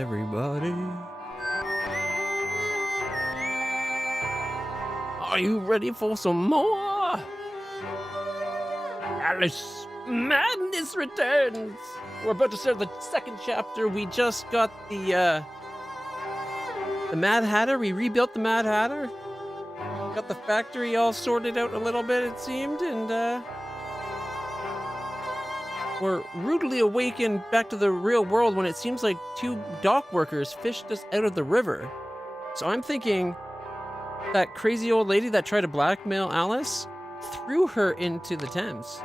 everybody. Are you ready for some more? Alice Madness returns. We're about to start the second chapter. We just got the Mad Hatter. We rebuilt the Mad Hatter. Got the factory all sorted out a little bit, it seemed, and we're rudely awakened back to the real world when it seems like two dock workers fished us out of the river. So I'm thinking that crazy old lady that tried to blackmail Alice threw her into the Thames.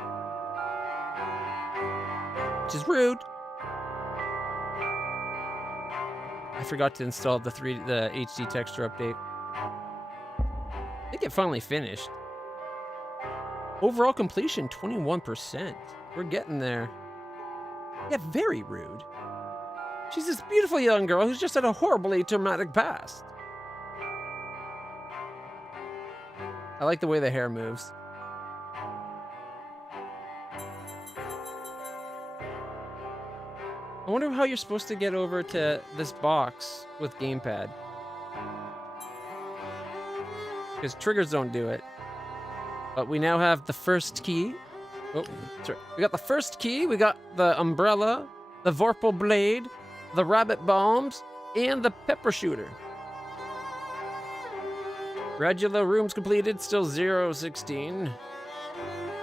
Which is rude. I forgot to install the HD texture update. I think it finally finished. Overall completion, 21%. We're getting there. Yeah, very rude. She's this beautiful young girl who's just had a horribly traumatic past. I like the way the hair moves. I wonder how you're supposed to get over to this box with gamepad. Because triggers don't do it. But we now have the first key. Oh, sorry. We got the first key, we got the umbrella, the Vorpal blade, the rabbit bombs, and the pepper shooter. Regular rooms completed, still 0-16.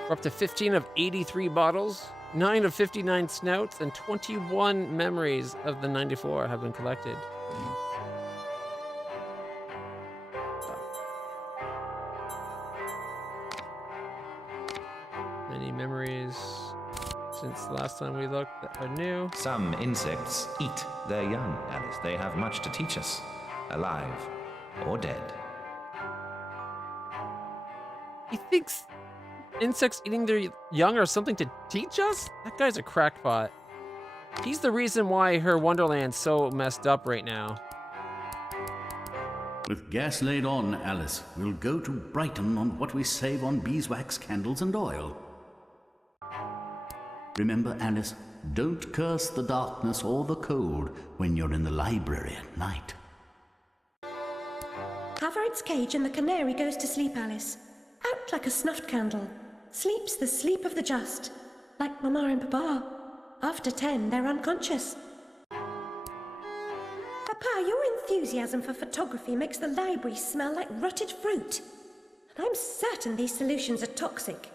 We're up to 15 of 83 bottles, 9 of 59 snouts, and 21 memories of the 94 have been collected. Any memories since the last time we looked that are new? Some insects eat their young, Alice. They have much to teach us, alive or dead. He thinks insects eating their young are something to teach us? That guy's a crackpot. He's the reason why her Wonderland's so messed up right now. With gas laid on, Alice, we'll go to Brighton on what we save on beeswax, candles, and oil. Remember, Alice, don't curse the darkness or the cold when you're in the library at night. Haverard's cage and the canary goes to sleep, Alice. Out like a snuffed candle. Sleeps the sleep of the just. Like Mama and Papa. After 10, they're unconscious. Papa, your enthusiasm for photography makes the library smell like rotted fruit. And I'm certain these solutions are toxic.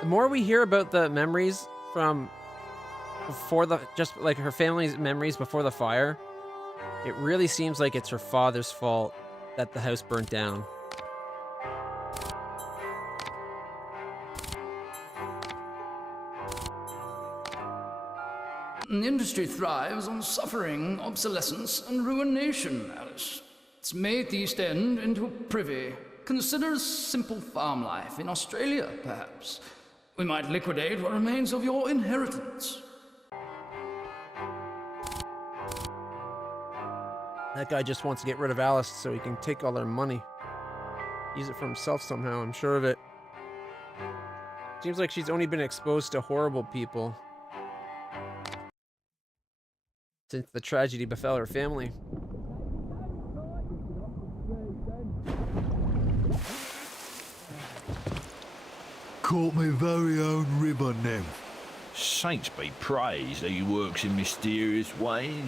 The more we hear about the memories from before just like her family's memories before the fire, it really seems like it's her father's fault that the house burnt down. The industry thrives on suffering, obsolescence, and ruination, Alice. It's made the East End into a privy. Consider a simple farm life in Australia, perhaps. We might liquidate what remains of your inheritance. That guy just wants to get rid of Alice so he can take all their money. Use it for himself somehow, I'm sure of it. Seems like she's only been exposed to horrible people since the tragedy befell her family. Caught my very own river nymph. Saints be praised that he works in mysterious ways.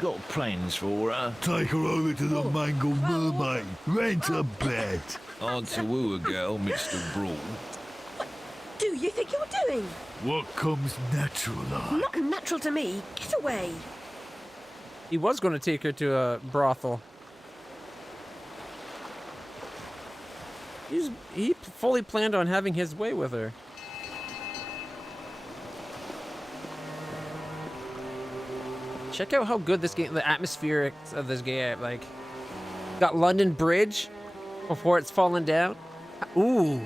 Got plans for her. Take her over to the Mangled Mermaid. Rent a bed. Hard to woo a girl, Mr. Brawl. What do you think you're doing? What comes natural like? Not natural to me. Get away. He was going to take her to a brothel. He fully planned on having his way with her. Check out how good this game, the atmospherics of this game, like, got London Bridge before it's fallen down. Ooh.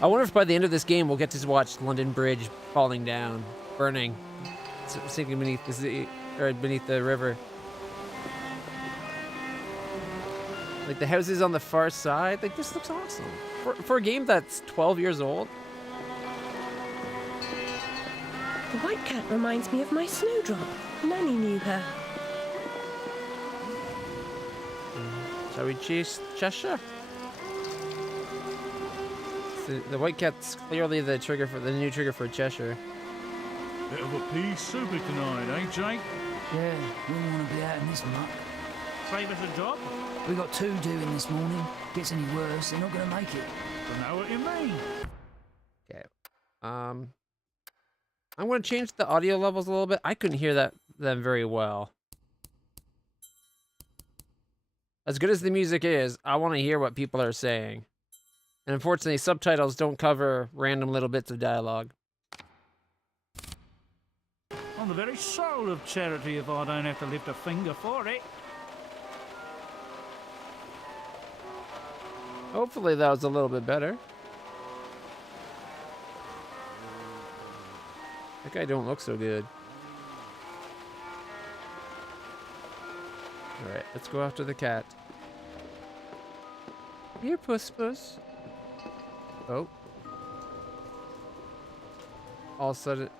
I wonder if by the end of this game we'll get to watch London Bridge falling down, burning, sinking beneath the sea, or beneath the river. Like the houses on the far side, like this looks awesome. For a game that's 12 years old. The white cat reminds me of my snowdrop. Nanny knew her. Shall we chase Cheshire? The white cat's clearly the new trigger for Cheshire. Bit of a pea soupy tonight, eh, Jake? Yeah, wouldn't want to be out in this muck. Save us a job? We got 2 doing this morning. Gets any worse, they're not going to make it. Don't know what you mean. Okay. I'm going to change the audio levels a little bit. I couldn't hear them very well. As good as the music is, I want to hear what people are saying. And unfortunately, subtitles don't cover random little bits of dialogue. I'm the very soul of charity if I don't have to lift a finger for it. Hopefully that was a little bit better. That guy don't look so good. Alright, let's go after the cat. Here, puss puss. Oh. All of a sudden...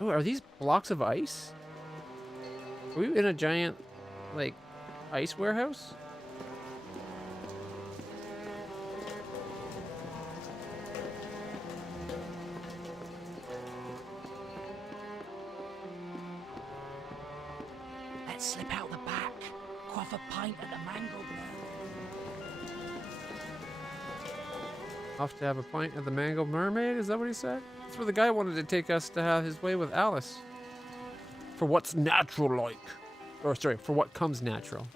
Oh, are these blocks of ice? Are we in a giant, like, ice warehouse? Let's slip out the back. Quaff a pint at the mango. Off to have a pint at the Mangled Mermaid? Is that what he said? That's where the guy wanted to take us to have his way with Alice. For what's natural like. Or, sorry, for what comes natural.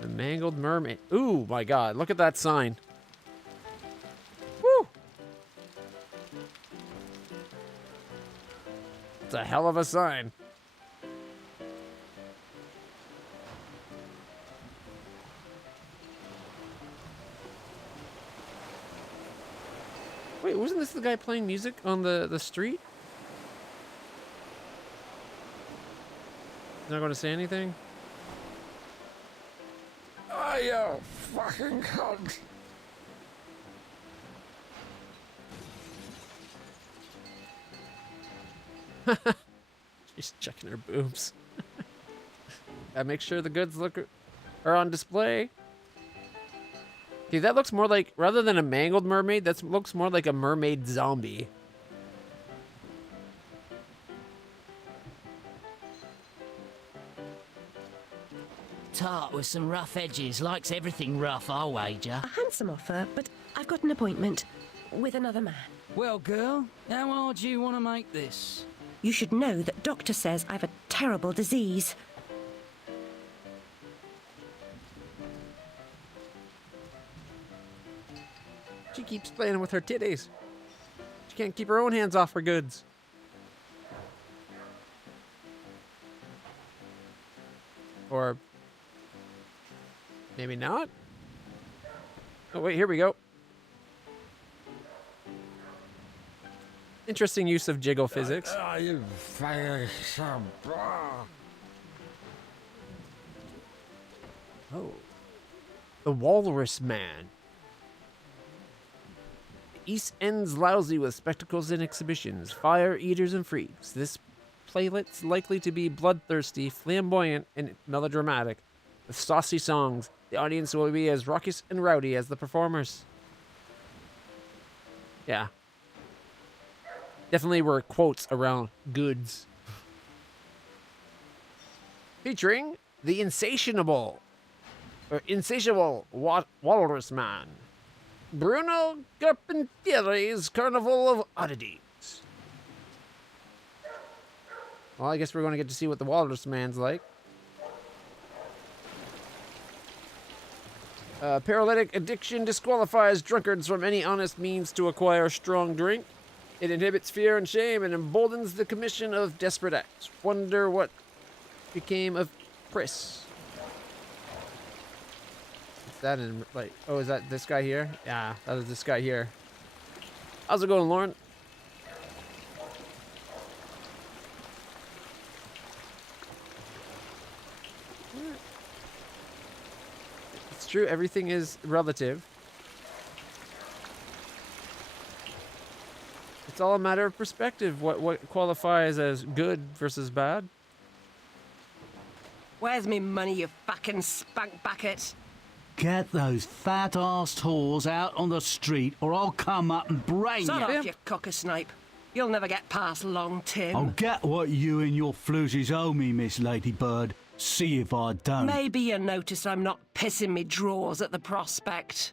The Mangled Mermaid. Ooh, my God. Look at that sign. Woo! It's a hell of a sign. Wait, wasn't this the guy playing music on the street? Not going to say anything? Oh, you fucking cunt. She's checking her boobs. Gotta make sure the goods are on display. Okay, that looks more like, rather than a mangled mermaid, that looks more like a mermaid zombie. Tart with some rough edges. Likes everything rough, I'll wager. A handsome offer, but I've got an appointment with another man. Well, girl, how hard do you want to make this? You should know that doctor says I've a terrible disease. She keeps playing with her titties. She can't keep her own hands off her goods. Or maybe not. Oh, wait, here we go. Interesting use of jiggle physics. Oh, you fucking son of a- Oh. The Walrus Man. East End's lousy with spectacles and exhibitions, fire eaters and freaks. This playlet's likely to be bloodthirsty, flamboyant, and melodramatic. With saucy songs, the audience will be as raucous and rowdy as the performers. Yeah. Definitely were quotes around goods. Featuring the insatiable Walrus Man. Bruno Carpentieri's Carnival of Oddities. Well, I guess we're going to get to see what the Walrus Man's like. Paralytic addiction disqualifies drunkards from any honest means to acquire strong drink. It inhibits fear and shame and emboldens the commission of desperate acts. Wonder what became of Pris. That in, like, oh, is that this guy here? Yeah, that is this guy here. How's it going, Lauren? It's true, everything is relative. It's all a matter of perspective. What qualifies as good versus bad? Where's me money, you fucking spunk bucket? Get those fat-ass whores out on the street or I'll come up and brain Shut you. off, you cocker-snipe. You'll never get past Long Tim. I'll get what you and your floozies owe me, Miss Ladybird. See if I don't. Maybe you notice I'm not pissing me drawers at the prospect.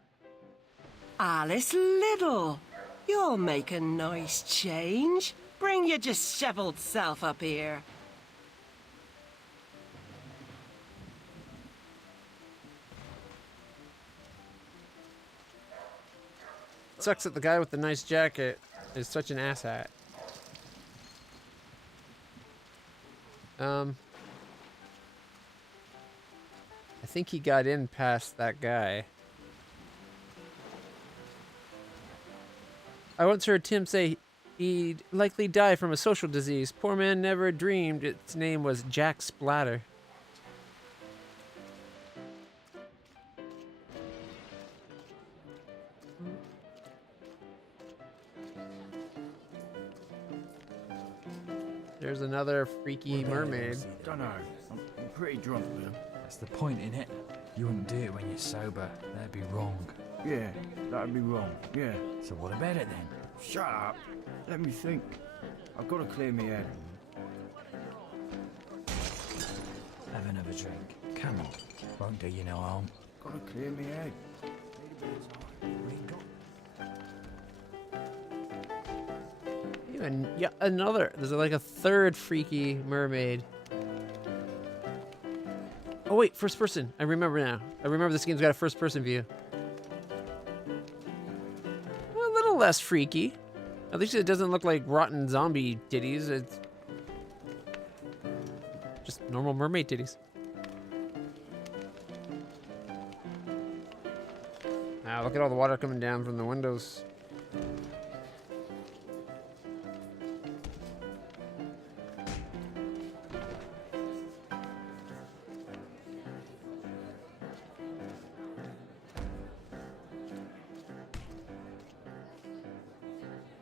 Alice Liddle, you'll make a nice change. Bring your dishevelled self up here. Sucks that the guy with the nice jacket is such an asshat. I think he got in past that guy. I once heard Tim say he'd likely die from a social disease. Poor man never dreamed its name was Jack Splatter. There's another freaky mermaid. Don't know. I'm pretty drunk, Will. That's the point, innit? You wouldn't do it when you're sober. That'd be wrong. Yeah, that'd be wrong. Yeah. So what about it then? Shut up. Let me think. I've got to clear my head. Have another drink. Come on. Won't do you no harm. Got to clear my head. And yeah, another. There's like a third freaky mermaid. Oh wait, first person. I remember now. I remember this game's got a first person view. A little less freaky. At least it doesn't look like rotten zombie titties. It's just normal mermaid titties. Ah, look at all the water coming down from the windows.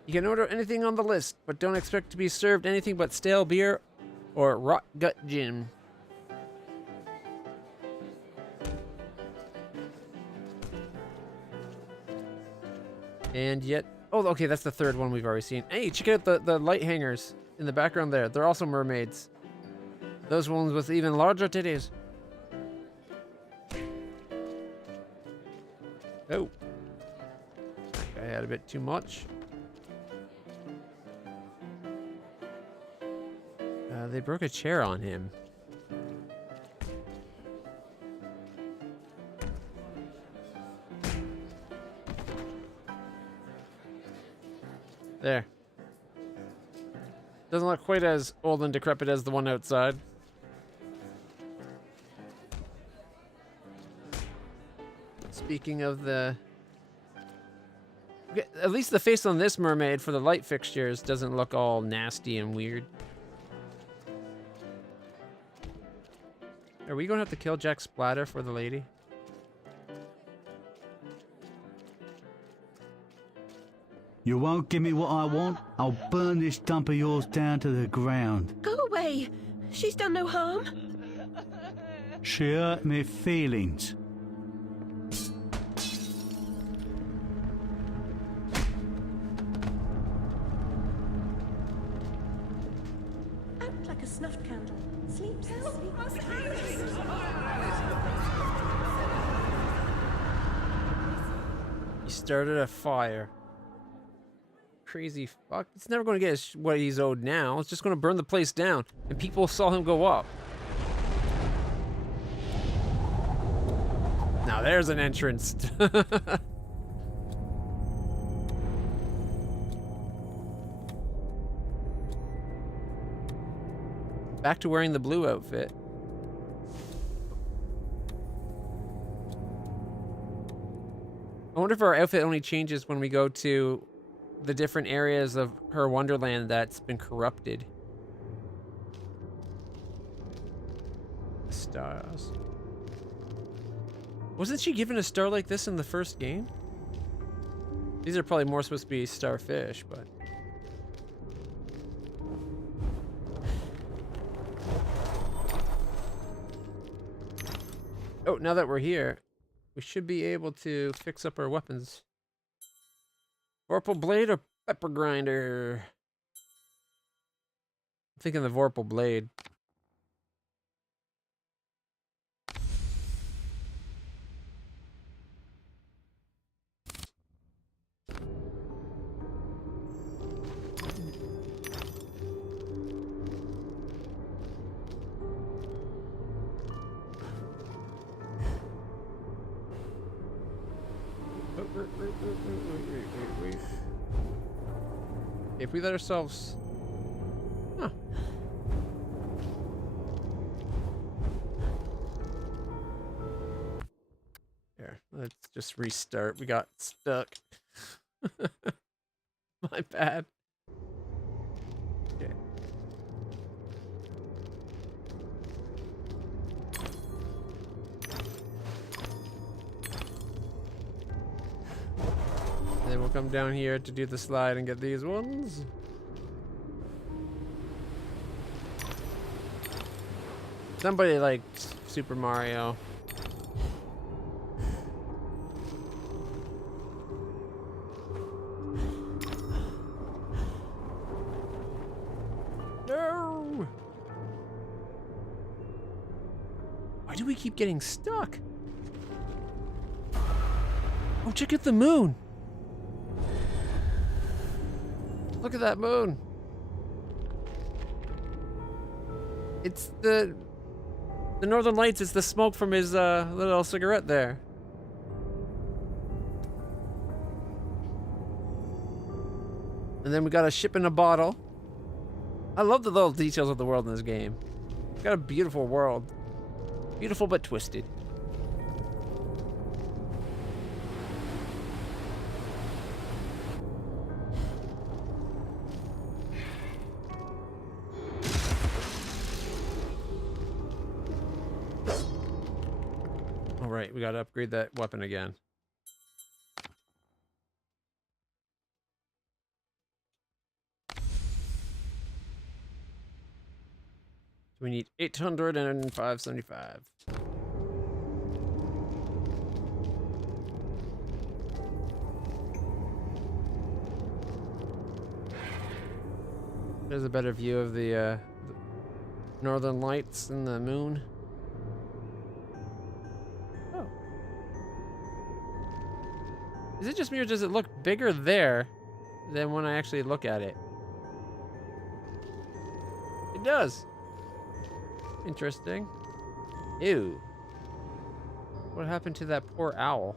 You can order anything on the list, but don't expect to be served anything but stale beer or rot gut gin. And yet, oh, okay, that's the third one we've already seen. Hey, check out the light hangers in the background there. They're also mermaids. Those ones with even larger titties. Oh. I had a bit too much. They broke a chair on him. There. Doesn't look quite as old and decrepit as the one outside. Speaking of the... Okay, at least the face on this mermaid for the light fixtures doesn't look all nasty and weird. Are we going to have to kill Jack Splatter for the lady? You won't give me what I want? I'll burn this dump of yours down to the ground. Go away. She's done no harm. She hurt me feelings. Act like a snuffed candle. Sleep, sleep. He started a fire. Crazy fuck. He's never going to get what he's owed now. It's just going to burn the place down. And people saw him go up. Now there's an entrance. Back to wearing the blue outfit. I wonder if our outfit only changes when we go to the different areas of her wonderland that's been corrupted. Stars. Wasn't she given a star like this in the first game? These are probably more supposed to be starfish, but... Oh, now that we're here, we should be able to fix up our weapons. Vorpal blade or pepper grinder? I'm thinking the Vorpal blade. Wait. If we let ourselves... Huh. Here, let's just restart. We got stuck. My bad. Okay. And then we'll come down here to do the slide and get these ones. Somebody liked Super Mario. No! Why do we keep getting stuck? Oh, check out the moon! Look at that moon! It's the Northern Lights. It's the smoke from his little cigarette there. And then we got a ship in a bottle. I love the little details of the world in this game. It's got a beautiful world. Beautiful but twisted. Alright, we gotta upgrade that weapon again. We need 800 and 575. There's a better view of the Northern Lights and the moon. Oh. Is it just me or does it look bigger there than when I actually look at it? It does. Interesting. Ew. What happened to that poor owl?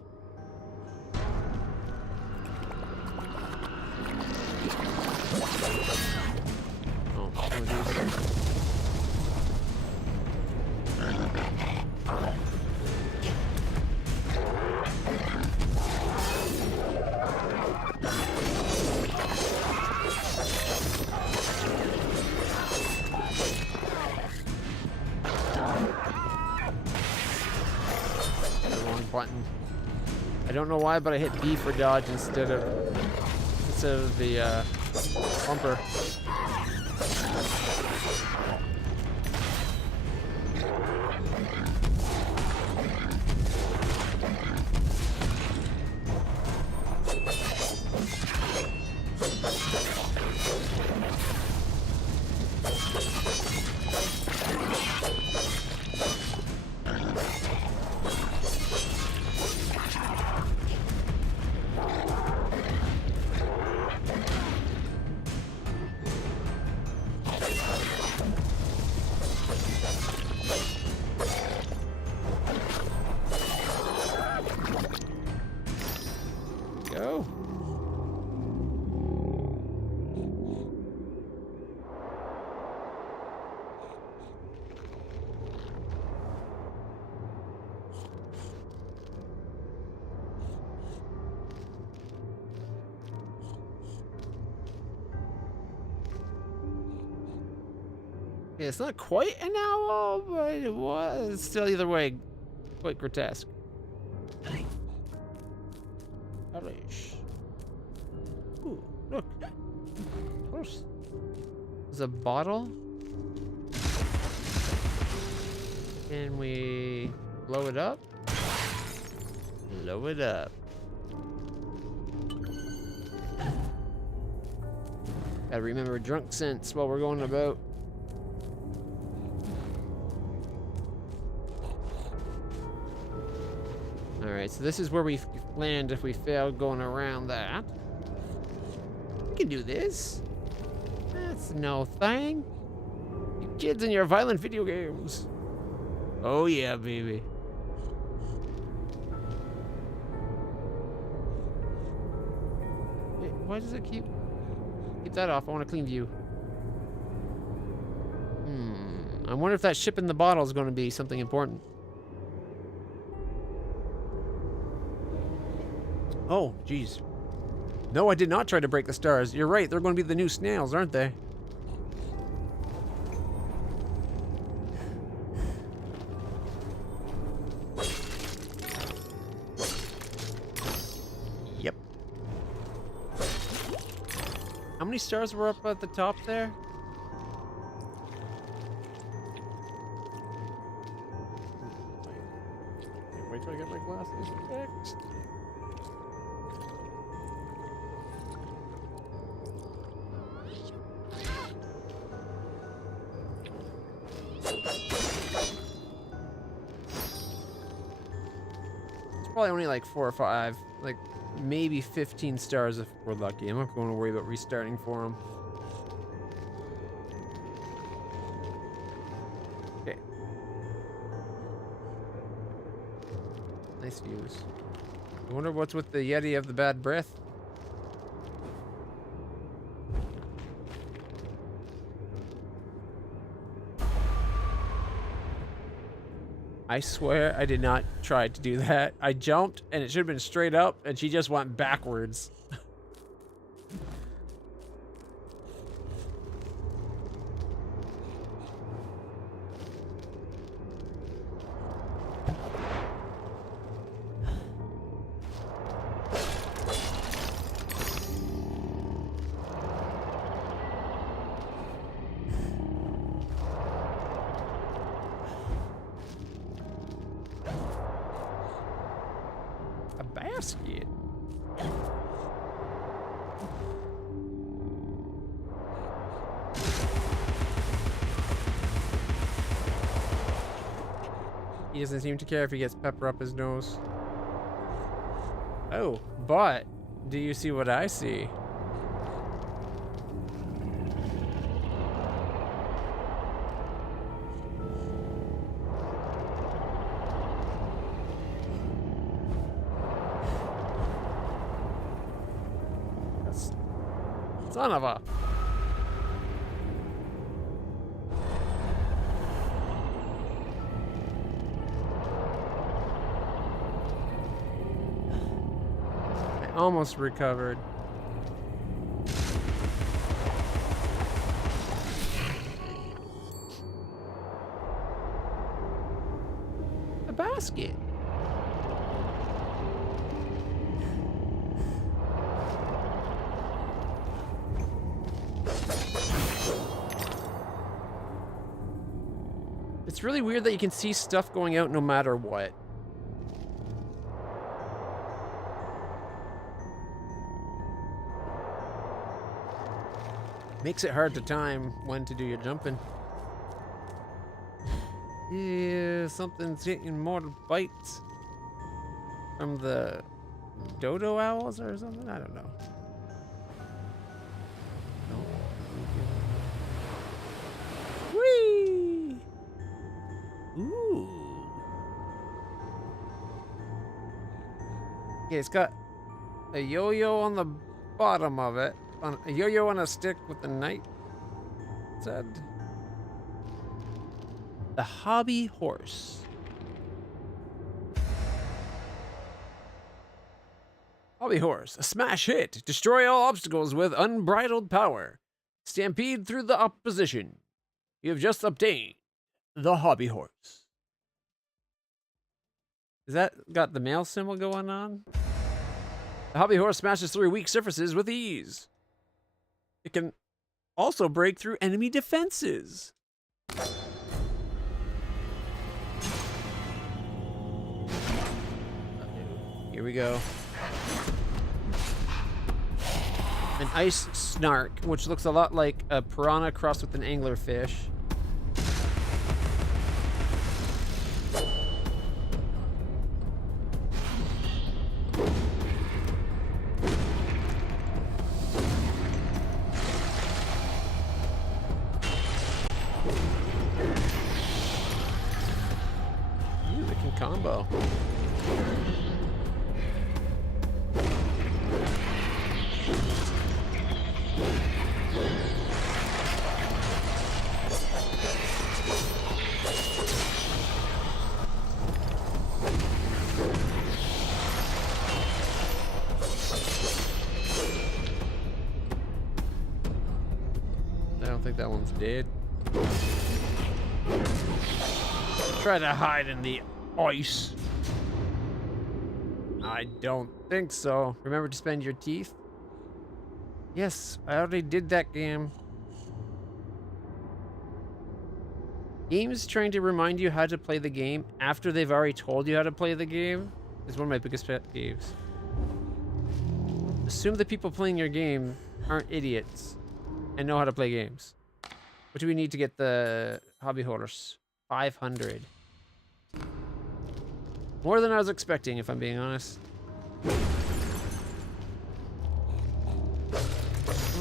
Oh, one of these. Button. I don't know why, but I hit B for dodge instead of the bumper. Go. Yeah, it's not quite an owl, but it was still either way quite grotesque. Alish. Ooh, look. Of course. There's a bottle. Can we Blow it up. Blow it up. Gotta remember drunk sense while we're going about. Alright, so this is where we land if we fail going around that. We can do this. That's no thing. You kids and your violent video games. Oh yeah, baby. Wait, why does it keep that off? I want a clean view. I wonder if that ship in the bottle is going to be something important. Oh, geez. No, I did not try to break the stars. You're right, they're going to be the new snails, aren't they? Yep. How many stars were up at the top there? Wait till I get my glasses fixed. Probably only like 4 or 5, like maybe 15 stars if we're lucky. I'm not going to worry about restarting for them. Okay. Nice views. I wonder what's with the Yeti of the bad breath. I swear I did not try to do that. I jumped and it should have been straight up and she just went backwards. Basket. He doesn't seem to care if he gets pepper up his nose. Oh, but do you see what I see? Son of a... I almost recovered. A basket. It's really weird that you can see stuff going out no matter what. Makes it hard to time when to do your jumping. Yeah, something's getting mortal bites from the dodo owls or something? I don't know. Whee! Ooh. Okay, it's got a yo-yo on the bottom of it. A yo-yo on a stick with the knight. Said the hobby horse. Hobby horse, a smash hit. Destroy all obstacles with unbridled power. Stampede through the opposition. You have just obtained the hobby horse. Is that got the male symbol going on? The hobby horse smashes through weak surfaces with ease. It can also break through enemy defenses. Here we go. An ice snark, which looks a lot like a piranha crossed with an anglerfish. Ooh, they can combo. I don't think that one's dead. Try to hide in the ice. I don't think so. Remember to spend your teeth? Yes, I already did that game. Games trying to remind you how to play the game after they've already told you how to play the game is one of my biggest pet peeves. Assume the people playing your game aren't idiots and know how to play games. What do we need to get the hobby horse? 500. More than I was expecting, if I'm being honest. Oh,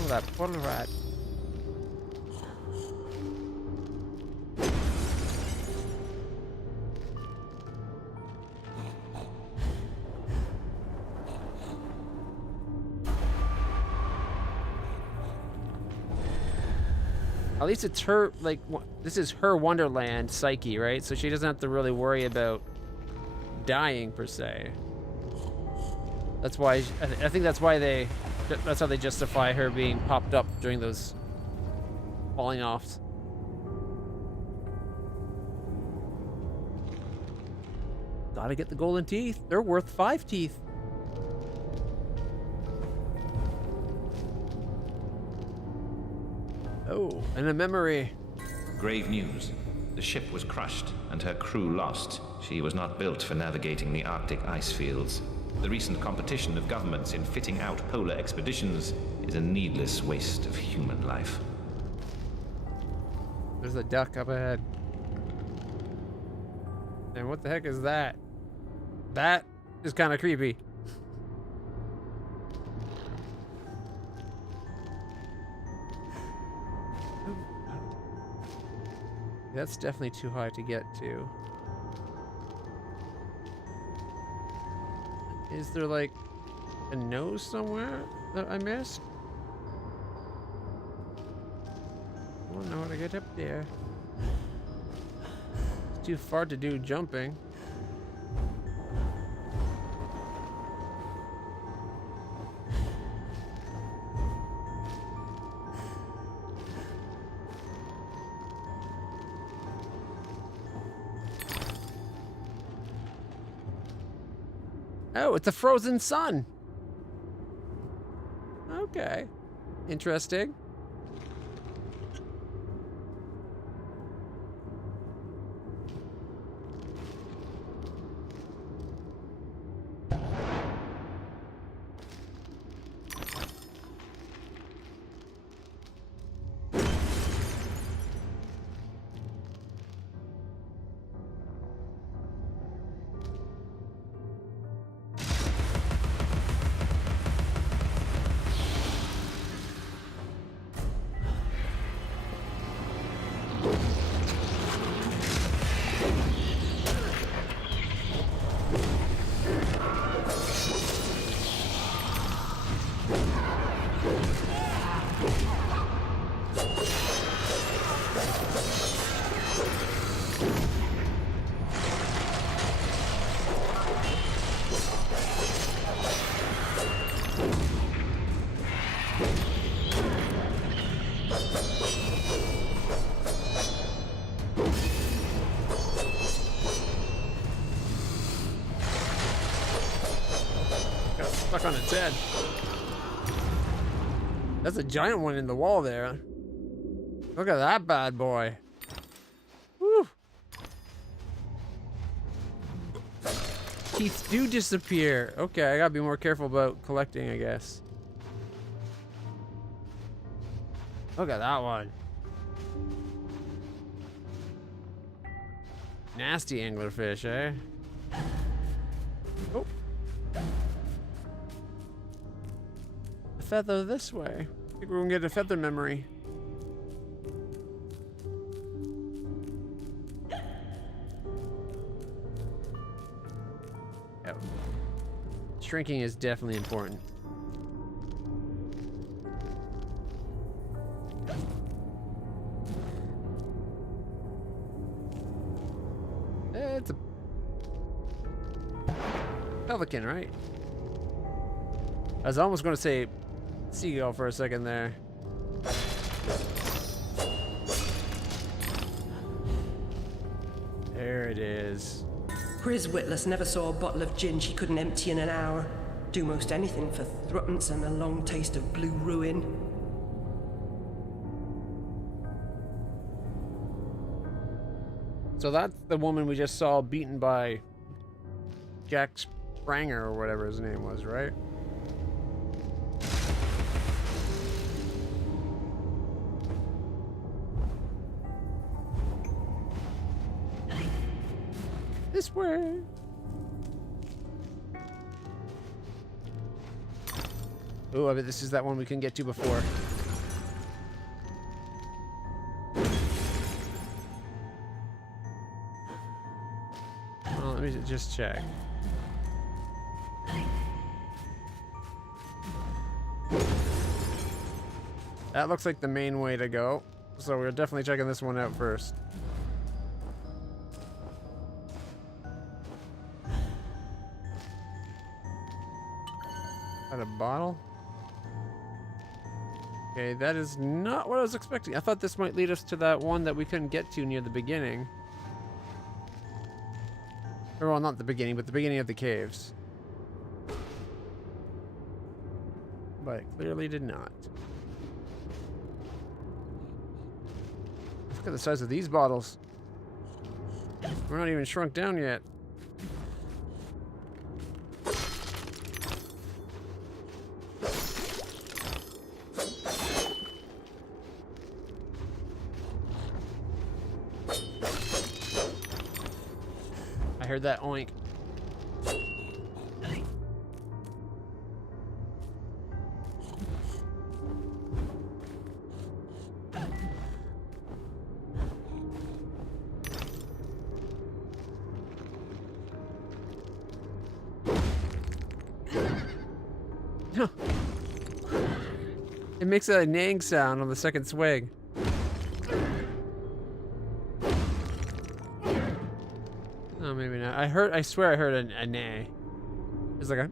that poor rat. At least it's her, like, this is her Wonderland psyche, right? So she doesn't have to really worry about dying, per se. That's why, I think that's why that's how they justify her being popped up during those falling offs. Gotta get the golden teeth. They're worth 5 teeth. Oh, and a memory. Grave news. The ship was crushed and her crew lost. She was not built for navigating the Arctic ice fields. The recent competition of governments in fitting out polar expeditions is a needless waste of human life. There's a duck up ahead. And what the heck is that? That is kind of creepy. That's definitely too high to get to. Is there like a nose somewhere that I missed? I don't know how to get up there. It's too far to do jumping. Oh, it's a frozen sun. Okay. Interesting. Stuck on its head. That's a giant one in the wall there. Look at that bad boy. Woo. Teeth do disappear. Okay, I gotta be more careful about collecting, I guess. Look at that one. Nasty anglerfish, eh? Oh. A feather this way. I think we're gonna get a feather memory. Oh. Shrinking is definitely important. It's a pelican, right? I was almost going to say seagull for a second there. There it is. Pris Witless never saw a bottle of gin she couldn't empty in an hour. Do most anything for thruppence and a long taste of blue ruin. So that's the woman we just saw beaten by Jack Spranger or whatever his name was, right? This way. Oh, I bet this is that one we couldn't get to before. Oh, let me just check. That looks like the main way to go. So we're definitely checking this one out first. Got a bottle? Okay, that is not what I was expecting. I thought this might lead us to that one that we couldn't get to near the beginning. Or, well, not the beginning, but the beginning of the caves. But it clearly did not. Look at the size of these bottles. We're not even shrunk down yet. I heard that oink. It makes a neighing sound on the second swig. Oh, maybe not. I swear I heard a neigh. It's like a...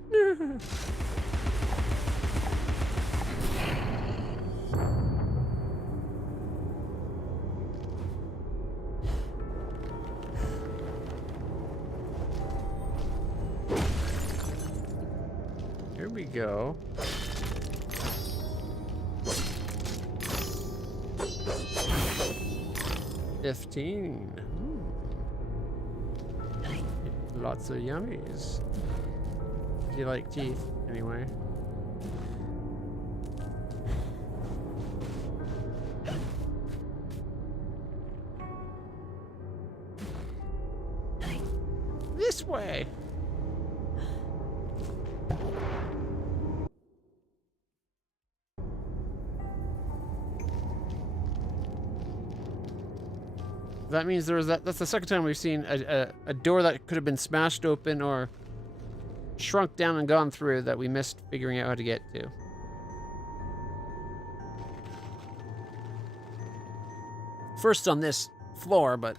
Here we go. $15. Lots of yummies. If you like teeth, anyway. This way. That means there was that's the second time we've seen a door that could have been smashed open or shrunk down and gone through that we missed figuring out how to get to. First on this floor, but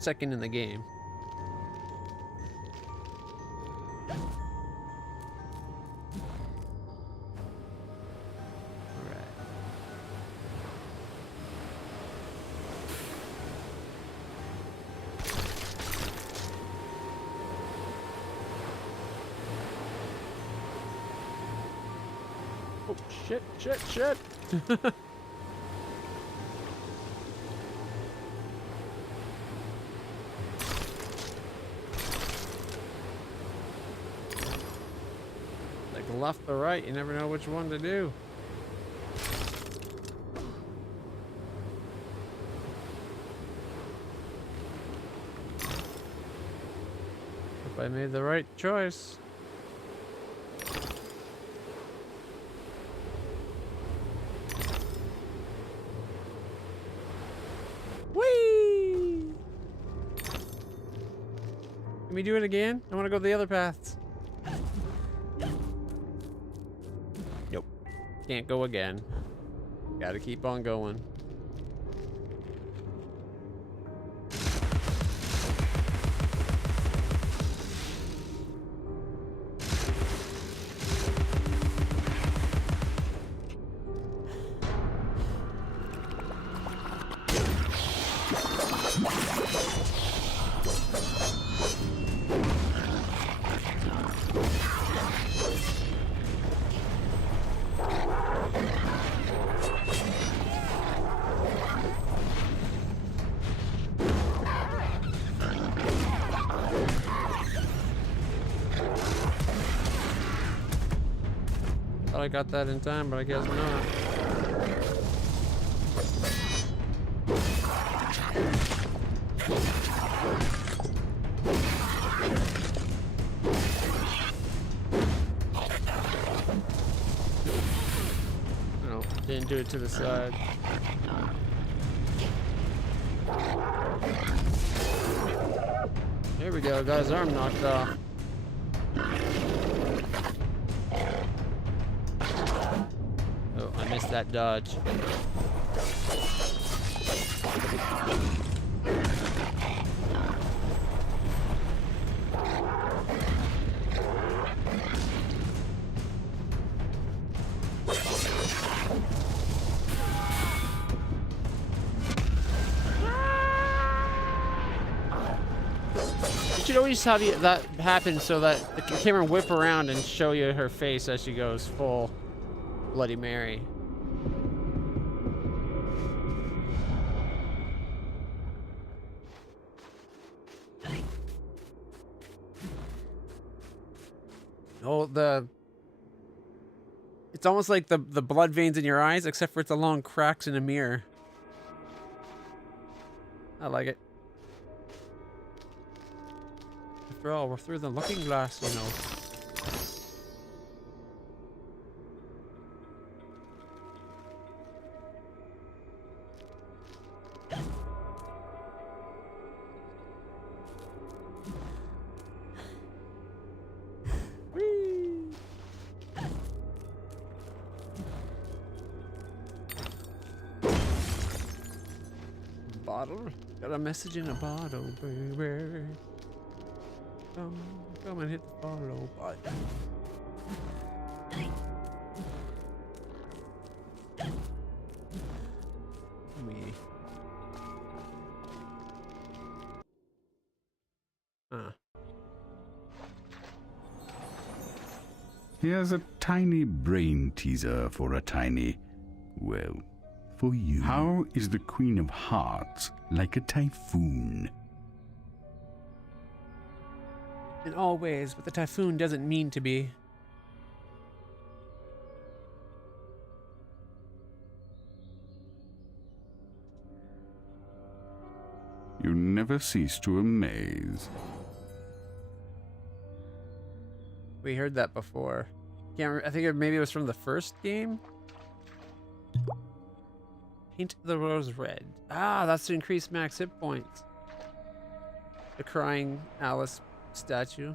second in the game. Oh, shit. left or right. You never know which one to do. Hope I made the right choice. Whee! Can we do it again? I want to go the other paths. Nope. Can't go again. Gotta keep on going. Thought I got that in time, but I guess not. No, didn't do it to the side. There we go, got his arm knocked off. Oh, I missed that dodge. You should always have that happen so that the camera whip around and show you her face as she goes full Bloody Mary. Oh, it's almost like the blood veins in your eyes, except for it's the long cracks in a mirror. I like it. After all, we're through the looking glass, you know. Bottle. Got a message in a bottle, baby. Come and hit the follow button. Me. Here's a tiny brain teaser for a tiny, well, for you. How is the Queen of Hearts like a typhoon? In all ways, but the typhoon doesn't mean to be. You never cease to amaze. We heard that before. Can't remember, I think maybe it was from the first game. Paint the rose red. Ah, that's to increase max hit points. The crying Alice statue.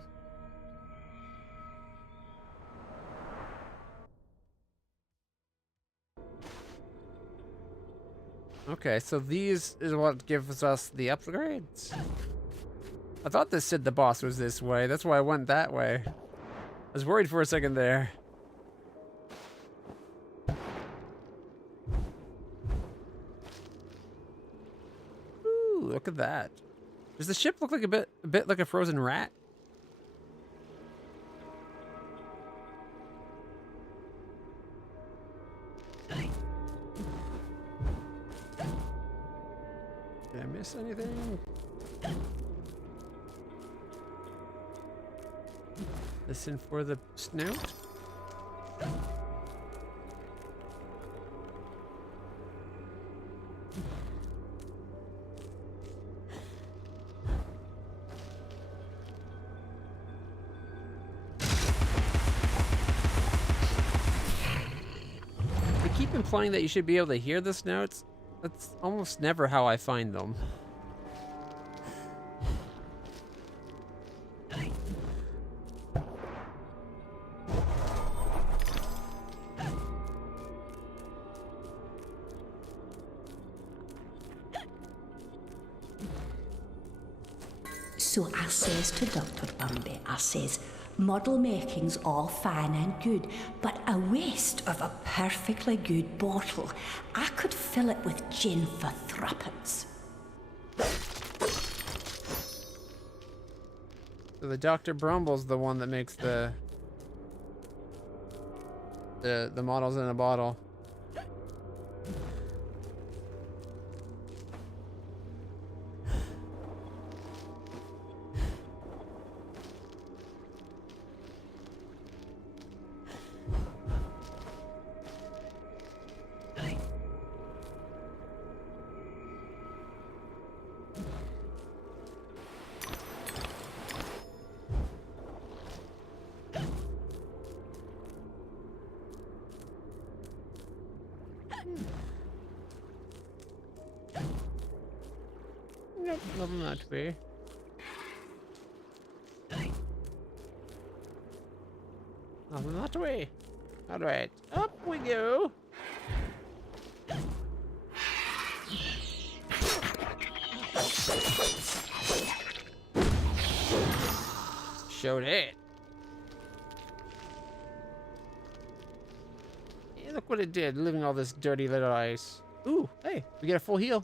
Okay, so these is what gives us the upgrades. I thought this said the boss was this way. That's why I went that way. I was worried for a second there. Ooh, look at that. Does the ship look like a bit like a frozen rat? Did I miss anything? Listen for the snout. They keep implying that you should be able to hear the snouts. That's almost never how I find them. So I says to Dr. Bumby, I says, model making's all fine and good, but a waste of a perfectly good bottle. I could fill it with gin for threepence. So the Dr. Brumble's the one that makes the models in a bottle. Nope, nothing that way. Nothing that way. Alright, up we go. Showed it. Hey, look what it did, leaving all this dirty little ice. Ooh, hey, we get a full heal.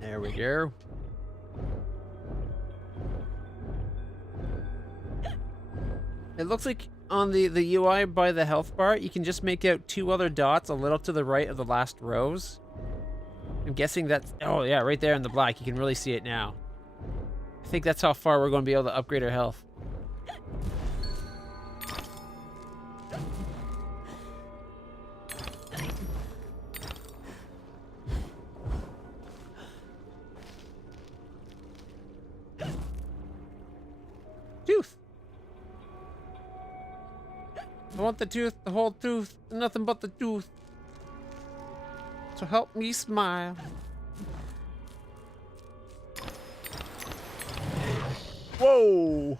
There we go. It looks like on the UI by the health bar, you can just make out 2 other dots a little to the right of the last rows. I'm guessing that's... Oh, yeah, right there in the black. You can really see it now. I think that's how far we're going to be able to upgrade our health. Tooth. I want the tooth, the whole tooth, nothing but the tooth. So help me smile. Whoa!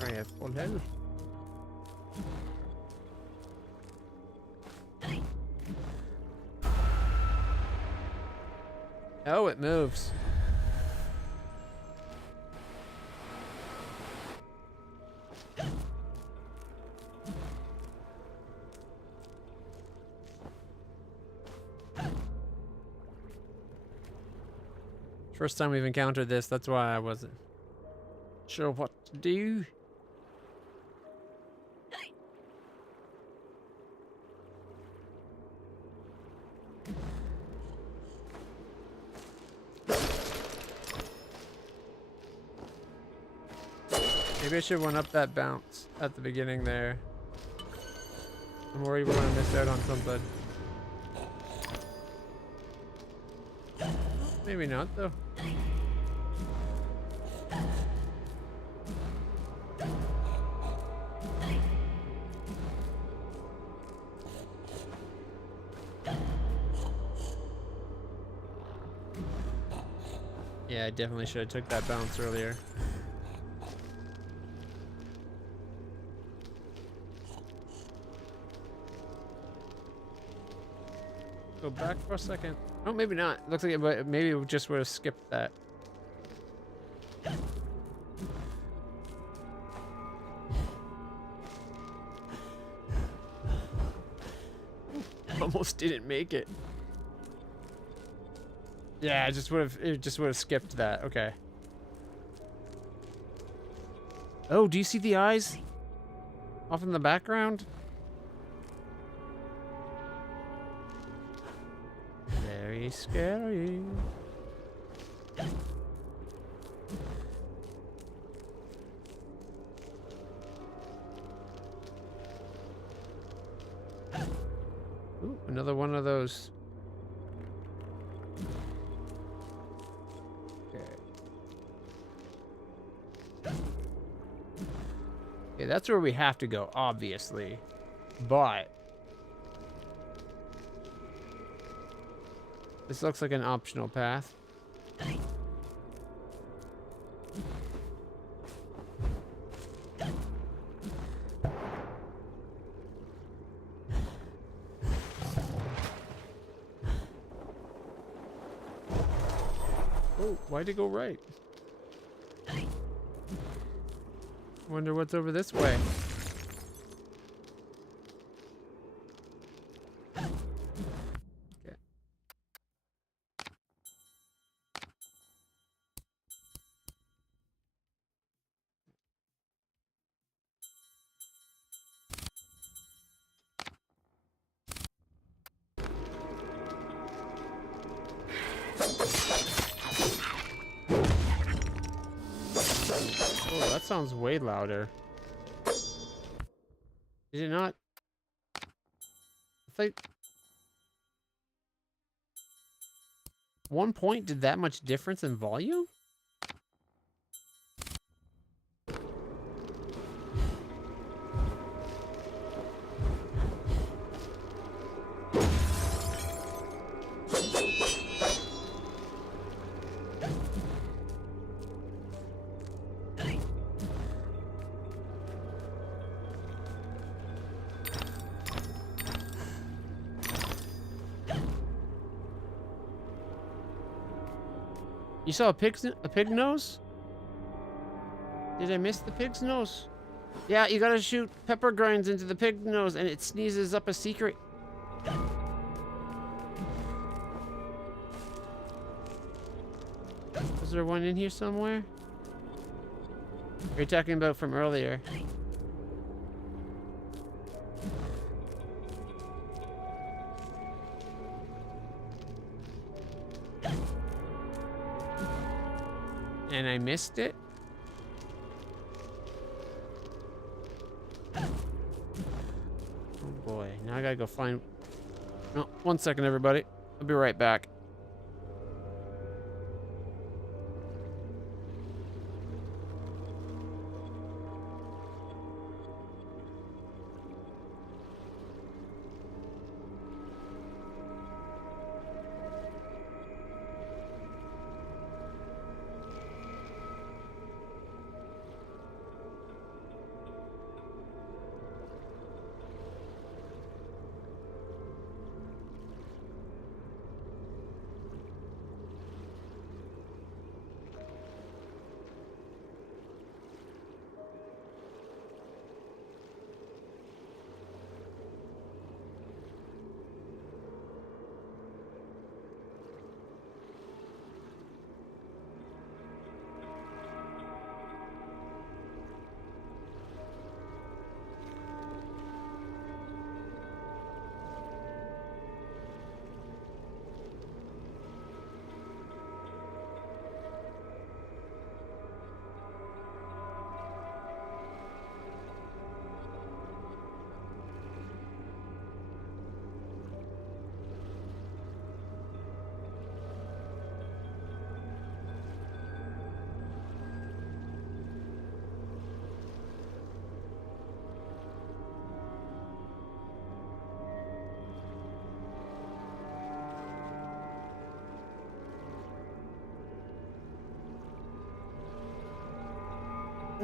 I have full health. Oh, it moves. First time we've encountered this, that's why I wasn't sure what to do. Maybe I should have went up that bounce at the beginning there. I'm worried we're gonna miss out on something. Maybe not though. Yeah, I definitely should have took that bounce earlier. Go back for a second. Oh, maybe not. Looks like it, but maybe we just would have skipped that. Almost didn't make it. Yeah, it just would have skipped that. Okay. Oh, do you see the eyes off in the background? Very scary. another one of those. Okay, that's where we have to go, obviously. But this looks like an optional path. Oh, why'd it go right? Wonder what's over this way. Okay. Oh, that sounds way louder. Did it not? It's like 1 point did that much difference in volume? You saw a pig nose? Did I miss the pig's nose? Yeah, you gotta shoot pepper grinds into the pig nose and it sneezes up a secret. Was there one in here somewhere? Are you talking about from earlier? And I missed it? Oh boy, now I gotta go find... No, 1 second everybody. I'll be right back.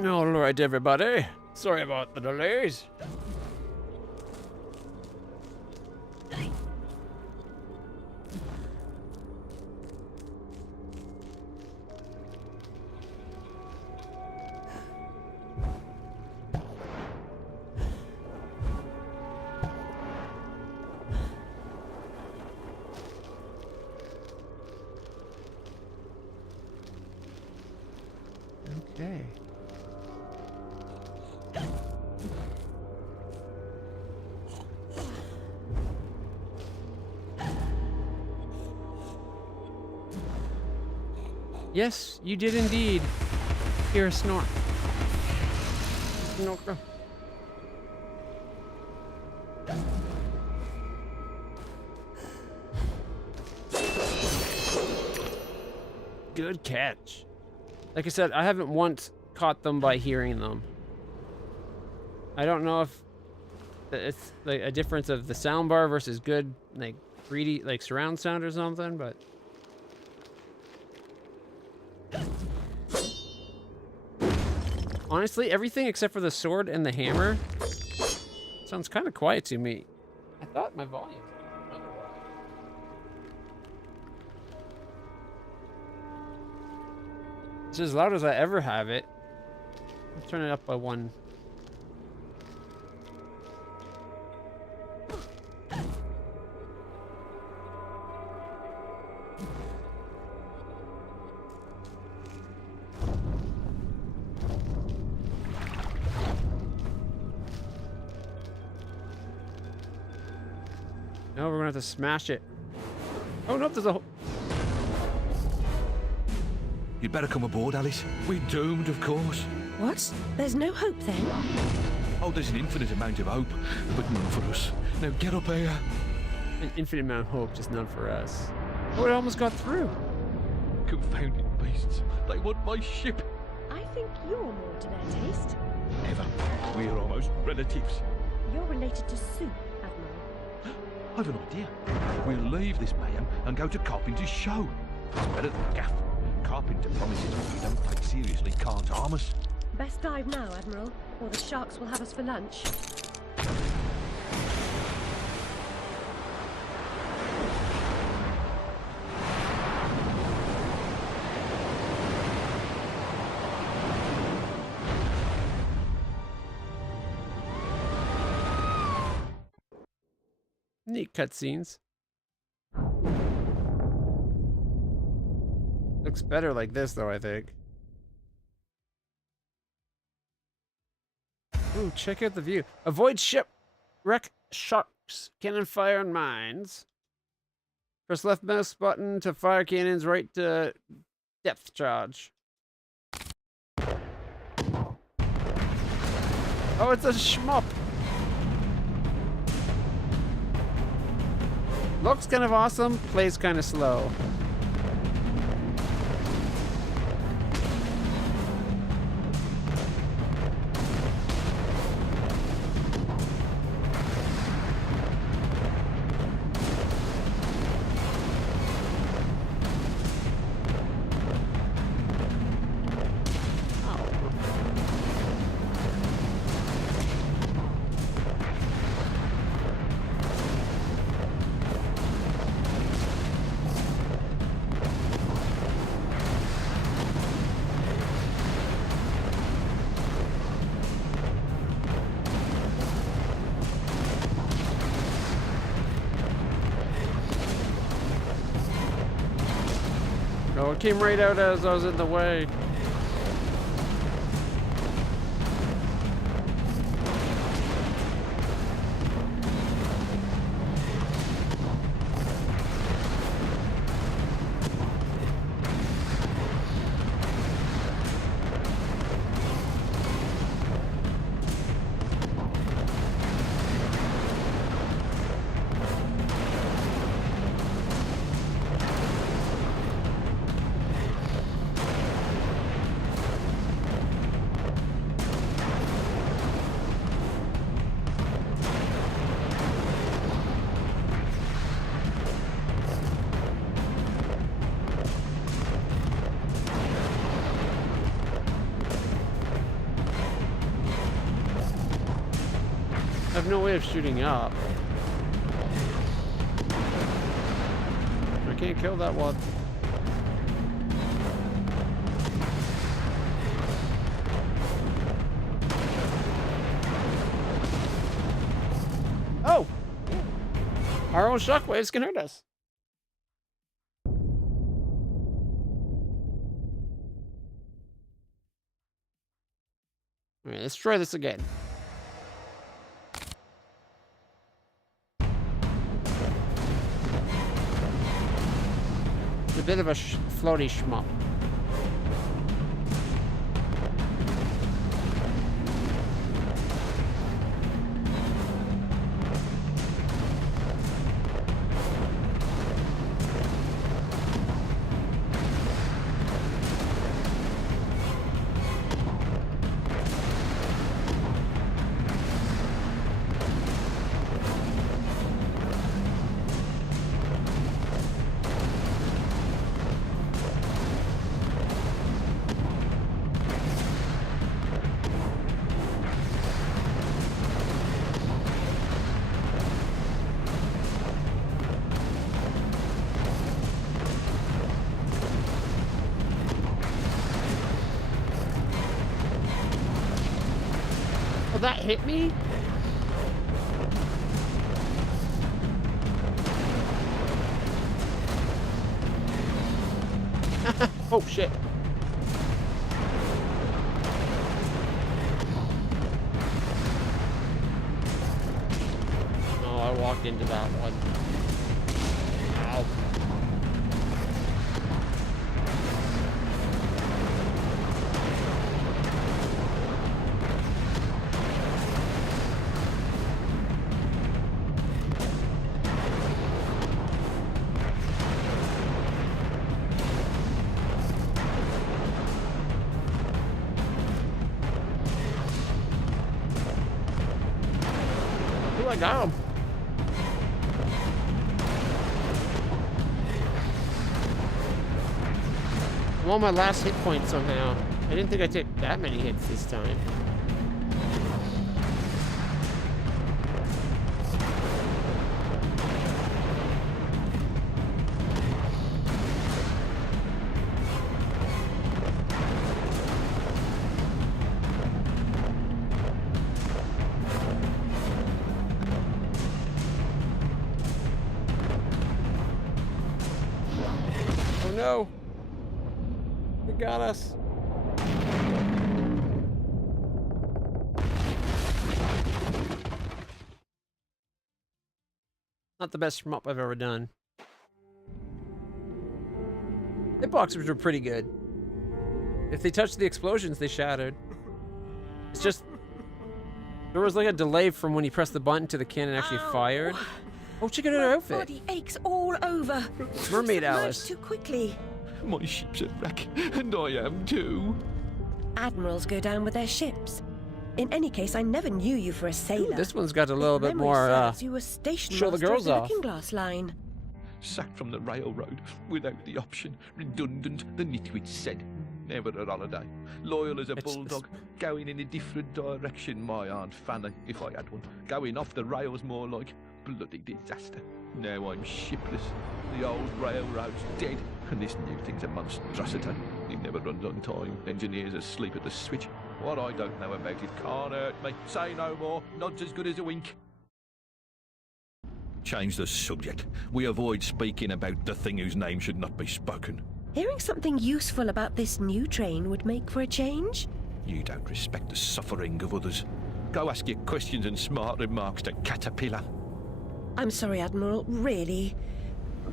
All right, everybody. Sorry about the delays. Okay. Yes, you did indeed hear a snort. Good catch. Like I said, I haven't once caught them by hearing them. I don't know if it's like a difference of the soundbar versus good, like 3D, like surround sound or something, but. Honestly, everything except for the sword and the hammer sounds kind of quiet to me. I thought my volume. It's as loud as I ever have it. I'll turn it up by 1. No, we're gonna have to smash it. Oh no, there's a hole. You'd better come aboard, Alice. We're doomed, of course. What? There's no hope then? Oh, there's an infinite amount of hope, but none for us. Now get up here. An infinite amount of hope, just none for us. Oh, it almost got through. Confounded beasts. They want my ship. I think you're more to their taste. Never. We're almost relatives. You're related to Sue, Admiral. I've an idea. We'll leave this mayhem and go to Carpenter's show. It's better than Gaff. Carpenter promises what we don't take seriously can't harm us. Best dive now, Admiral, or the sharks will have us for lunch. Neat cutscenes. Looks better like this, though, I think. Ooh, check out the view. Avoid shipwreck sharks. Cannon fire and mines. Press left mouse button to fire cannons, right to depth charge. Oh, it's a shmup. Looks kind of awesome, plays kind of slow. Oh, it came right out as I was in the way. I have no way of shooting up. I can't kill that one. Oh! Our own shockwaves can hurt us. Alright, let's try this again. A bit of a floaty schmuck. Oh, that hit me? Oh, shit. Oh, I walked into that one. Ow. Ooh, I got him. I'm on my last hit point somehow. I didn't think I'd take that many hits this time. Oh no! They got us. Not the best shmup I've ever done. Hitboxes were pretty good. If they touched the explosions, they shattered. It's just... There was like a delay from when you pressed the button to the cannon actually fired. Oh, check out her outfit. Body aches all over. Mermaid Submerged Alice. too quickly. My ship's a wreck, and I am too. Admirals go down with their ships. In any case, I never knew you for a sailor. Ooh, this one's got a little If bit memory more, serves, you were station show the master of girls off. Looking Glass line. Sacked from the railroad without the option. Redundant, the nitwit said. Never a holiday. Loyal as a bulldog. Going in a different direction, my Aunt Fanny, if I had one. Going off the rails more like bloody disaster. Now I'm shipless. The old railroad's dead, and this new thing's a monstrosity. It never runs on time. Engineers asleep at the switch. What I don't know about it can't hurt me. Say no more. Nod's as good as a wink. Change the subject. We avoid speaking about the thing whose name should not be spoken. Hearing something useful about this new train would make for a change. You don't respect the suffering of others. Go ask your questions and smart remarks to Caterpillar. I'm sorry, Admiral, really.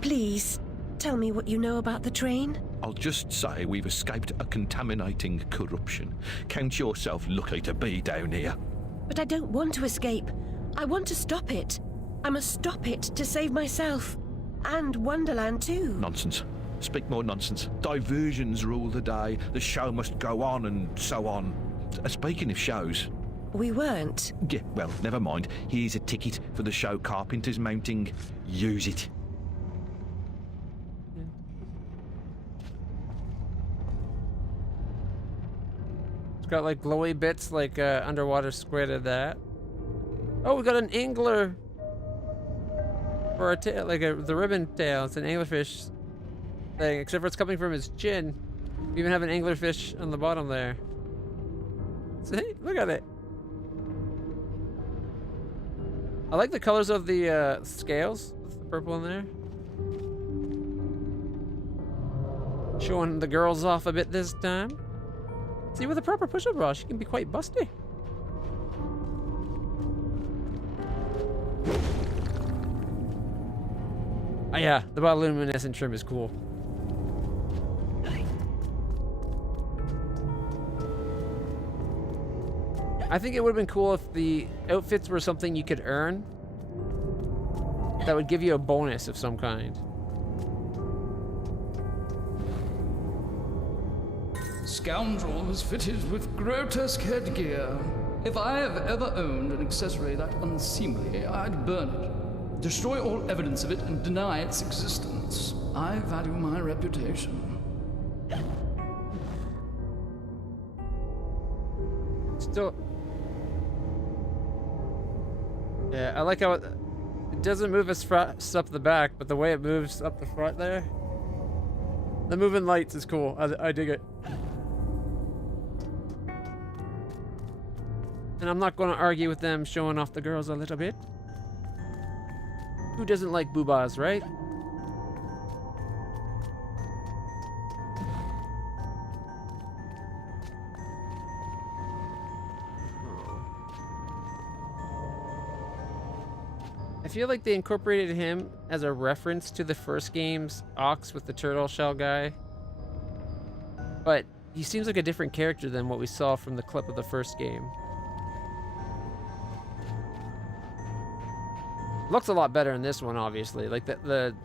Please, tell me what you know about the train. I'll just say we've escaped a contaminating corruption. Count yourself lucky to be down here. But I don't want to escape. I want to stop it. I must stop it to save myself. And Wonderland too. Nonsense. Speak more nonsense. Diversions rule the day. The show must go on and so on. Speaking of shows... We weren't. Yeah, well, never mind. Here's a ticket for the show Carpenter's mounting. Use it. It's got like glowy bits like underwater squid of that. Oh, we got an angler for a tail, like the ribbon tail. It's an anglerfish thing, except for it's coming from his chin. We even have an anglerfish on the bottom there. See? Look at it. I like the colors of the scales with the purple in there. Showing the girls off a bit this time. See, with a proper push-up bra, she can be quite busty. Oh yeah, the bioluminescent trim is cool. I think it would have been cool if the outfits were something you could earn. That would give you a bonus of some kind. Scoundrel is fitted with grotesque headgear. If I have ever owned an accessory that unseemly, I'd burn it. Destroy all evidence of it and deny its existence. I value my reputation. Still... Yeah, I like how it doesn't move as fast up the back, but the way it moves up the front there. The moving lights is cool. I dig it. And I'm not going to argue with them showing off the girls a little bit. Who doesn't like boobas, right? I feel like they incorporated him as a reference to the first game's Ox with the turtle shell guy. But he seems like a different character than what we saw from the clip of the first game. Looks a lot better in this one, obviously. Like the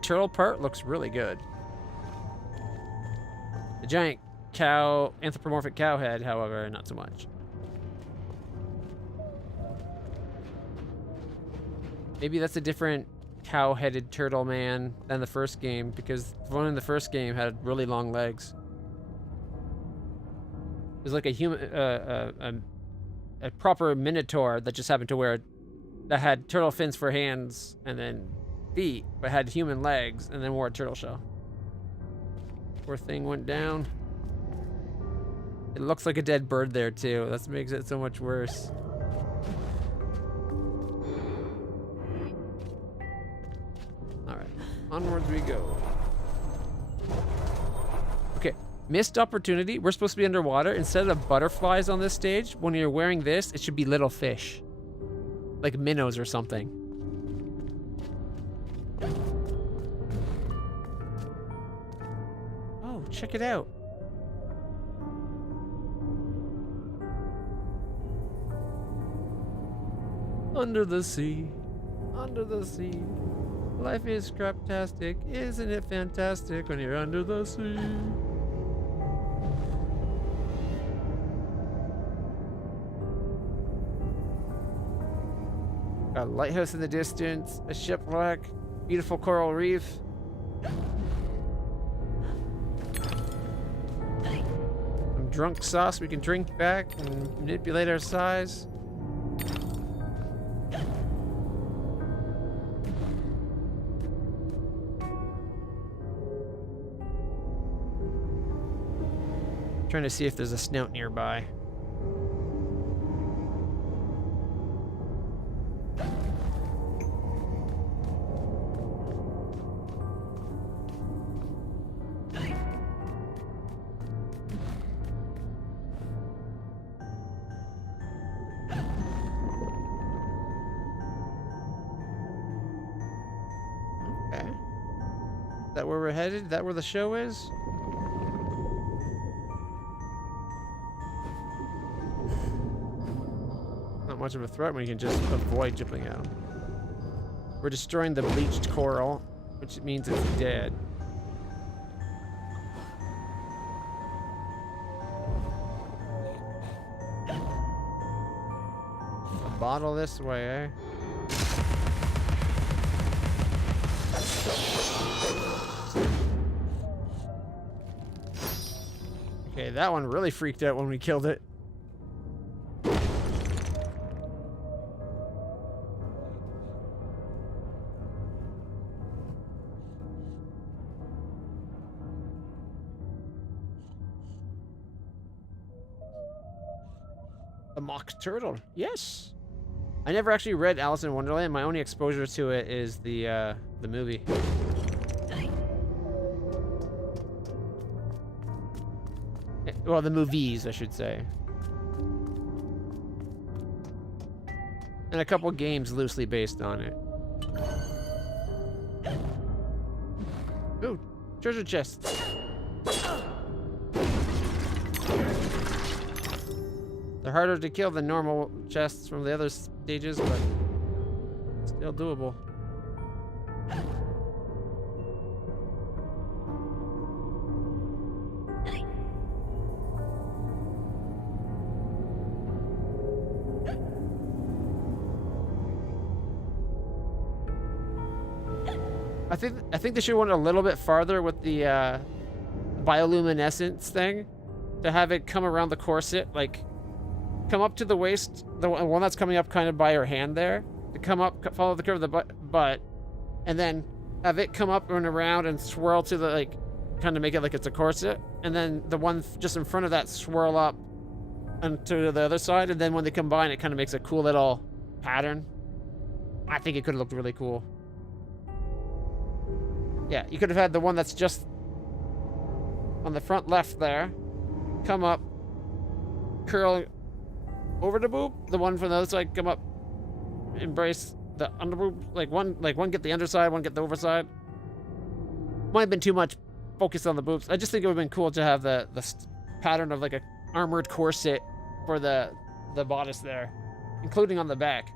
turtle part looks really good. The giant cow, anthropomorphic cow head, however, not so much. Maybe that's a different cow-headed turtle man than the first game, because the one in the first game had really long legs. It was like a human, a proper minotaur that just happened to wear, that had turtle fins for hands and then feet, but had human legs and then wore a turtle shell. Poor thing went down. It looks like a dead bird there too. That makes it so much worse. Onwards we go. Okay, missed opportunity. We're supposed to be underwater. Instead of butterflies on this stage, when you're wearing this, it should be little fish. Like minnows or something. Oh, check it out. Under the sea. Under the sea. Life is craptastic, isn't it fantastic when you're under the sea? Got a lighthouse in the distance, a shipwreck, beautiful coral reef. Some drunk sauce we can drink back and manipulate our size. Trying to see if there's a snout nearby. Okay. Is that where we're headed? Is that where the show is? Much of a threat when you can just avoid jumping out. We're destroying the bleached coral, which means it's dead. A bottle this way, eh? Okay, that one really freaked out when we killed it. A mock turtle. Yes. I never actually read Alice in Wonderland. My only exposure to it is the movie. Well, the movies, I should say. And a couple games loosely based on it. Ooh, treasure chests. They're harder to kill than normal chests from the other stages, but still doable. I think they should went a little bit farther with the bioluminescence thing, to have it come around the corset, like come up to the waist, the one that's coming up kind of by her hand there, to come up, follow the curve of the butt, and then have it come up and around and swirl to the, like, kind of make it like it's a corset, and then the one just in front of that swirl up and to the other side, and then when they combine, it kind of makes a cool little pattern. I think it could have looked really cool. Yeah, you could have had the one that's just on the front left there, come up, curl over the boob. The one from the other side come up, embrace the under boob. Like one get the underside, one get the overside. Might have been too much focus on the boobs. I just think it would have been cool to have the pattern of like a armored corset for the bodice there, including on the back.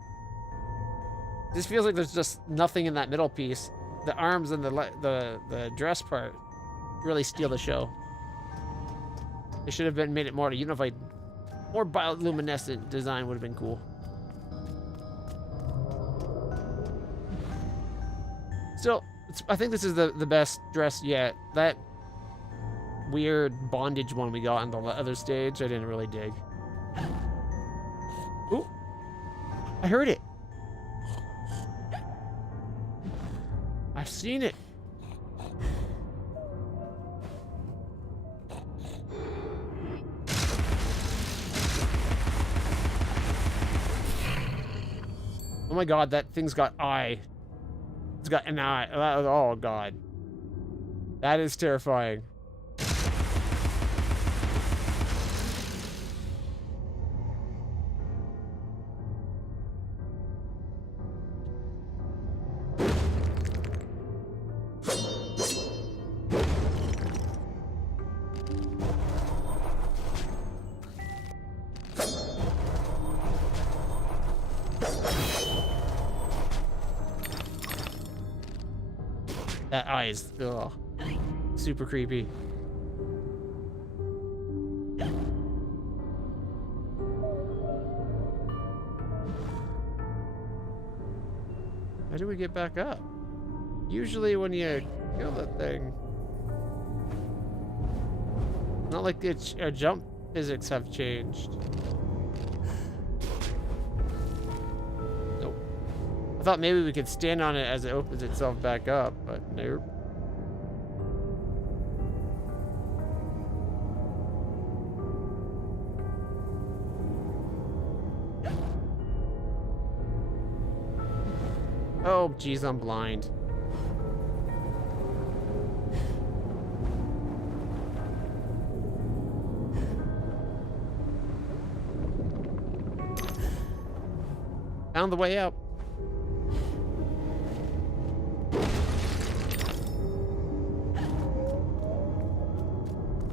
This feels like there's just nothing in that middle piece. The arms and the dress part really steal the show. They should have made it more a unified, more bioluminescent design would have been cool. Still, I think this is the best dress yet. That weird bondage one we got on the other stage, I didn't really dig. Ooh, I heard it. I've seen it. Oh my god, that thing's got eye. It's got an eye. Oh god. That is terrifying. That eye is super creepy. How do we get back up? Usually when you kill that thing, not like our jump physics have changed. I thought maybe we could stand on it as it opens itself back up, but nope. Oh, geez, I'm blind. Found the way out.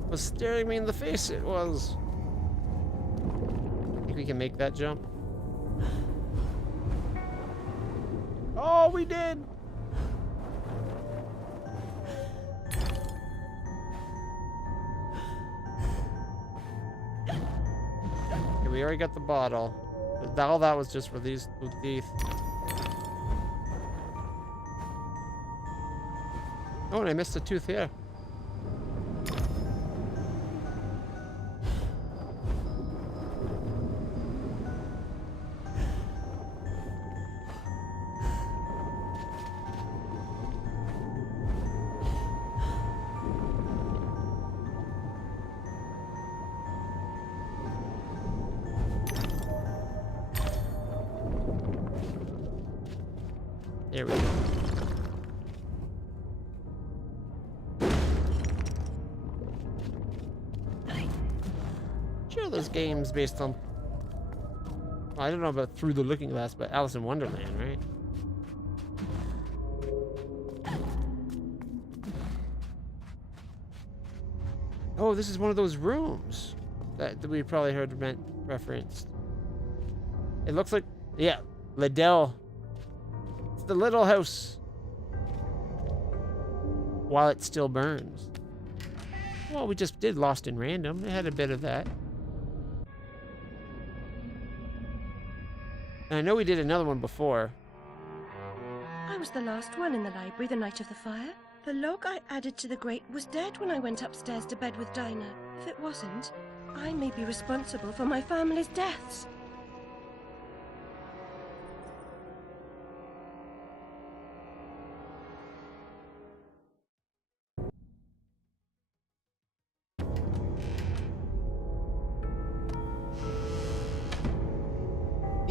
Was staring me in the face, it was. Think we can make that jump? Oh, we did! Okay, we already got the bottle. All that was just for these teeth. Oh, and I missed a tooth here. There we go. Sure, those games based on... Well, I don't know about Through the Looking Glass, but Alice in Wonderland, right? Oh, this is one of those rooms that we probably heard referenced. It looks like... Yeah, Liddell. It's the little house. While it still burns. Well, we just did Lost in Random. It had a bit of that. And I know we did another one before. I was the last one in the library the night of the fire. The log I added to the grate was dead when I went upstairs to bed with Dinah. If it wasn't, I may be responsible for my family's deaths.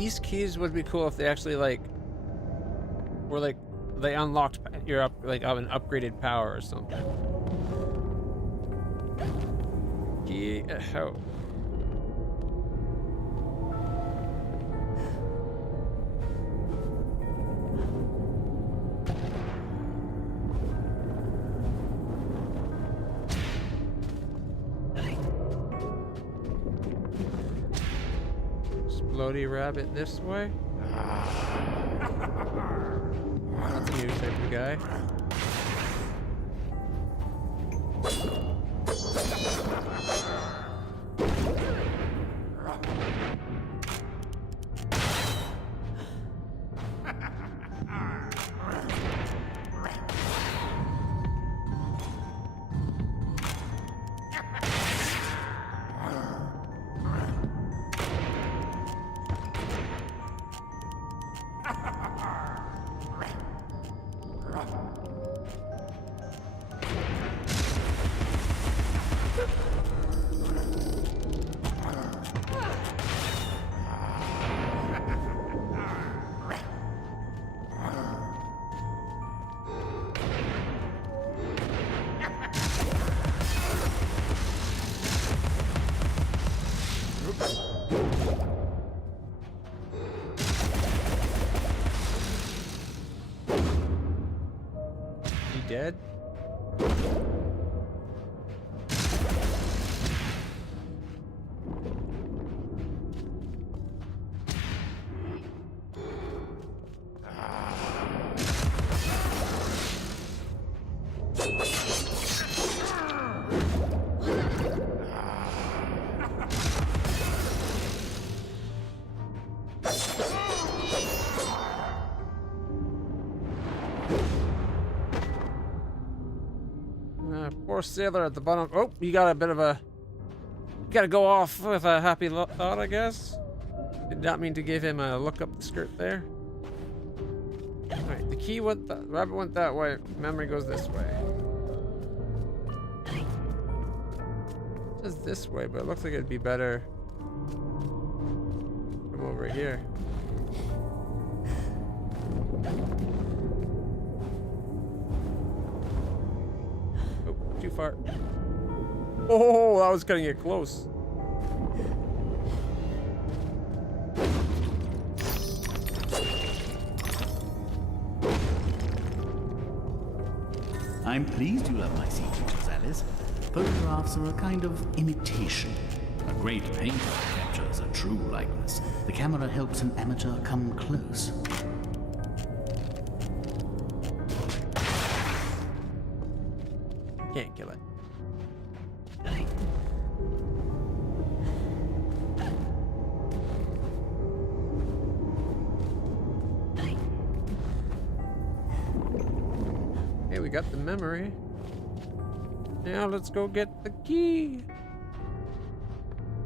These keys would be cool if they actually like were like they unlocked your up like an upgraded power or something. Key how? Explodey rabbit this way. That's a new type of guy. Dead? Poor sailor at the bottom. Oh, you got a bit of a... You gotta go off with a happy thought, I guess. Did not mean to give him a look up the skirt there. Alright, the key went... The rabbit went that way. Memory goes this way. It says this way, but it looks like it'd be better from over here. Too far. Oh, that was cutting it close. I'm pleased you love my sea creatures, Alice. Photographs are a kind of imitation. A great painter captures a true likeness. The camera helps an amateur come close. Can't kill it. Okay, we got the memory. Now let's go get the key.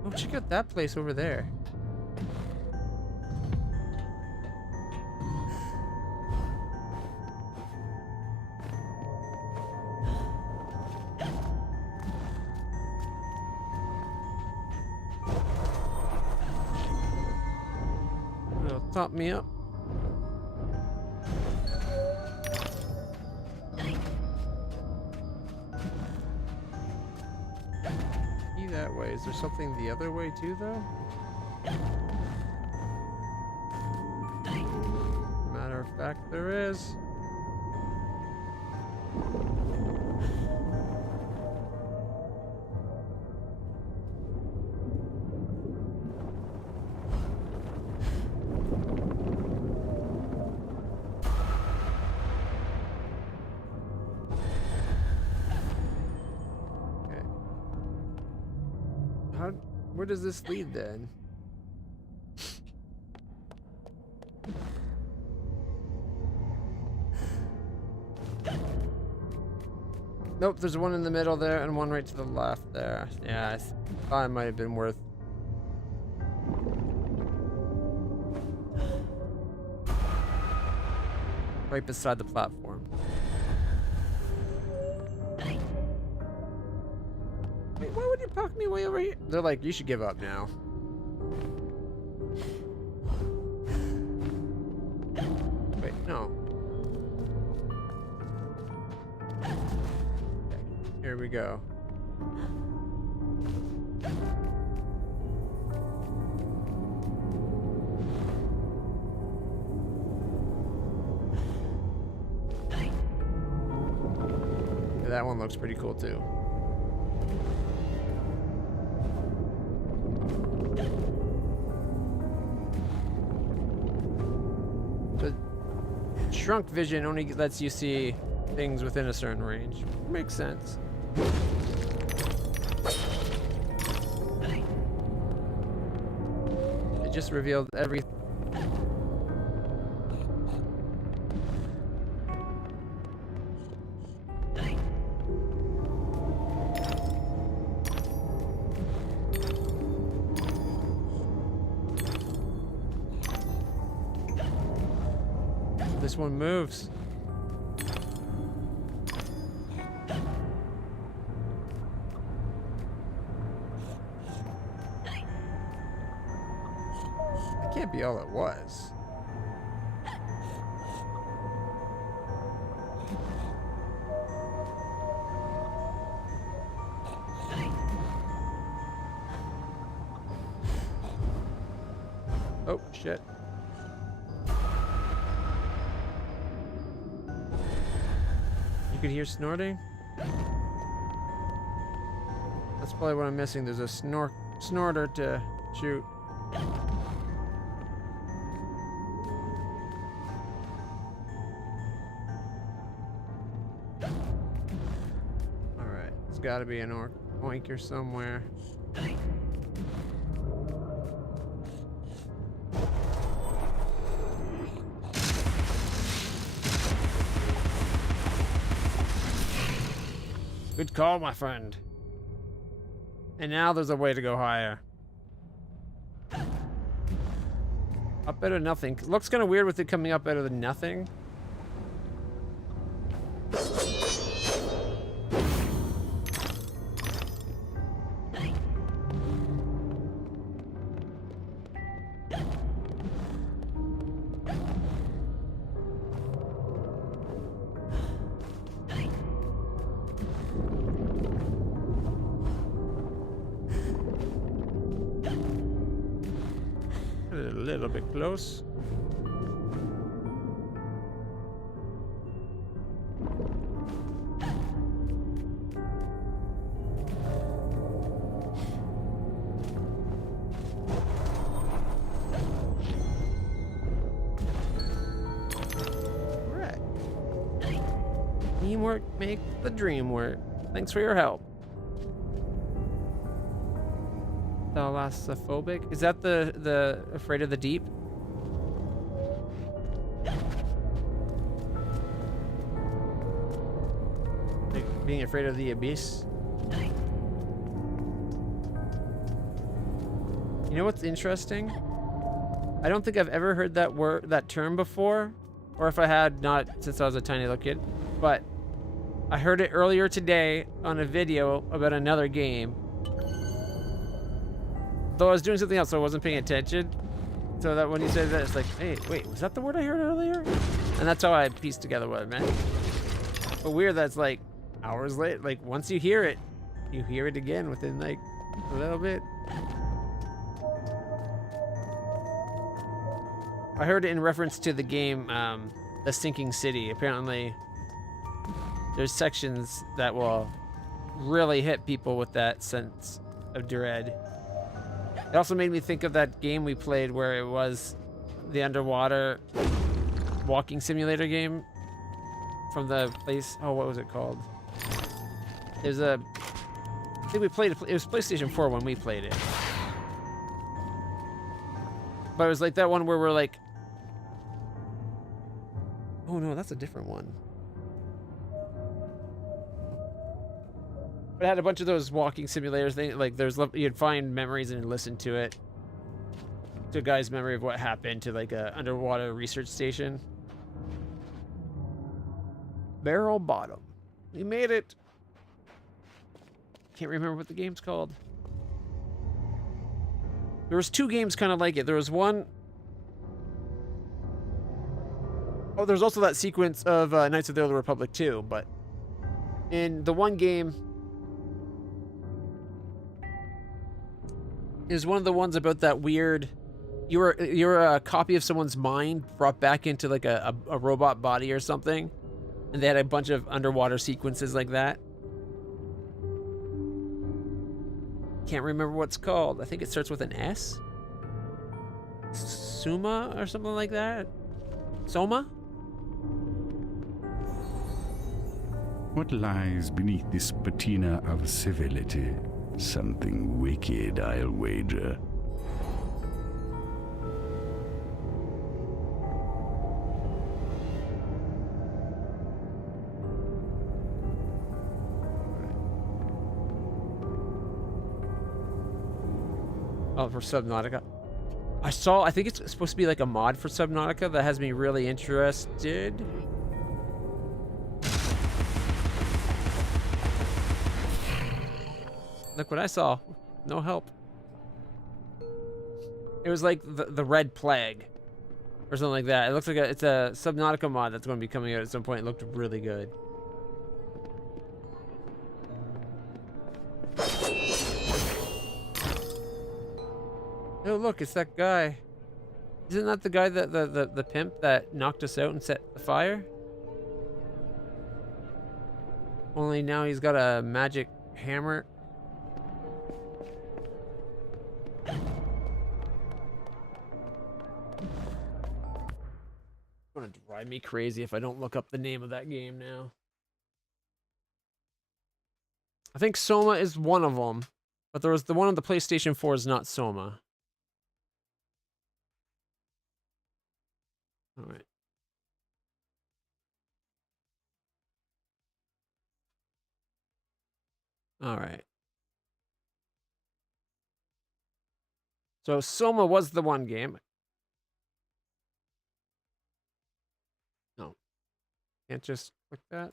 Oh, check out that place over there. Top me up. Key that way. Is there something the other way too, though? Matter of fact, there is. Where does this lead then? Nope, there's one in the middle there and one right to the left there. Yeah, I thought it might have been worth. Right beside the platform. Why would you park me way over here? They're like, you should give up now. Here we go. Yeah, that one looks pretty cool too. The shrunk vision only lets you see things within a certain range. Makes sense. It just revealed everything. This one moves. That can't be all it was. Oh, shit. You could hear snorting? That's probably what I'm missing. There's a snorter to shoot. Alright, there's gotta be an oinker somewhere. Good call, my friend. And now there's a way to go higher. Up out of nothing. Looks kind of weird with it coming up out of the nothing. A little bit close. Right. Teamwork make the dream work. Thanks for your help. Thalassophobic? Is that the afraid of the deep? Like being afraid of the abyss? You know what's interesting? I don't think I've ever heard that term before, or if I had, not since I was a tiny little kid, but I heard it earlier today on a video about another game. Though I was doing something else, so I wasn't paying attention. So that when you said that, it's like, hey, wait, was that the word I heard earlier? And that's how I pieced together what it meant. But weird that's like hours late. Like once you hear it again within like a little bit. I heard it in reference to the game, The Sinking City. Apparently, there's sections that will really hit people with that sense of dread. It also made me think of that game we played where it was the underwater walking simulator game from the place. Oh, what was it called? There's a... I think we played it. It was PlayStation 4 when we played it. But it was like that one where we're like... Oh no, that's a different one. But it had a bunch of those walking simulators. Like you'd find memories and listen to it. To a guy's memory of what happened to like a underwater research station. Barrel Bottom. We made it. Can't remember what the game's called. There was two games kind of like it. There was one... Oh, there's also that sequence of Knights of the Old Republic 2, but in the one game, Is one of the ones about that weird. You're a copy of someone's mind brought back into like a robot body or something, and they had a bunch of underwater sequences like that. Can't remember what it's called. I think it starts with an S. Suma or something like that. Soma? What lies beneath this patina of civility? Something wicked, I'll wager. Oh, for Subnautica. I think it's supposed to be like a mod for Subnautica that has me really interested. Look what I saw. No help. It was like the Red Plague or something like that. It looks like it's a Subnautica mod that's going to be coming out at some point. It looked really good. Oh, look, it's that guy. Isn't that the guy that the pimp that knocked us out and set the fire? Only now he's got a magic hammer. It's gonna drive me crazy if I don't look up the name of that game now. I think Soma is one of them, but there was the one on the PlayStation 4 is not Soma. All right. All right. So Soma was the one game. No. Can't just click that.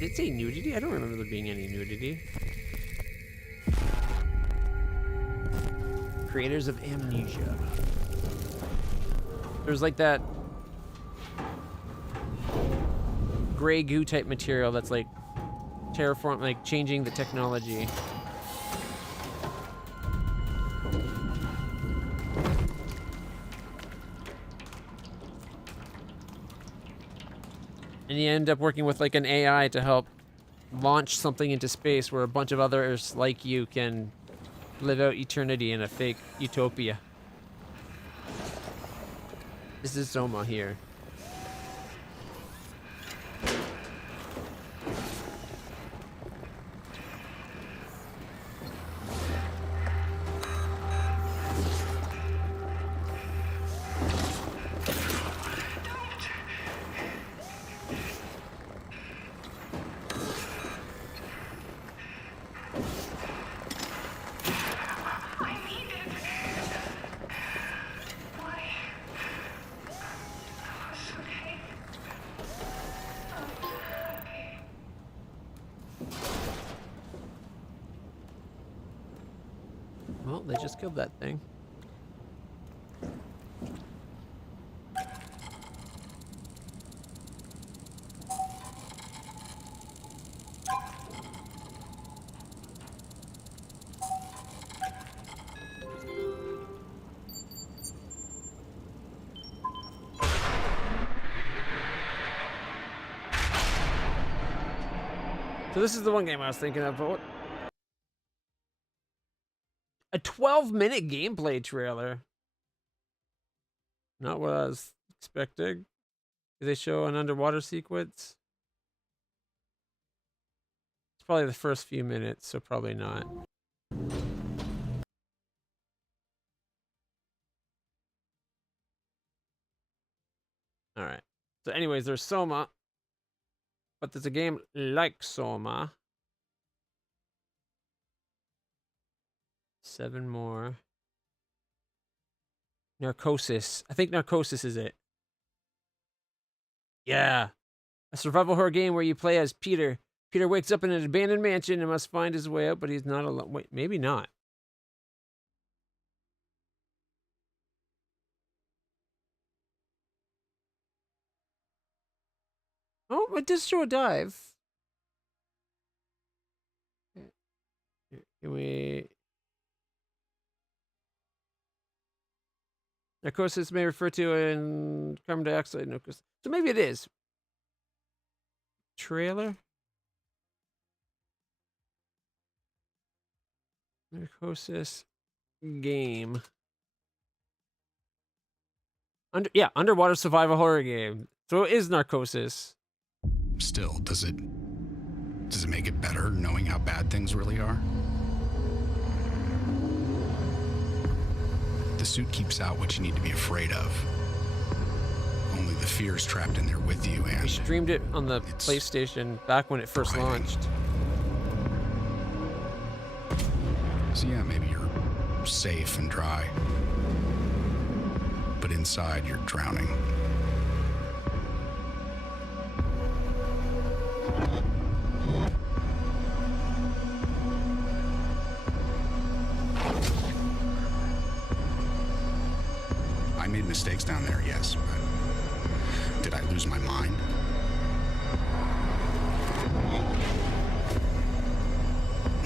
Did it say nudity? I don't remember there being any nudity. Creators of Amnesia. There's like that gray goo type material that's like terraform, like changing the technology. And you end up working with like an AI to help launch something into space where a bunch of others like you can live out eternity in a fake utopia. This is Soma here. Well, they just killed that thing. So this is the one game I was thinking of, but what? A 12-minute gameplay trailer. Not what I was expecting. Do they show an underwater sequence? It's probably the first few minutes, so probably not. Alright. So anyways, there's Soma. But there's a game like Soma. 7 more. Narcosis. I think Narcosis is it. Yeah. A survival horror game where you play as Peter, Peter wakes up in an abandoned mansion and must find his way out, but he's not alone. Wait, maybe not. Oh, it does show a dive. Can we... Narcosis may refer to in carbon dioxide. So maybe it is. Trailer? Narcosis game. Underwater survival horror game. So it is Narcosis. Still, does it make it better knowing how bad things really are? The suit keeps out what you need to be afraid of. Only the fear is trapped in there with you, and... We streamed it on the PlayStation back when it first launched. So yeah, maybe you're safe and dry. But inside, you're drowning. I made mistakes down there, yes, but did I lose my mind?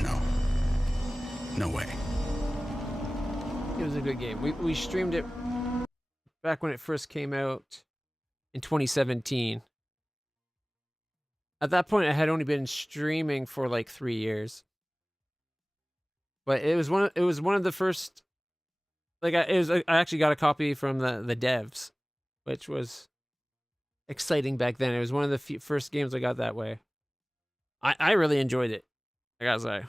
No. No way. It was a good game. We streamed it back when it first came out in 2017. At that point, I had only been streaming for like 3 years. But it was one of the first. Like I actually got a copy from the devs, which was exciting back then. It was one of the first games I got that way. I really enjoyed it, I gotta say.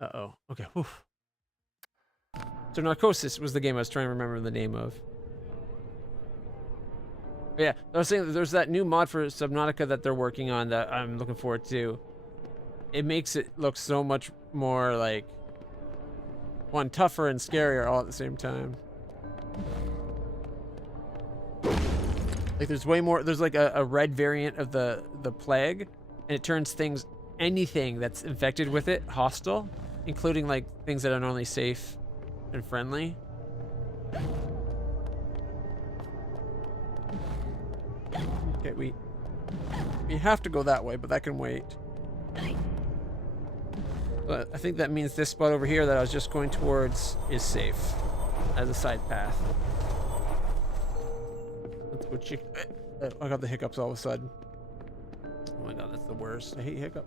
Uh-oh. Okay. Oof. So Narcosis was the game I was trying to remember the name of. But yeah, I was saying that there's that new mod for Subnautica that they're working on that I'm looking forward to. It makes it look so much more like tougher and scarier all at the same time. Like there's way more. There's like a red variant of the plague, and it turns anything that's infected with it hostile, including like things that are normally safe and friendly. Okay, we have to go that way, but that can wait. But I think that means this spot over here that I was just going towards is safe as a side path. Let's go check. I got the hiccups all of a sudden. Oh my god, that's the worst. I hate hiccup.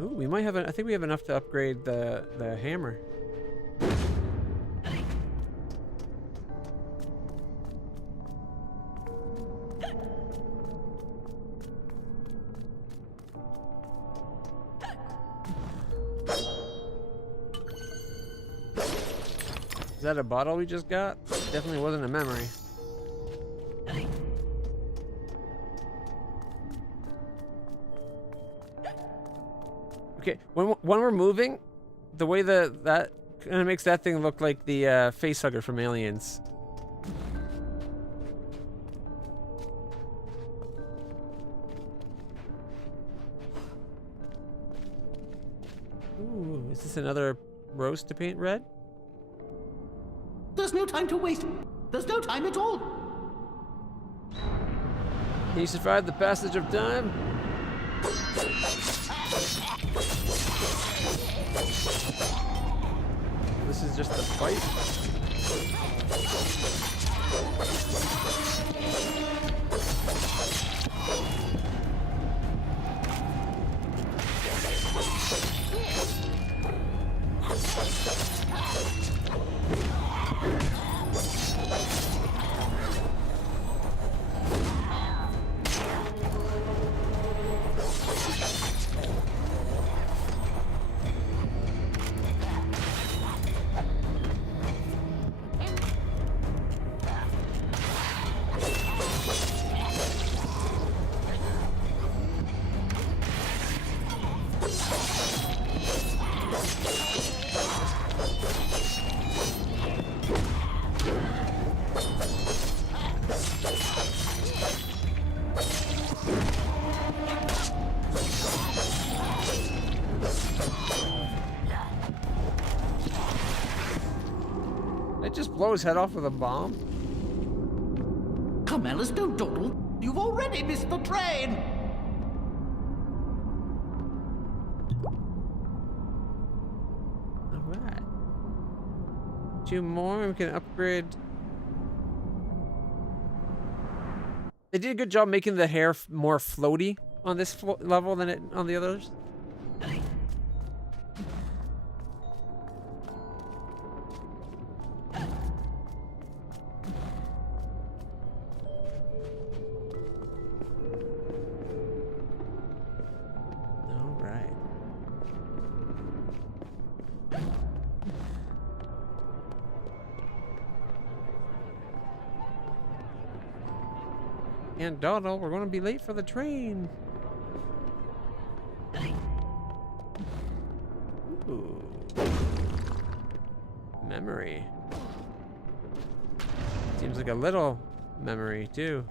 Ooh, we might have. I think we have enough to upgrade the hammer. Is that a bottle we just got? Definitely wasn't a memory. Okay, when we're moving, the way that kind of makes that thing look like the facehugger from Aliens. Ooh, is this another rose to paint red? There's no time to waste. There's no time at all. Can you survive the passage of time? This is just a fight. just blow his head off with a bomb? Come, Alice, don't dawdle. You've already missed the train. Alright. 2 more, we can upgrade. They did a good job making the hair more floaty on this level than on the others. And Donald, we're going to be late for the train. Ooh. Memory. Seems like a little memory, too.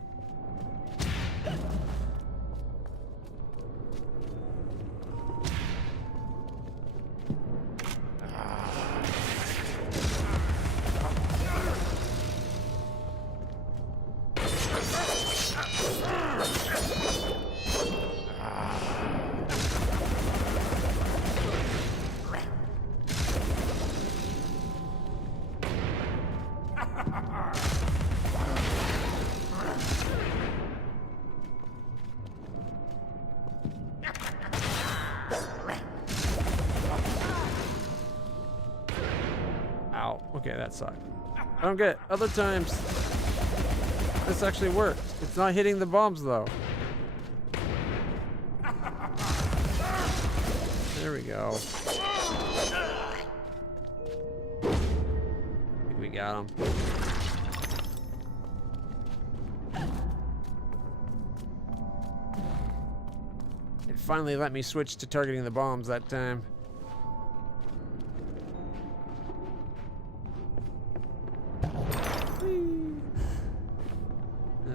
Okay, that sucked. I don't get it. Other times, this actually worked. It's not hitting the bombs, though. There we go. I think we got him. It finally let me switch to targeting the bombs that time.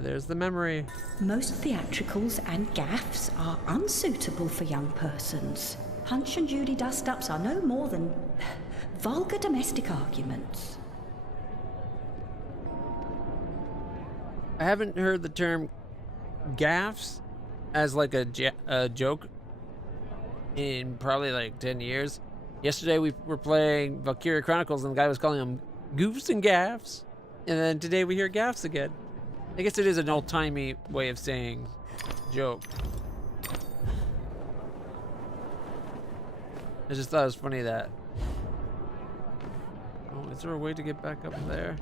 There's the memory. Most theatricals and gaffs are unsuitable for young persons. Punch and Judy dust-ups are no more than vulgar domestic arguments. I haven't heard the term gaffs as like a joke in probably like 10 years. Yesterday we were playing Valkyria Chronicles and the guy was calling them goofs and gaffs. And then today we hear gaffs again. I guess it is an old-timey way of saying joke. I just thought it was funny that... Oh, is there a way to get back up there?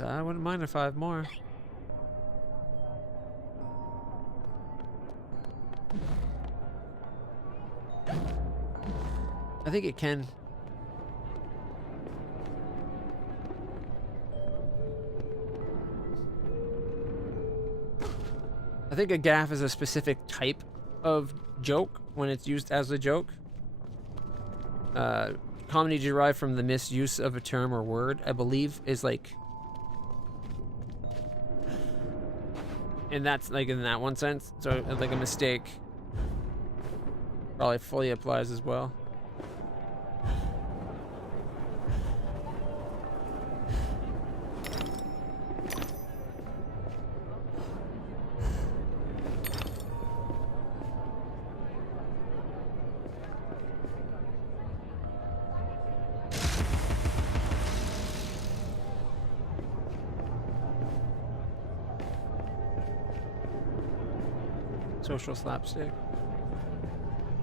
I wouldn't mind if I had more. I think it can. I think a gaff is a specific type of joke when it's used as a joke. Comedy derived from the misuse of a term or word, I believe, is like... And that's like in that one sense. So like a mistake probably fully applies as well. Social slapstick.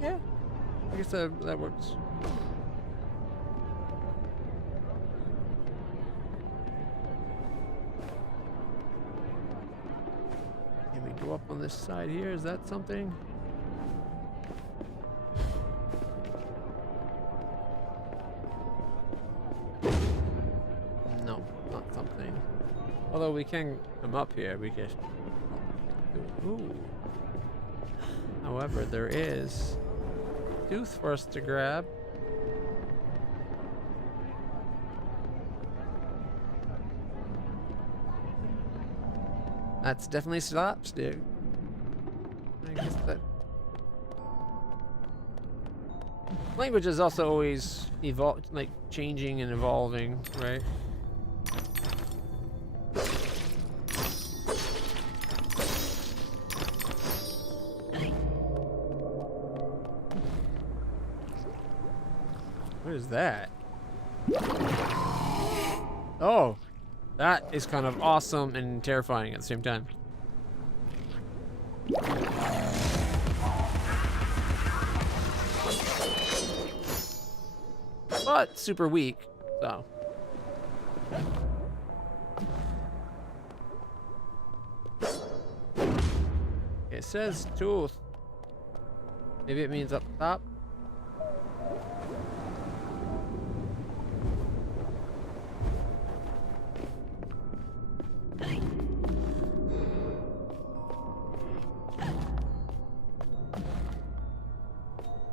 Yeah, I guess that works. Can we go up on this side here? Is that something? No, not something. Although we can come up here, we can. Ooh. However, there is tooth for us to grab. That's definitely slapstick. I guess that. Language is also always like changing and evolving, right? What is that? Oh, that is kind of awesome and terrifying at the same time. But super weak, so. It says tooth. Maybe it means up top.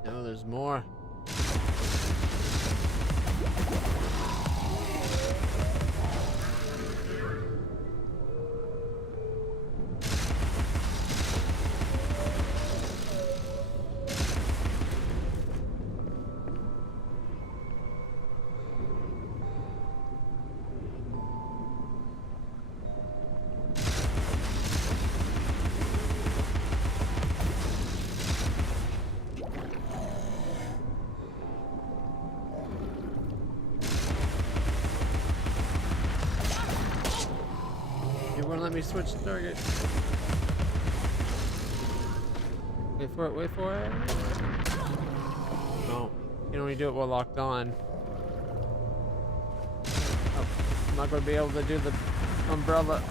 No, there's more. Let me switch the target. Wait for it, wait for it. No, you can only do it while locked on. Oh, I'm not going to be able to do the umbrella.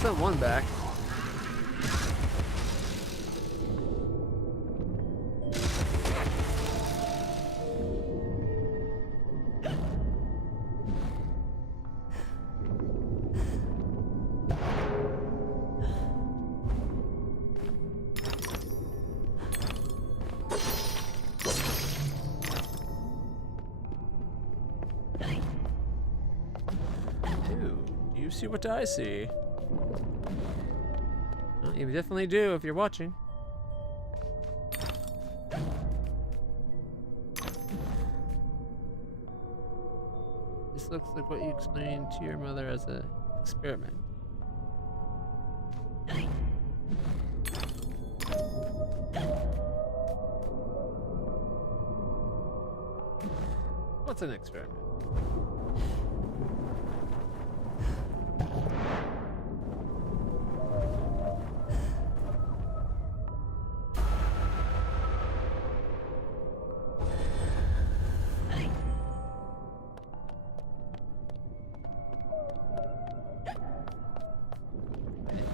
Sent one back. Ew, do you see what I see? Well, you definitely do if you're watching. This looks like what you explained to your mother as an experiment. What's an experiment?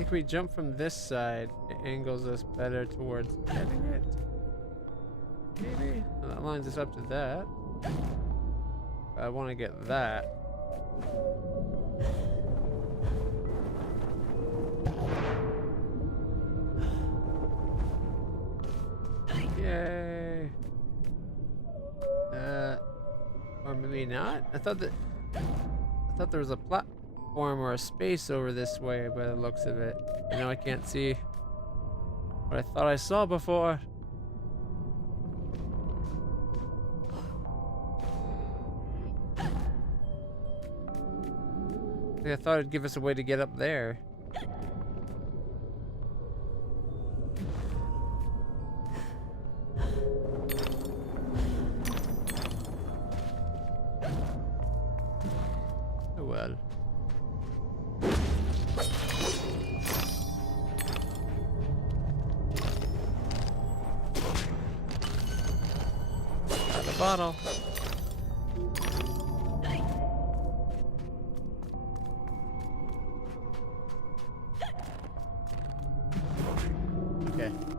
If we jump from this side, it angles us better towards getting it. Maybe? Well, that lines us up to that. I want to get that. Yay! Or maybe not. I thought there was a platform or a space over this way by the looks of it. You know, I can't see what I thought I saw before. I thought it'd give us a way to get up there. Oh well. Got the bottle.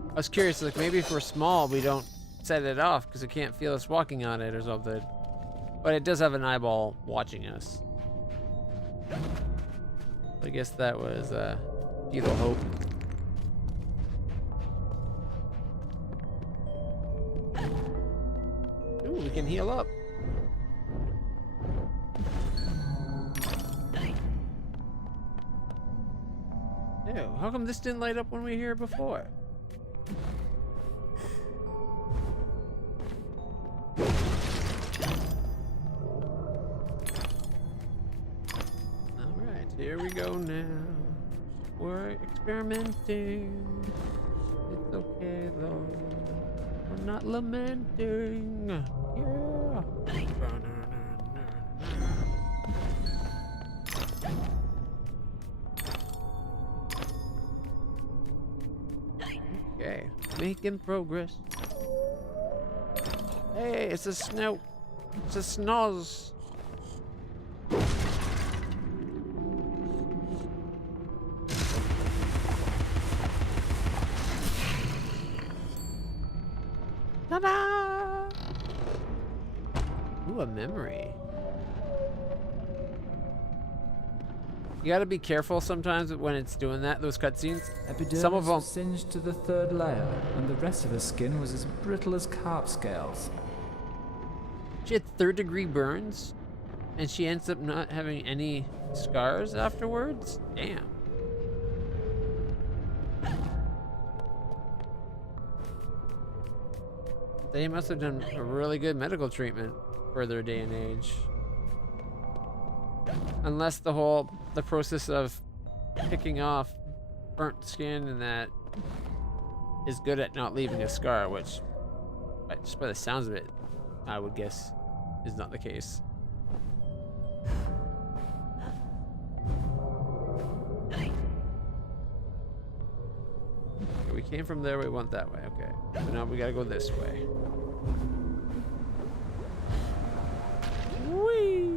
I was curious, like maybe if we're small, we don't set it off because it can't feel us walking on it or something. But it does have an eyeball watching us. I guess that was futile hope. Ooh, we can heal up. Ew, how come this didn't light up when we were here before? Alright, here we go now. We're experimenting. It's okay though. We're not lamenting. Yeah. Okay, making progress. Hey, it's a snout. It's a snoz. Ta-da! Ooh, a memory. You gotta be careful sometimes when it's doing that, those cutscenes. Epidermis Some of them was singed to the 3rd layer, and the rest of her skin was as brittle as carp scales. She had 3rd-degree burns, and she ends up not having any scars afterwards? Damn. They must have done a really good medical treatment for their day and age. Unless the process of picking off burnt skin and that is good at not leaving a scar, which, just by the sounds of it, I would guess is not the case. We came from there, we went that way, okay. So now we gotta go this way. Whee!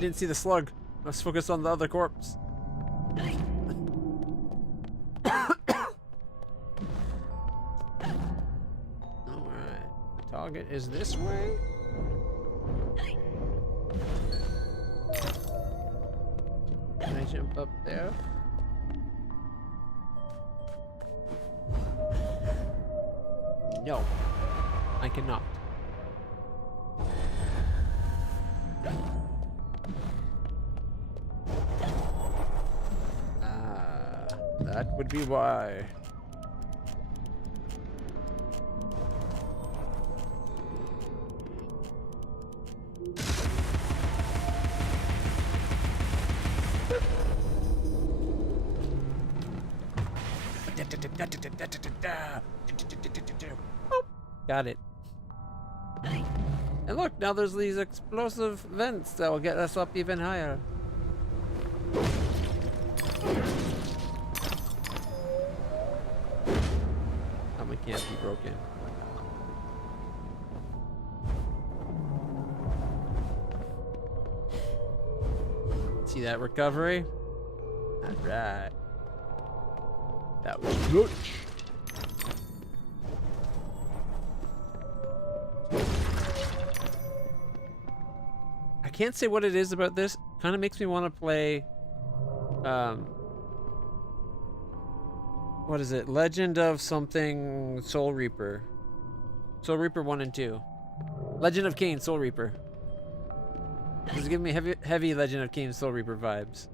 Didn't see the slug. Let's focus on the other corpse. Alright. The target is this way. Can I jump up there? No. I cannot. That would be why. Oh, got it. And look, now there's these explosive vents that will get us up even higher. Can't be broken. See that recovery? Alright. That was good. I can't say what it is about this. Kind of makes me want to play what is it? Legend of something Soul Reaper. Soul Reaper 1 and 2. Legend of Kain Soul Reaper. This is giving me heavy Legend of Kain Soul Reaper vibes.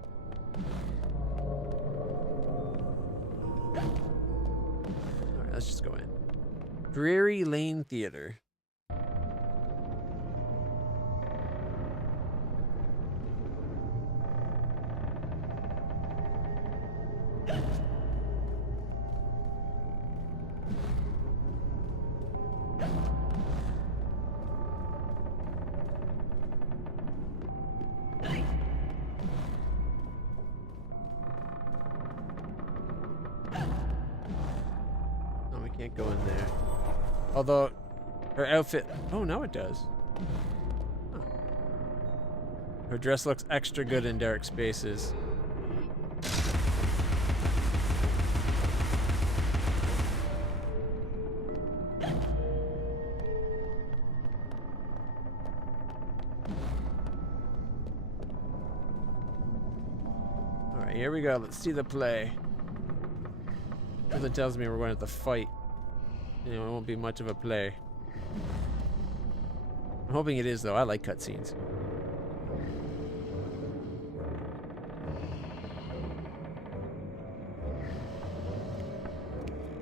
Alright, let's just go in. Brewery Lane Theater. Can't go in there. Although her outfit. Oh, no, it does. Huh. Her dress looks extra good in dark spaces. Alright, here we go. Let's see the play. Something tells me we're going to have to fight. You know, it won't be much of a play. I'm hoping it is, though. I like cutscenes.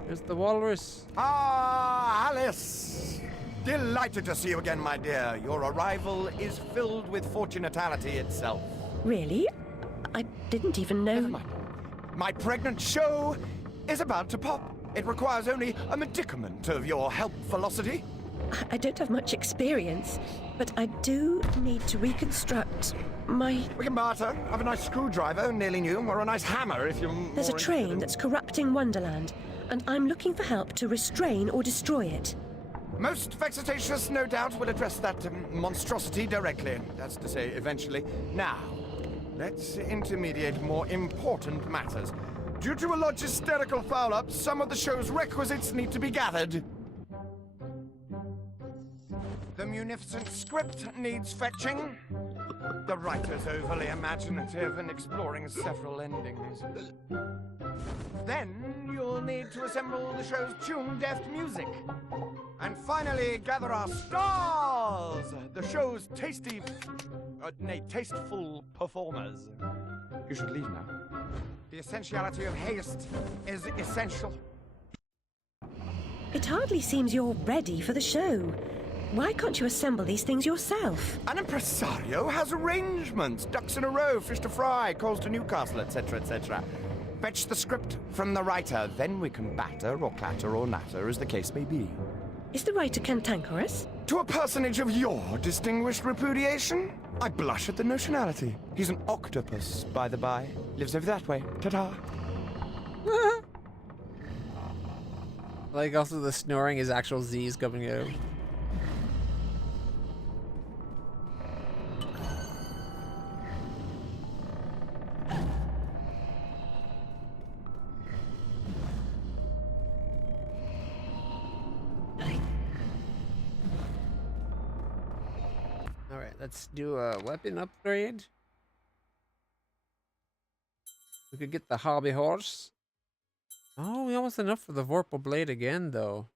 There's the walrus. Ah, Alice! Delighted to see you again, my dear. Your arrival is filled with fortunatality itself. Really? I didn't even know. Never mind. My pregnant show is about to pop. It requires only a medicament of your helpfulosity. I don't have much experience, but I do need to reconstruct my... We can barter. Have a nice screwdriver, nearly new, or a nice hammer if you're There's a more train interested that's corrupting Wonderland, and I'm looking for help to restrain or destroy it. Most vexatious, no doubt, will address that monstrosity directly. That's to say, eventually. Now, let's intermediate more important matters. Due to a logisterical foul-up, some of the show's requisites need to be gathered. The munificent script needs fetching. The writer's overly imaginative and exploring several endings. Then you'll need to assemble the show's tune-deft music. And finally, gather our stars! The show's tasteful performers. You should leave now. The essentiality of haste is essential. It hardly seems you're ready for the show. Why can't you assemble these things yourself? An impresario has arrangements. Ducks in a row, fish to fry, calls to Newcastle, etc., etc. Fetch the script from the writer, then we can batter or clatter or natter, as the case may be. Is the writer cantankerous? To a personage of your distinguished repudiation? I blush at the notionality. He's an octopus, by the by. Lives over that way. Ta-ta. Like, also the snoring is actual Z's coming out. Alright, let's do a weapon upgrade. We could get the hobby horse. Oh, we almost enough for the Vorpal blade again, though.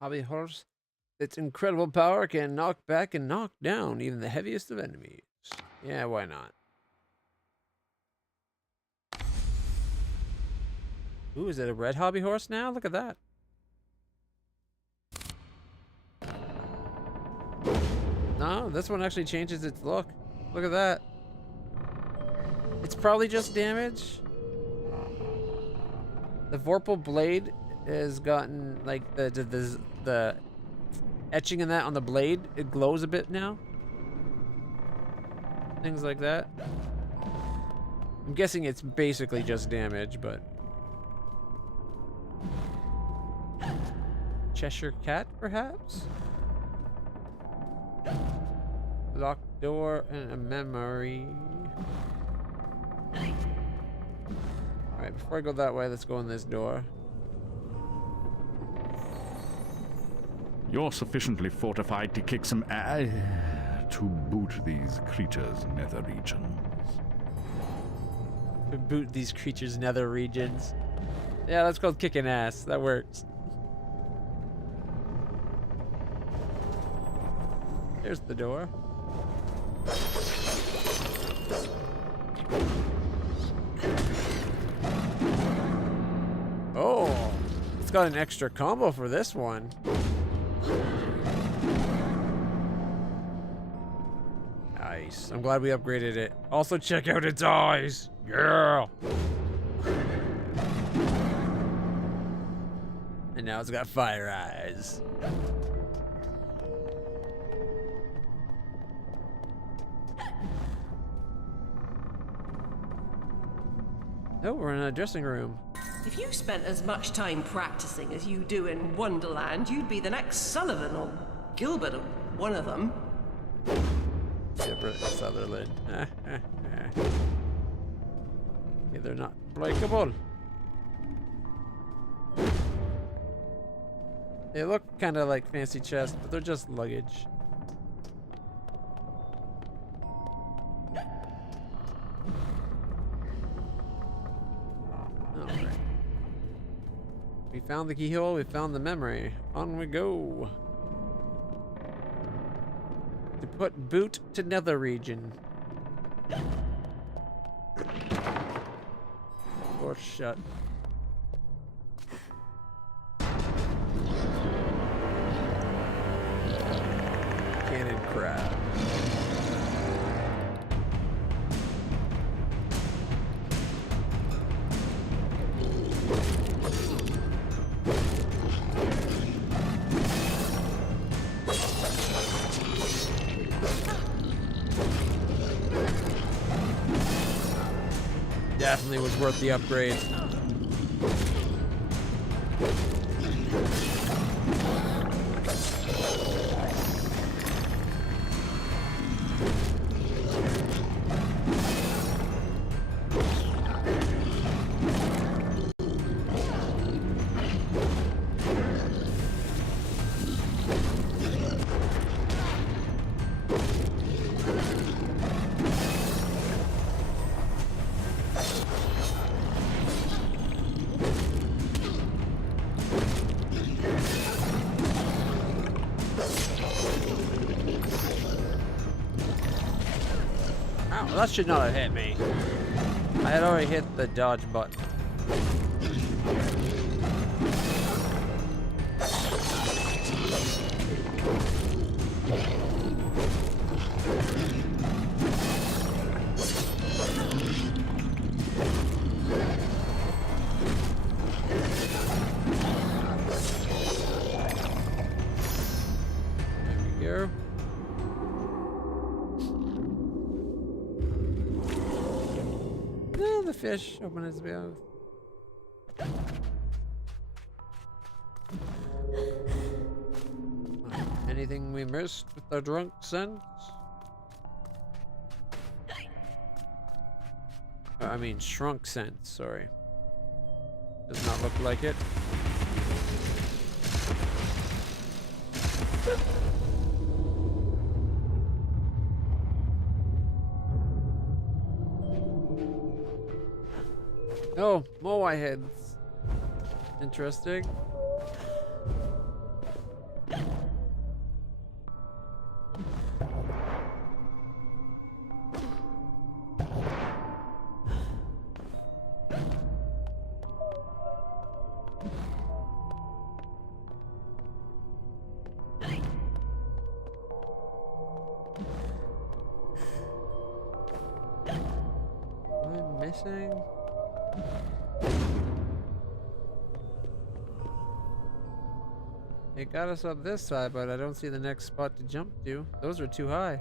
Hobby horse. Its incredible power can knock back and knock down even the heaviest of enemies. Yeah, why not? Ooh, is it a red hobby horse now? Look at that. No, this one actually changes its look. Look at that. It's probably just damage. The Vorpal blade has gotten like the etching in that on the blade. It glows a bit now. Things like that. I'm guessing it's basically just damage, but Cheshire Cat, perhaps? Locked door and a memory. Alright, before I go that way, let's go in this door. You're sufficiently fortified to kick some to boot these creatures' nether regions. To boot these creatures' nether regions. Yeah, that's called kicking ass. That works. There's the door. Oh, it's got an extra combo for this one. Nice. I'm glad we upgraded it. Also, check out its eyes. Yeah. And now it's got fire eyes. Oh, we're in a dressing room. If you spent as much time practicing as you do in Wonderland, you'd be the next Sullivan or Gilbert or one of them. Gilbert Sutherland. Yeah, they're not breakable. They look kind of like fancy chests, but they're just luggage. Alright. We found the keyhole, we found the memory. On we go. To put boot to nether region. Door shut. Cannon crab. Definitely was worth the upgrade. Well, that should not have hit me. I had already hit the dodge button. There we go. The fish open his mouth. Anything we missed with our drunk sense? I mean shrunk sense, sorry. Does not look like it. Oh, Moai heads. Interesting. Am I missing? It got us up this side, but I don't see the next spot to jump to. Those are too high.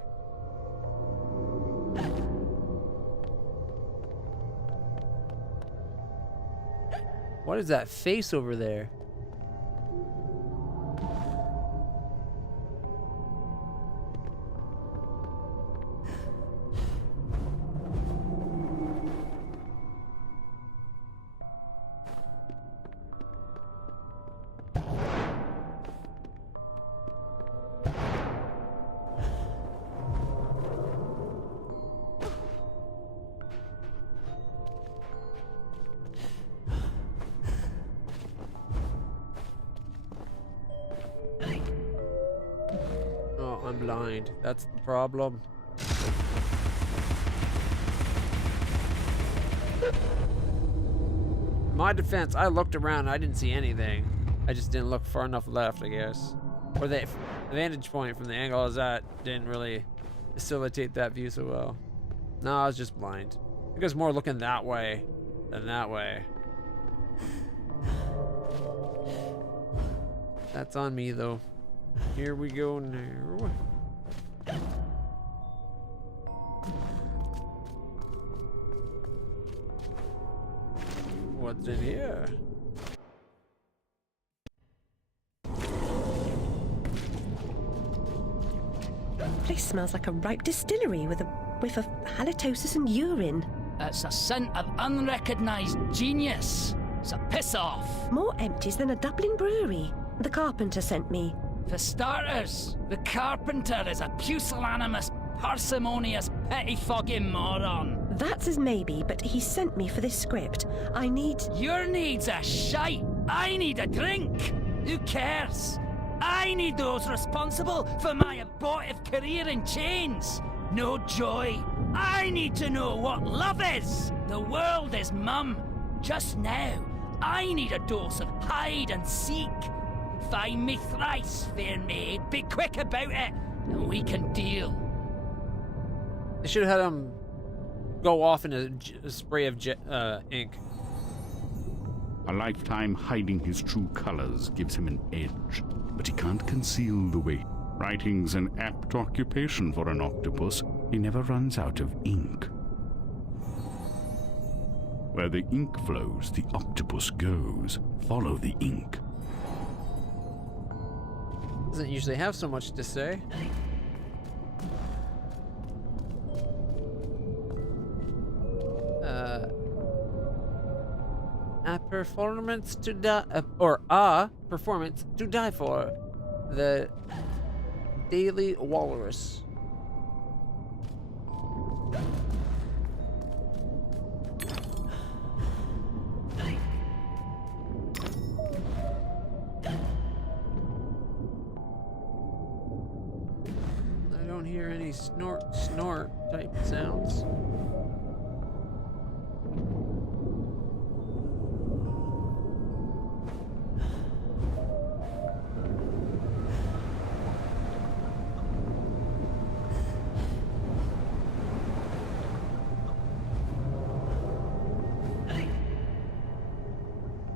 What is that face over there? blind. That's the problem. In my defense, I looked around. I didn't see anything. I just didn't look far enough left, I guess. Or the vantage point from the angle I was at didn't really facilitate that view so well. No, I was just blind. I think I was more looking that way than that way. That's on me, though. Here we go now. What's in here? Place smells like a ripe distillery with a whiff of halitosis and urine. It's a scent of unrecognised genius. So piss off. More empties than a Dublin brewery. The carpenter sent me. For starters, the carpenter is a pusillanimous, parsimonious, pettifogging moron. That's as maybe, but he sent me for this script. I need... Your needs are shite. I need a drink. Who cares? I need those responsible for my abortive career in chains. No joy. I need to know what love is. The world is mum. Just now, I need a dose of hide and seek. Find me thrice, fair maid. Be quick about it, and we can deal. They should have had him go off in a spray of ink. A lifetime hiding his true colors gives him an edge, but he can't conceal the weight. Writing's an apt occupation for an octopus. He never runs out of ink. Where the ink flows, the octopus goes. Follow the ink. Doesn't usually have so much to say. A performance to die, or a performance to die for. The Daily Walrus. I don't hear any snort type sounds.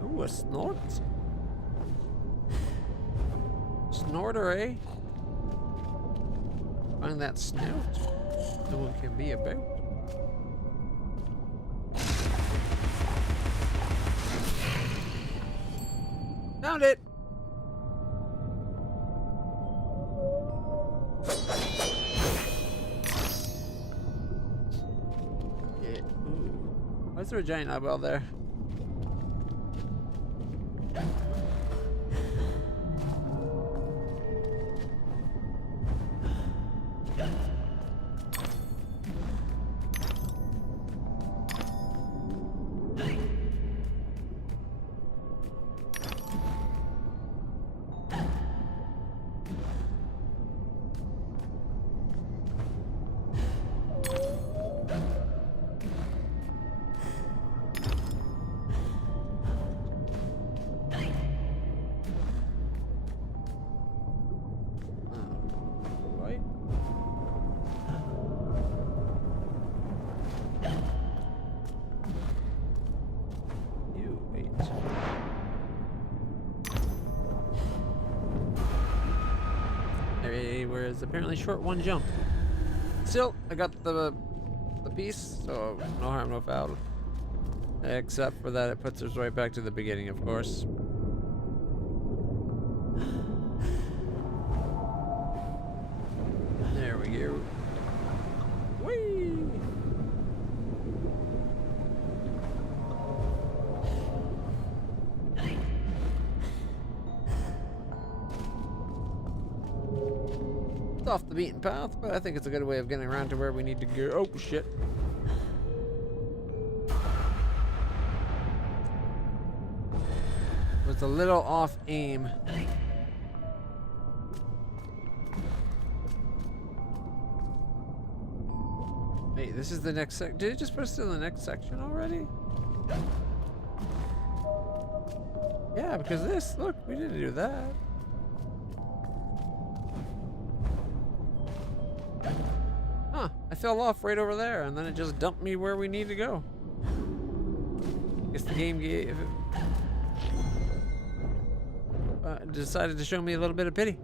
Ooh, a snort? Snorter, eh? Find that snout no one can be about. Found it! Yeah. Ooh. Why is there a giant eyeball there? Whereas apparently short one jump. Still, I got the piece, so no harm, no foul. Except for that, it puts us right back to the beginning, of course. There we go. Whee! Off the beaten path, but I think it's a good way of getting around to where we need to go. Oh shit. Was a little off aim. This is the next sec. Did it just put us in the next section already? Yeah, because this. Look, we didn't do that. Huh, I fell off right over there, and then it just dumped me where we need to go. Guess the game gave decided to show me a little bit of pity.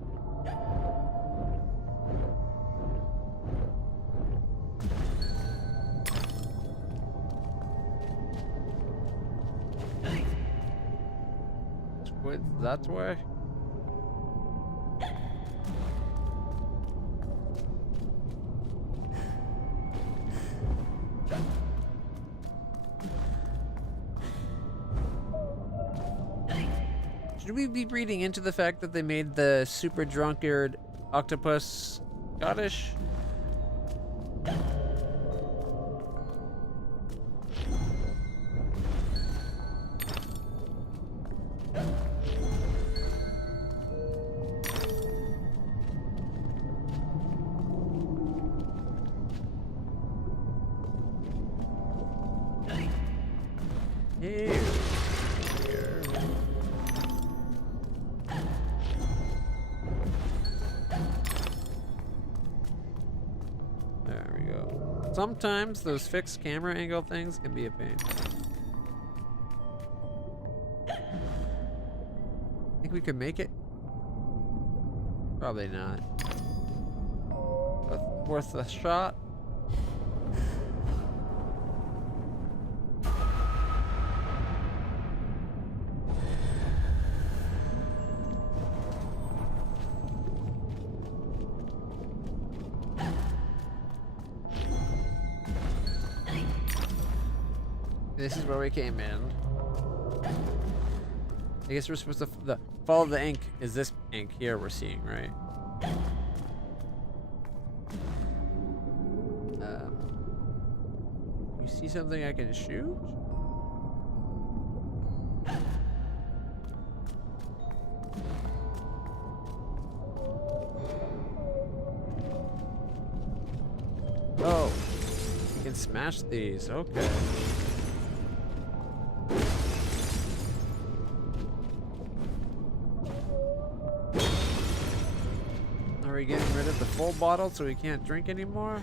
Squids that way? Should we be reading into the fact that they made the super drunkard octopus Scottish? Sometimes those fixed camera angle things can be a pain. Think we could make it? Probably not. But worth a shot. This is where we came in. I guess we're supposed to follow the ink. Is this ink here we're seeing, right? You see something I can shoot? Oh, you can smash these. Okay. Are we getting rid of the full bottle so we can't drink anymore?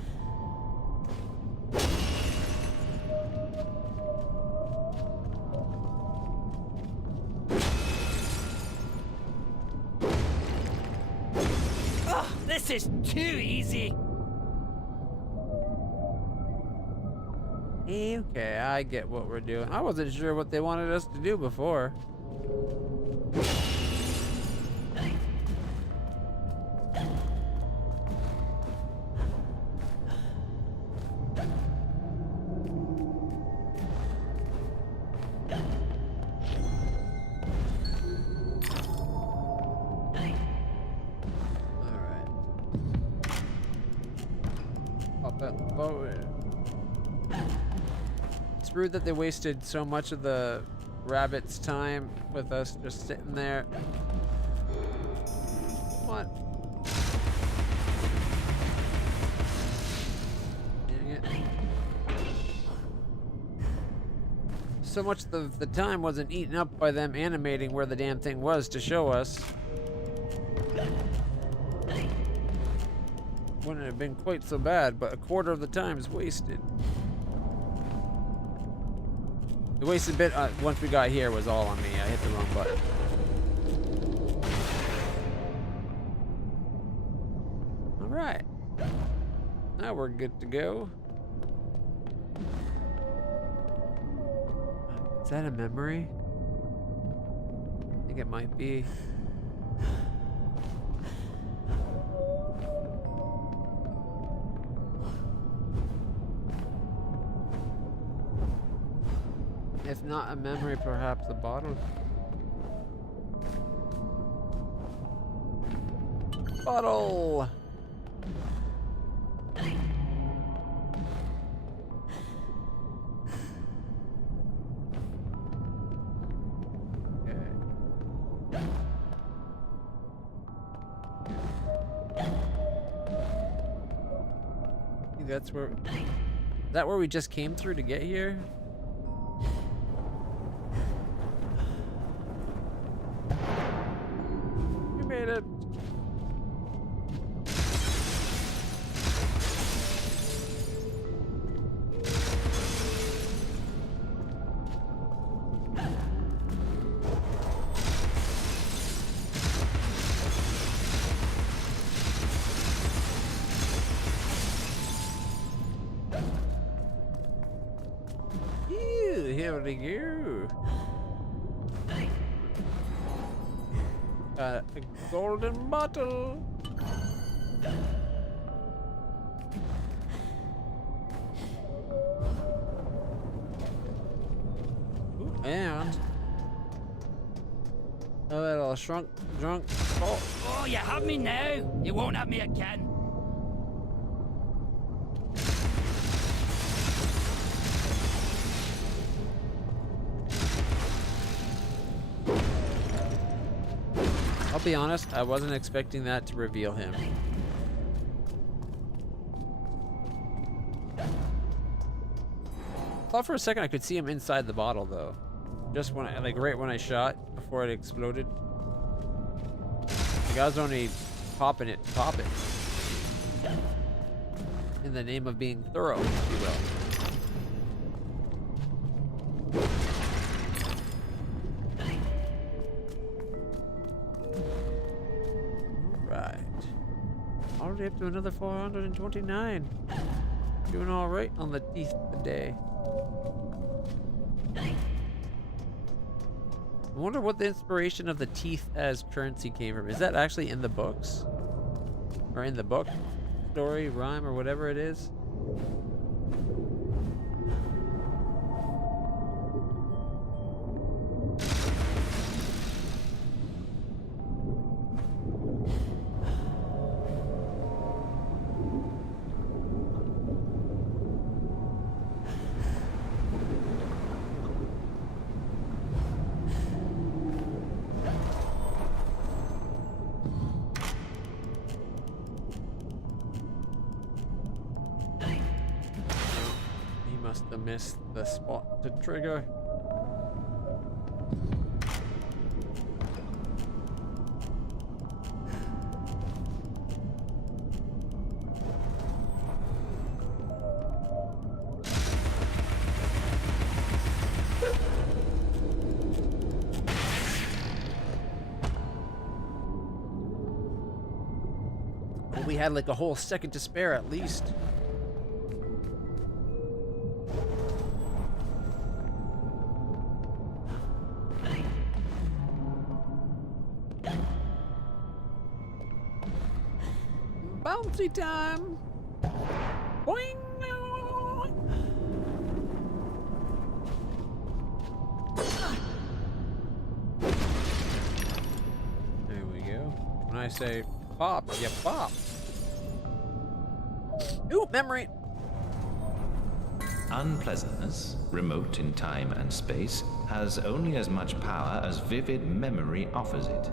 Oh, this is too easy. Okay, I get what we're doing. I wasn't sure what they wanted us to do before. It's rude that they wasted so much of the rabbit's time with us just sitting there. What? Dang it. So much of the time wasn't eaten up by them animating where the damn thing was to show us. Wouldn't have been quite so bad, but a quarter of the time is wasted. The wasted bit once we got here was all on me. I hit the wrong button. All right. Now we're good to go. Is that a memory? I think it might be. If not a memory, perhaps a bottle. Bottle! Okay. I think that's where... Is that where we just came through to get here? We made it. Here we go. A golden bottle. Ooh, and a little drunk. Oh, you have me now. You won't have me again. I'll be honest, I wasn't expecting that to reveal him. Thought for a second I could see him inside the bottle though. Just when like right when I shot before it exploded. Like I was only popping it. In the name of being thorough, if you will. Already up to another 429. Doing all right on the teeth today. I wonder what the inspiration of the teeth as currency came from. Is that actually in the books? Or in the book? Story, rhyme, or whatever it is? Missed the spot to trigger. Well, we had like a whole second to spare at least. Bouncy time! Boing! There we go. When I say pop, you pop. Ooh, memory! Unpleasantness, remote in time and space, has only as much power as vivid memory offers it.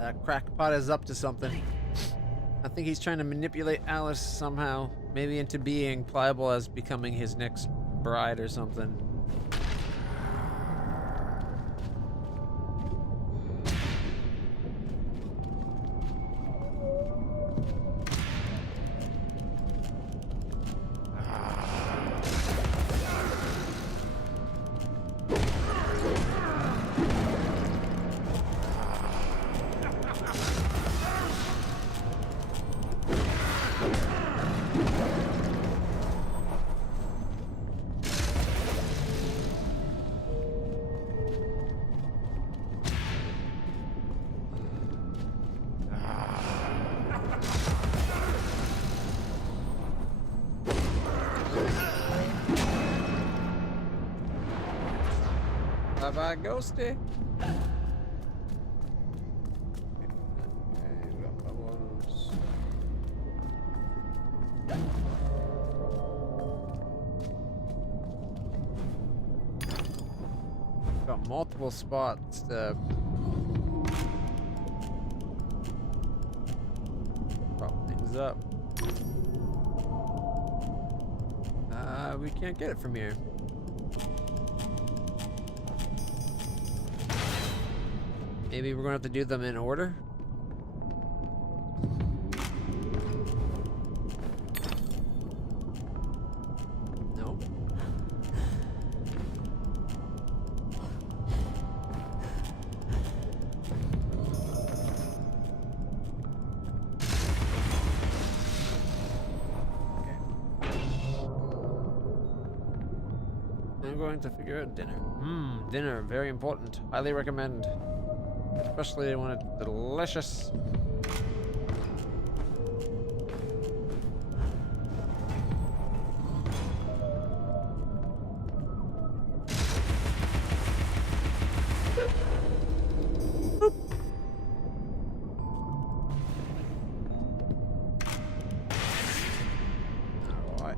That crackpot is up to something. I think he's trying to manipulate Alice somehow, maybe into being pliable as becoming his next bride or something. Bye-bye, Ghosty. Got multiple spots to prop things up. We can't get it from here. Maybe we're gonna have to do them in order. No. I'm going to figure out dinner. Dinner, very important. Highly recommend. Especially when it's delicious. Boop. All right.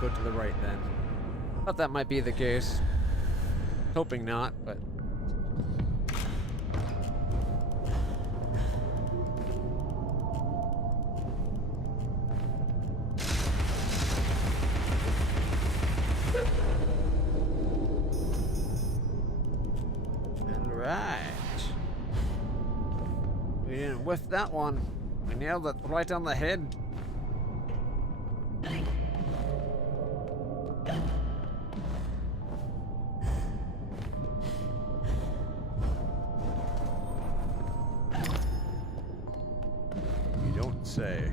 Go to the right then. Thought that might be the case. Hoping not, but. Alright. We didn't whiff that one. We nailed it right on the head. Say.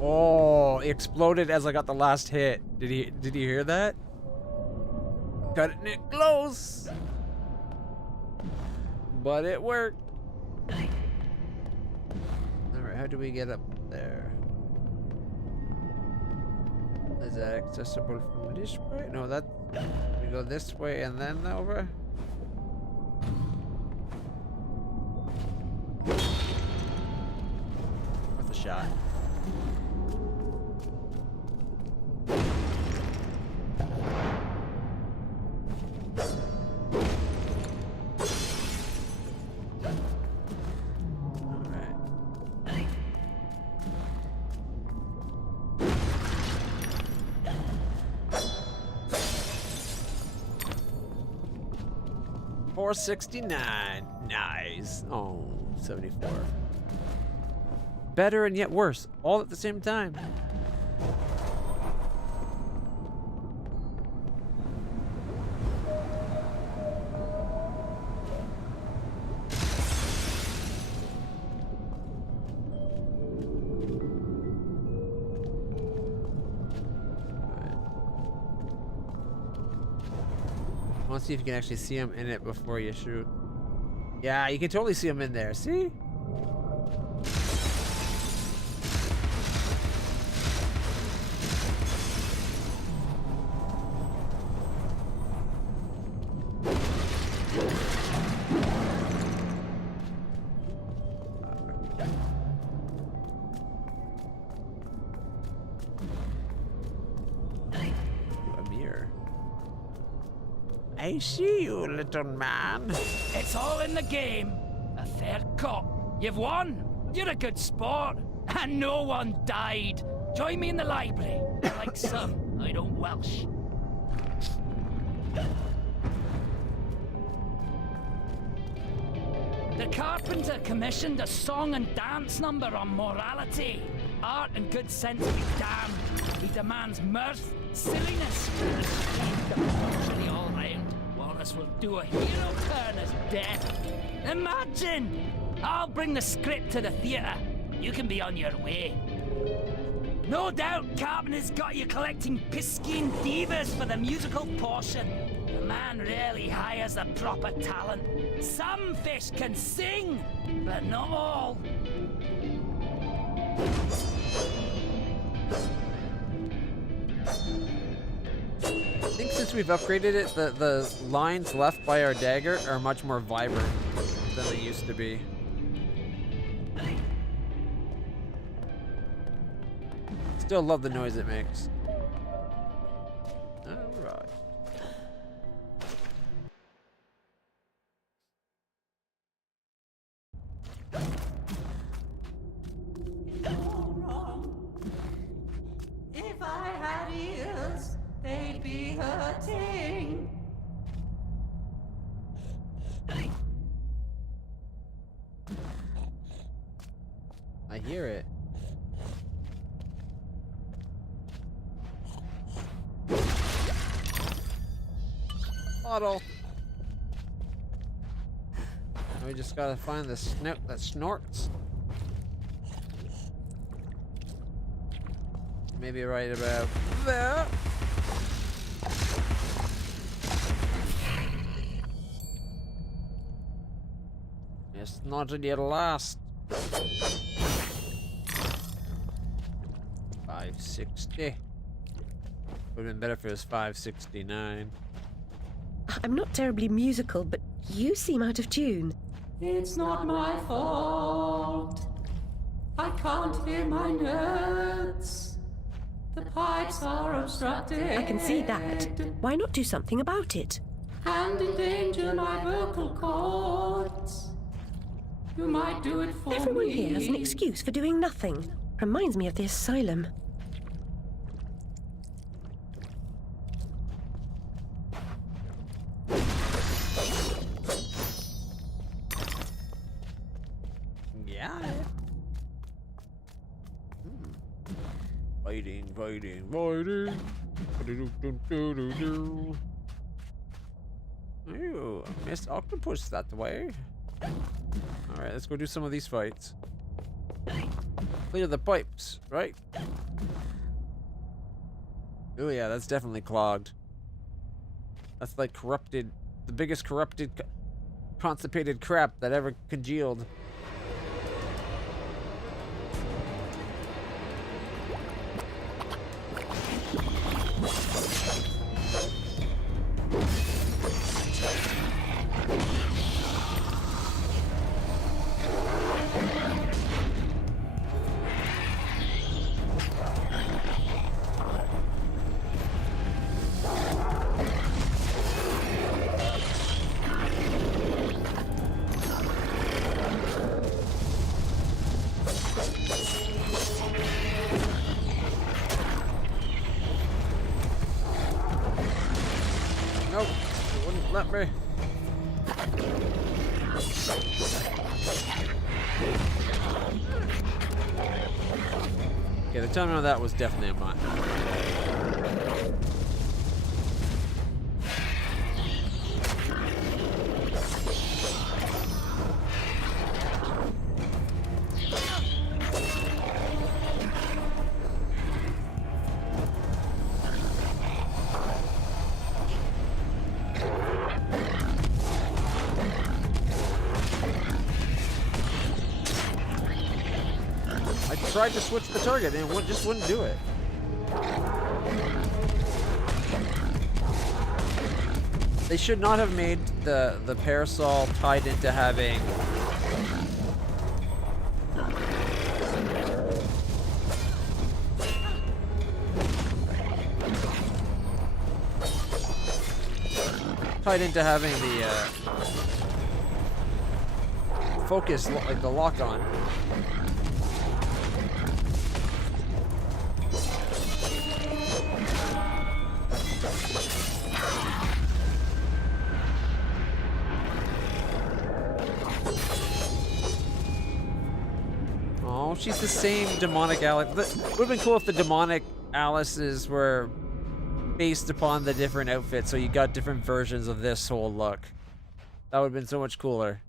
Oh, it exploded as I got the last hit. Did you hear that? Cutting it close. But it worked. How do we get up there? Is that accessible from this way? No, that we go this way and then over. Worth a shot. $469. Nice. Oh, 74. Better and yet worse, all at the same time. I want to see if you can actually see him in it before you shoot. Yeah, you can totally see him in there. See? I see you, little man. It's all in the game. A fair cop. You've won. You're a good sport. And no one died. Join me in the library. Like some, I don't Welsh. The carpenter commissioned a song and dance number on morality. Art and good sense be damned. He demands mirth, silliness, and debauchery all round. Wallace will do a hero turn as death. Imagine! I'll bring the script to the theatre. You can be on your way. No doubt Carpenter's got you collecting Piscean divas for the musical portion. The man rarely hires the proper talent. Some fish can sing, but not all. think since we've upgraded it, the lines left by our dagger are much more vibrant than they used to be. Still love the noise it makes. Alright. If I had ears, they'd be hurting. I hear it. Bottle. Now we just gotta find the snout that snorts. Maybe right about there. It's not at last. 560. Would have been better if it was 569. I'm not terribly musical, but you seem out of tune. It's not my fault. I can't hear my notes. The pipes are obstructed. I can see that. Why not do something about it? And endanger my vocal cords. You might do it for Everyone me. here has an excuse for doing nothing. Reminds me of the asylum. Yeah. Fighting, fighting, fighting. Ew, missed octopus that way. Alright, let's go do some of these fights. Clear the pipes, right? Oh yeah, that's definitely clogged. That's like corrupted, the biggest corrupted, constipated crap that ever congealed. Nope, it wouldn't let me. Okay, the timing on that was definitely a mine. I tried to switch the target and it just wouldn't do it. They should not have made the parasol tied into having the focus, like the lock on. Oh, she's the same demonic Alice. It would have been cool if the demonic Alices were based upon the different outfits, so you got different versions of this whole look. That would have been so much cooler.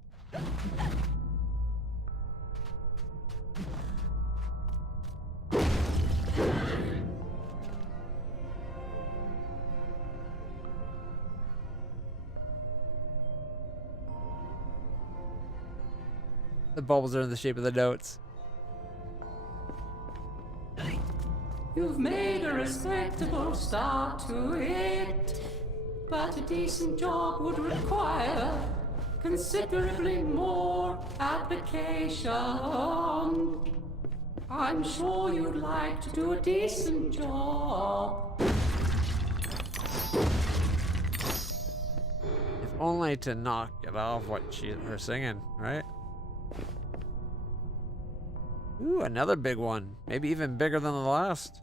The bubbles are in the shape of the notes. You've made a respectable start to it, but a decent job would require considerably more application. I'm sure you'd like to do a decent job. If only to knock it off what her singing, right? Ooh, another big one. Maybe even bigger than the last.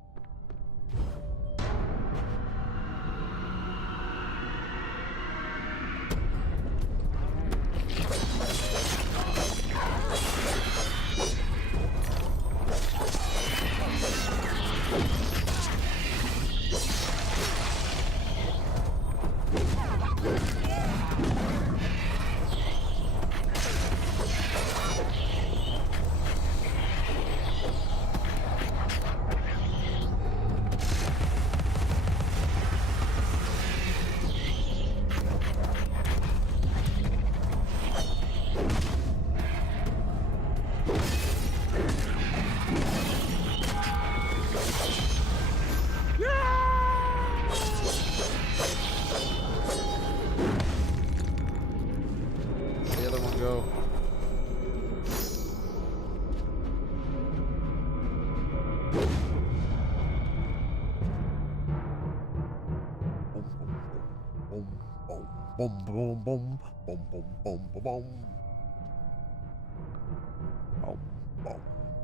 Boom, boom, boom, boom, boom, boom, boom, boom. Boom, boom, boom,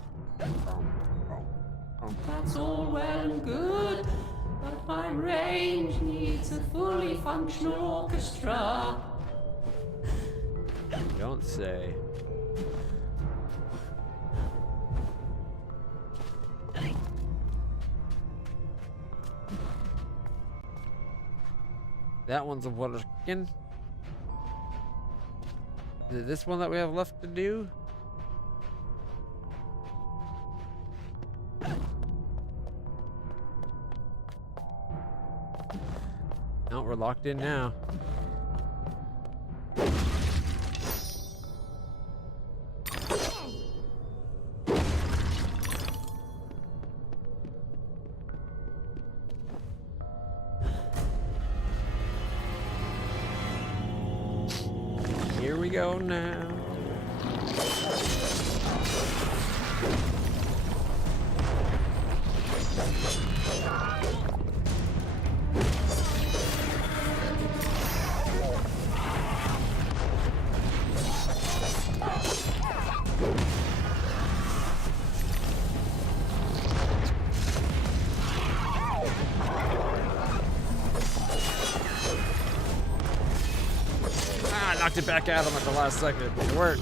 boom, boom, boom, boom. That's all well and good, but my range needs a fully functional orchestra. You don't say. That one's a working. Is it this one that we have left to do? No, we're locked in now. Here we go now. Knocked it back at him at the last second. It worked.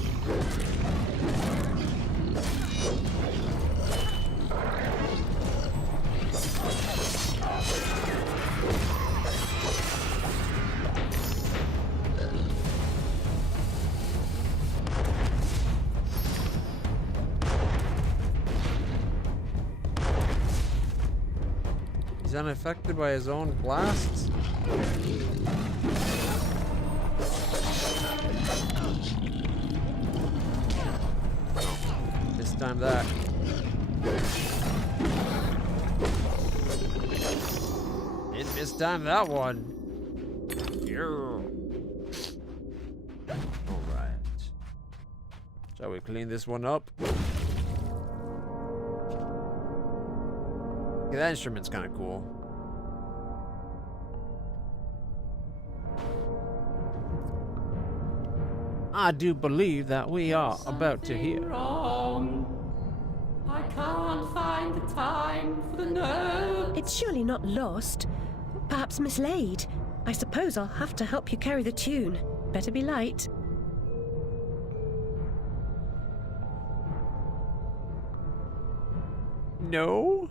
He's unaffected by his own blasts. This time that. Didn't miss time that one. Yeah. Alright. Shall we clean this one up? Okay, that instrument's kind of cool. I do believe that we are about to hear. Wrong. I can't find the time for the note. It's surely not lost. Perhaps mislaid. I suppose I'll have to help you carry the tune. Better be light. No?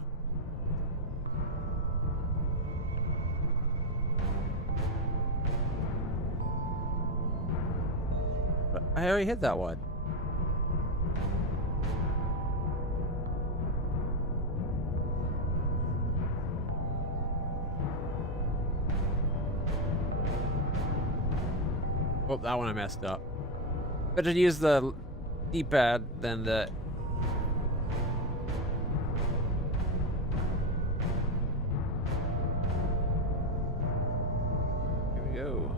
I already hit that one. Oh, that one I messed up. Better use the D-pad than the go.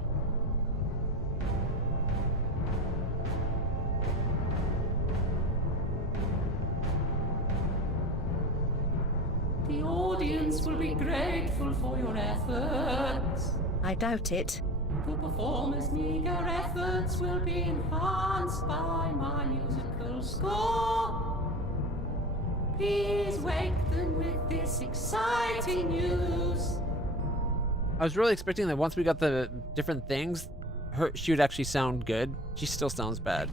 The audience will be grateful for your efforts. I doubt it. The performers' meager efforts will be enhanced by my musical score. Please wake them with this exciting news. I was really expecting that once we got the different things, she would actually sound good. She still sounds bad.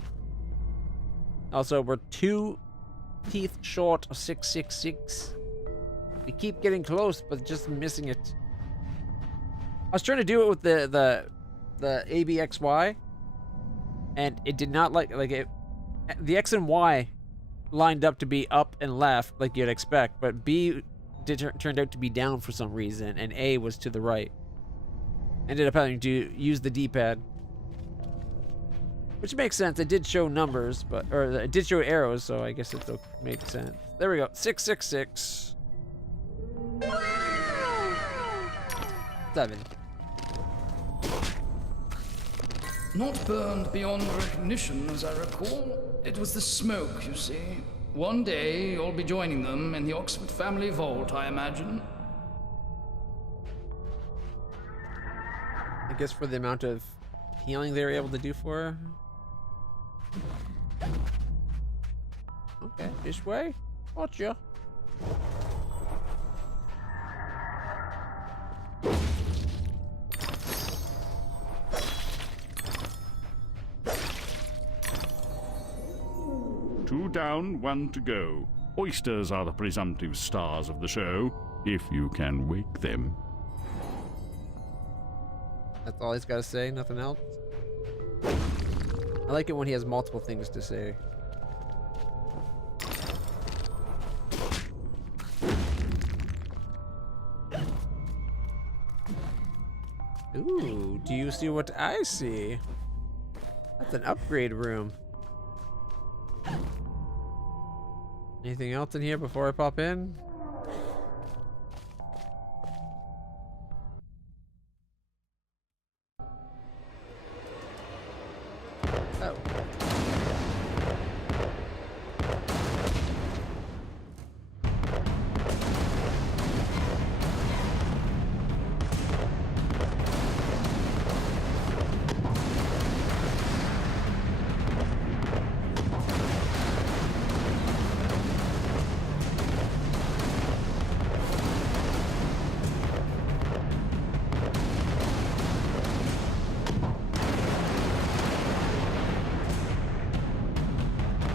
Also, we're 2 teeth short of 666. We keep getting close, but just missing it. I was trying to do it with the ABXY, and it did not like it. The X and Y lined up to be up and left like you'd expect, but B turned out to be down for some reason, and A was to the right. Ended up having to use the D-pad, which makes sense. It did show numbers, or it did show arrows, so I guess it makes sense. There we go. 666. 7. Not burned beyond recognition, as I recall. It was the smoke, you see. One day, you'll be joining them in the Oxford family vault, I imagine. I guess for the amount of healing they were able to do for her. Okay, this way. Gotcha. Two down, 1 to go. Oysters are the presumptive stars of the show, if you can wake them. That's all he's got to say, nothing else. I like it when he has multiple things to say. Ooh, do you see what I see? That's an upgrade room. Anything else in here before I pop in? Oh.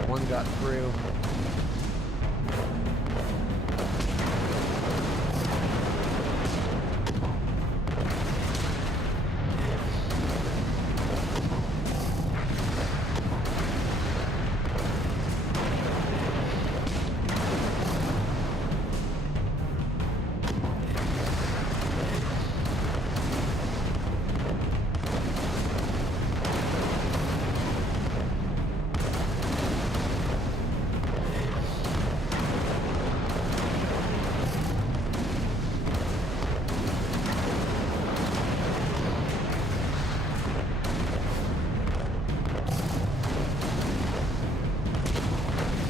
One got through.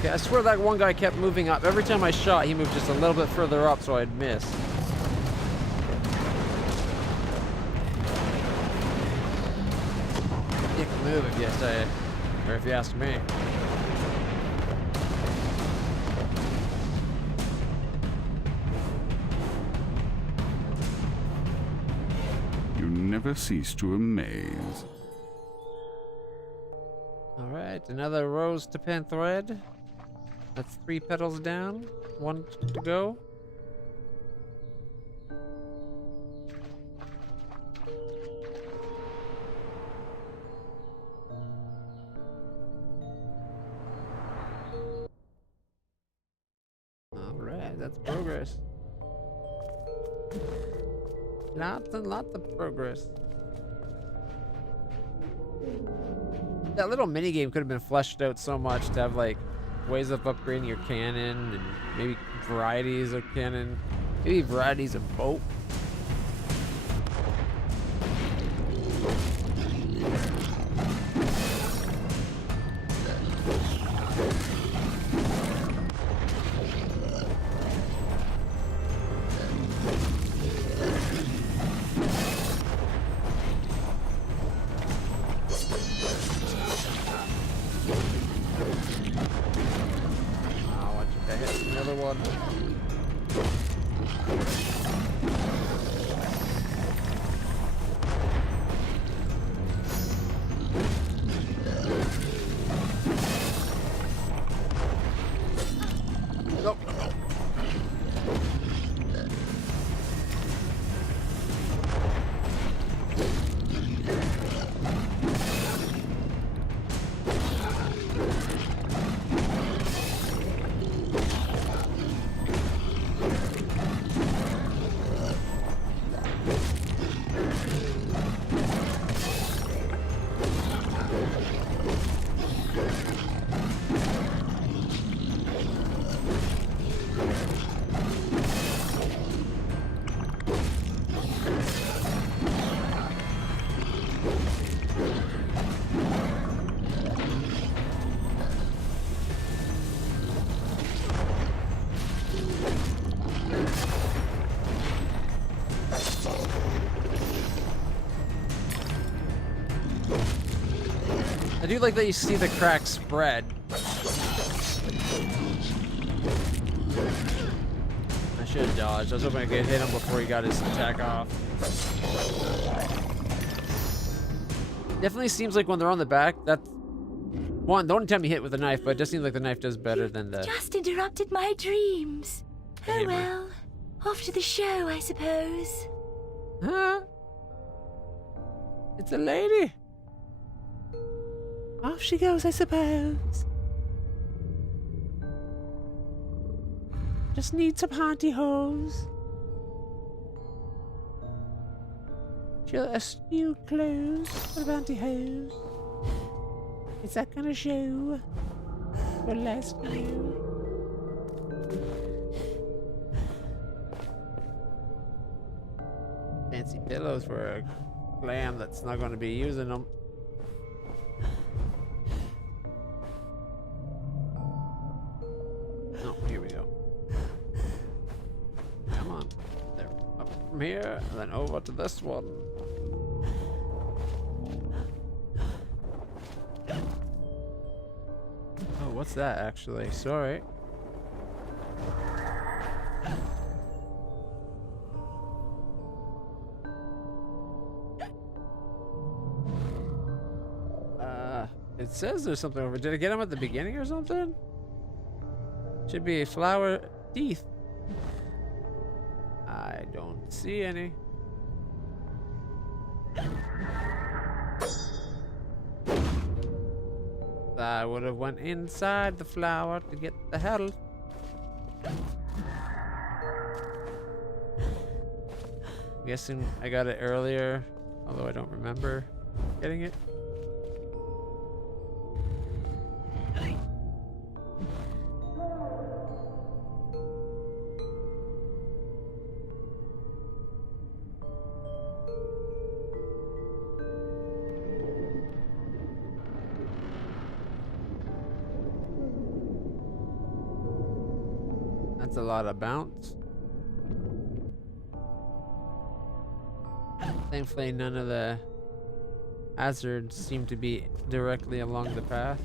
I swear that one guy kept moving up. Every time I shot, he moved just a little bit further up so I'd miss. Dick move if you say, or if you ask me. You never cease to amaze. Alright, another rose to pen thread. That's 3 petals down, 1 to go. Alright, that's progress. Lots and lots of progress. That little minigame could have been fleshed out so much to have like ways of upgrading your cannon and maybe varieties of cannon, maybe varieties of boat. I do like that you see the crack spread. I should have dodged. I was hoping I could hit him before he got his attack off. Definitely seems like when they're on the back, that's one, the only time you hit with a knife, but it just seems like the knife does better than the... Just interrupted my dreams. Oh hammer. well. Off to the show, I suppose. Huh? It's a lady. Off she goes, I suppose. Just need some pantyhose. Just new clothes for the pantyhose. Is that gonna show? For last you. Fancy pillows for a glam that's not gonna be using them. Oh, here we go. Come on. There. Up from here, and then over to this one. Oh, what's that actually? Sorry. It says there's something over. Did I get him at the beginning or something? Should be flower teeth. I don't see any. I would have went inside the flower to get the health. I'm guessing I got it earlier, although I don't remember getting it. That's a lot of bounce. Thankfully, none of the hazards seem to be directly along the path.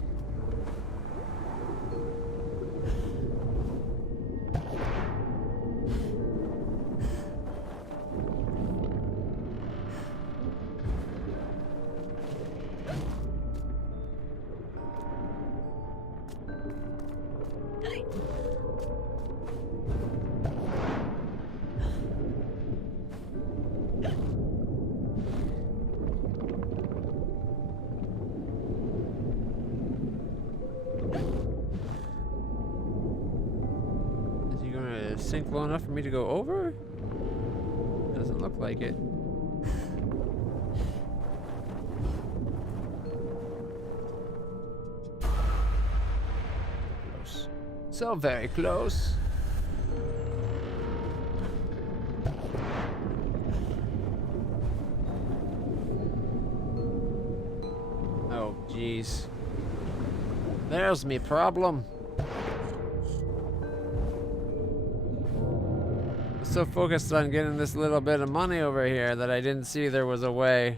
Sink low enough for me to go over? Doesn't look like it. Close. So very close. Jeez. There's me problem. I'm so focused on getting this little bit of money over here that I didn't see there was a way.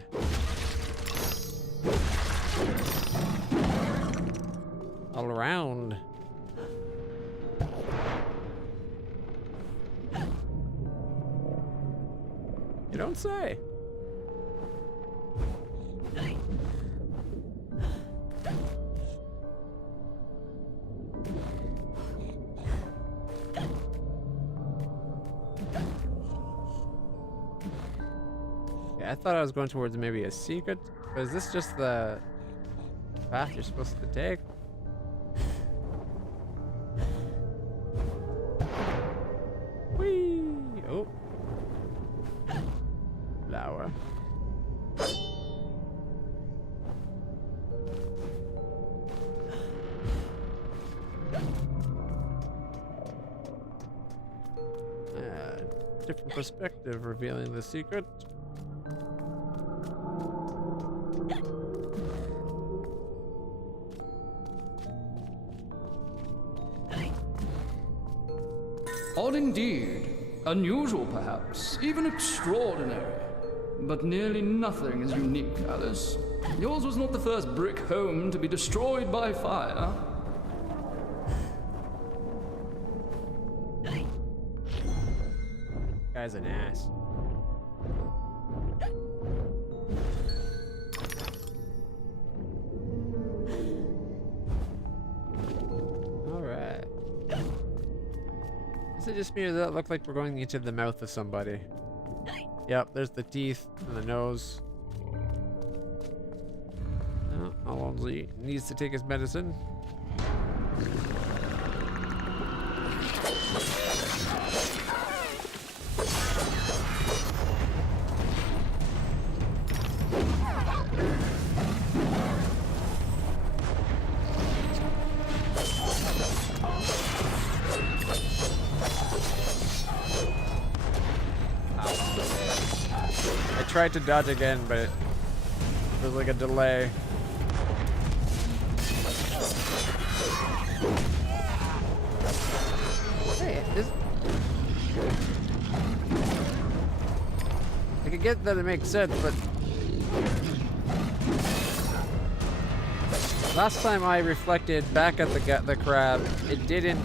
All around. You don't say. Yeah, I thought I was going towards maybe a secret. But is this just the path you're supposed to take? Whee! Oh. Flower. Different perspective revealing the secret. Odd indeed. Unusual, perhaps. Even extraordinary. But nearly nothing is unique, Alice. Yours was not the first brick home to be destroyed by fire. Guy's an ass. Alright. Is it just me or does that look like we're going into the mouth of somebody? Yep, there's the teeth and the nose. Oh, Alonso needs to take his medicine. I tried to dodge again, but there's like a delay. Hey, I can get that it makes sense, but last time I reflected back at the crab, it didn't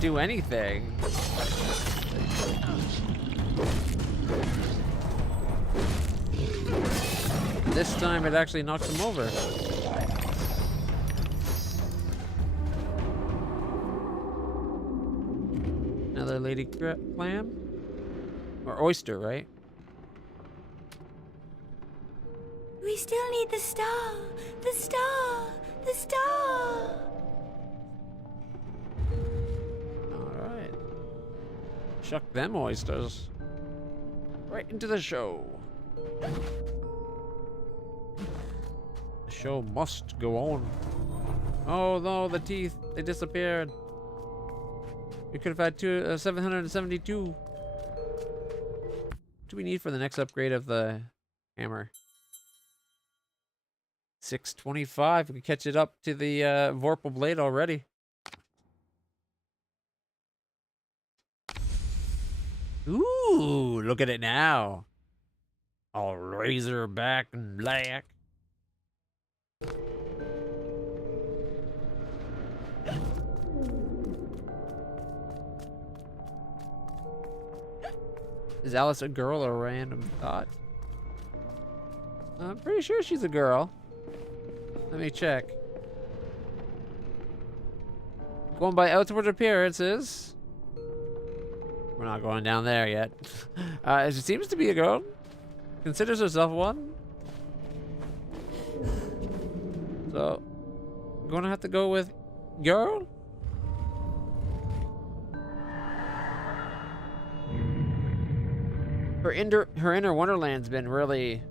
do anything. This time it actually knocked him over. Another lady clam? Or oyster, right? We still need the star! The star! The star! Alright. Shuck them oysters. Right into the show. The show must go on. Oh no, the teeth, they disappeared. We could have had 772. What do we need for the next upgrade of the hammer? 625. We can catch it up to the Vorpal blade already. Ooh, look at it now. All razor back and black. Is Alice a girl or a random thought? I'm pretty sure she's a girl. Let me check. Going by outward appearances. We're not going down there yet. She seems to be a girl. Considers herself one. So, I'm gonna have to go with girl. Her inner wonderland's been really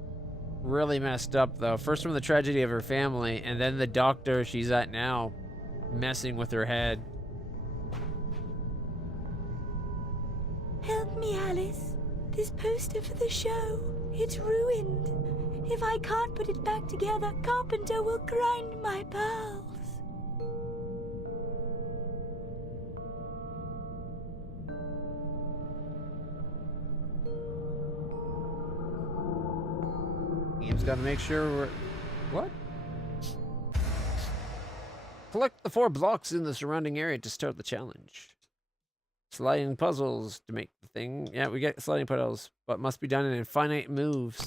messed up though. First from the tragedy of her family, and then the doctor she's at now messing with her head. Help me, Alice. This poster for the show, it's ruined. If I can't put it back together, Carpenter will grind my pearls. Game's got to make sure we're... What? Collect the 4 blocks in the surrounding area to start the challenge. Sliding puzzles to make the thing. Yeah, we get sliding puzzles, but must be done in finite moves.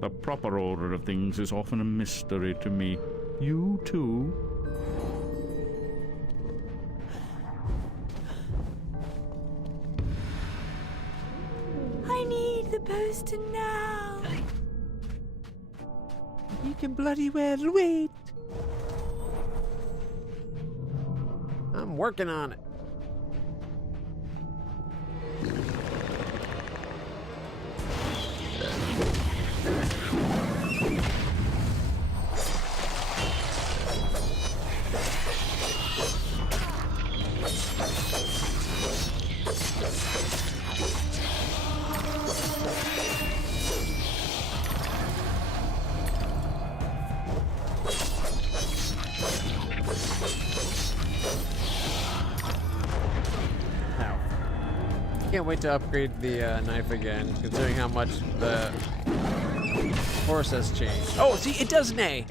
The proper order of things is often a mystery to me. You too? I need the poster now. You can bloody well wait. I'm working on it. Can't wait to upgrade the knife again, considering how much the horse has changed. Oh, see, it does neigh.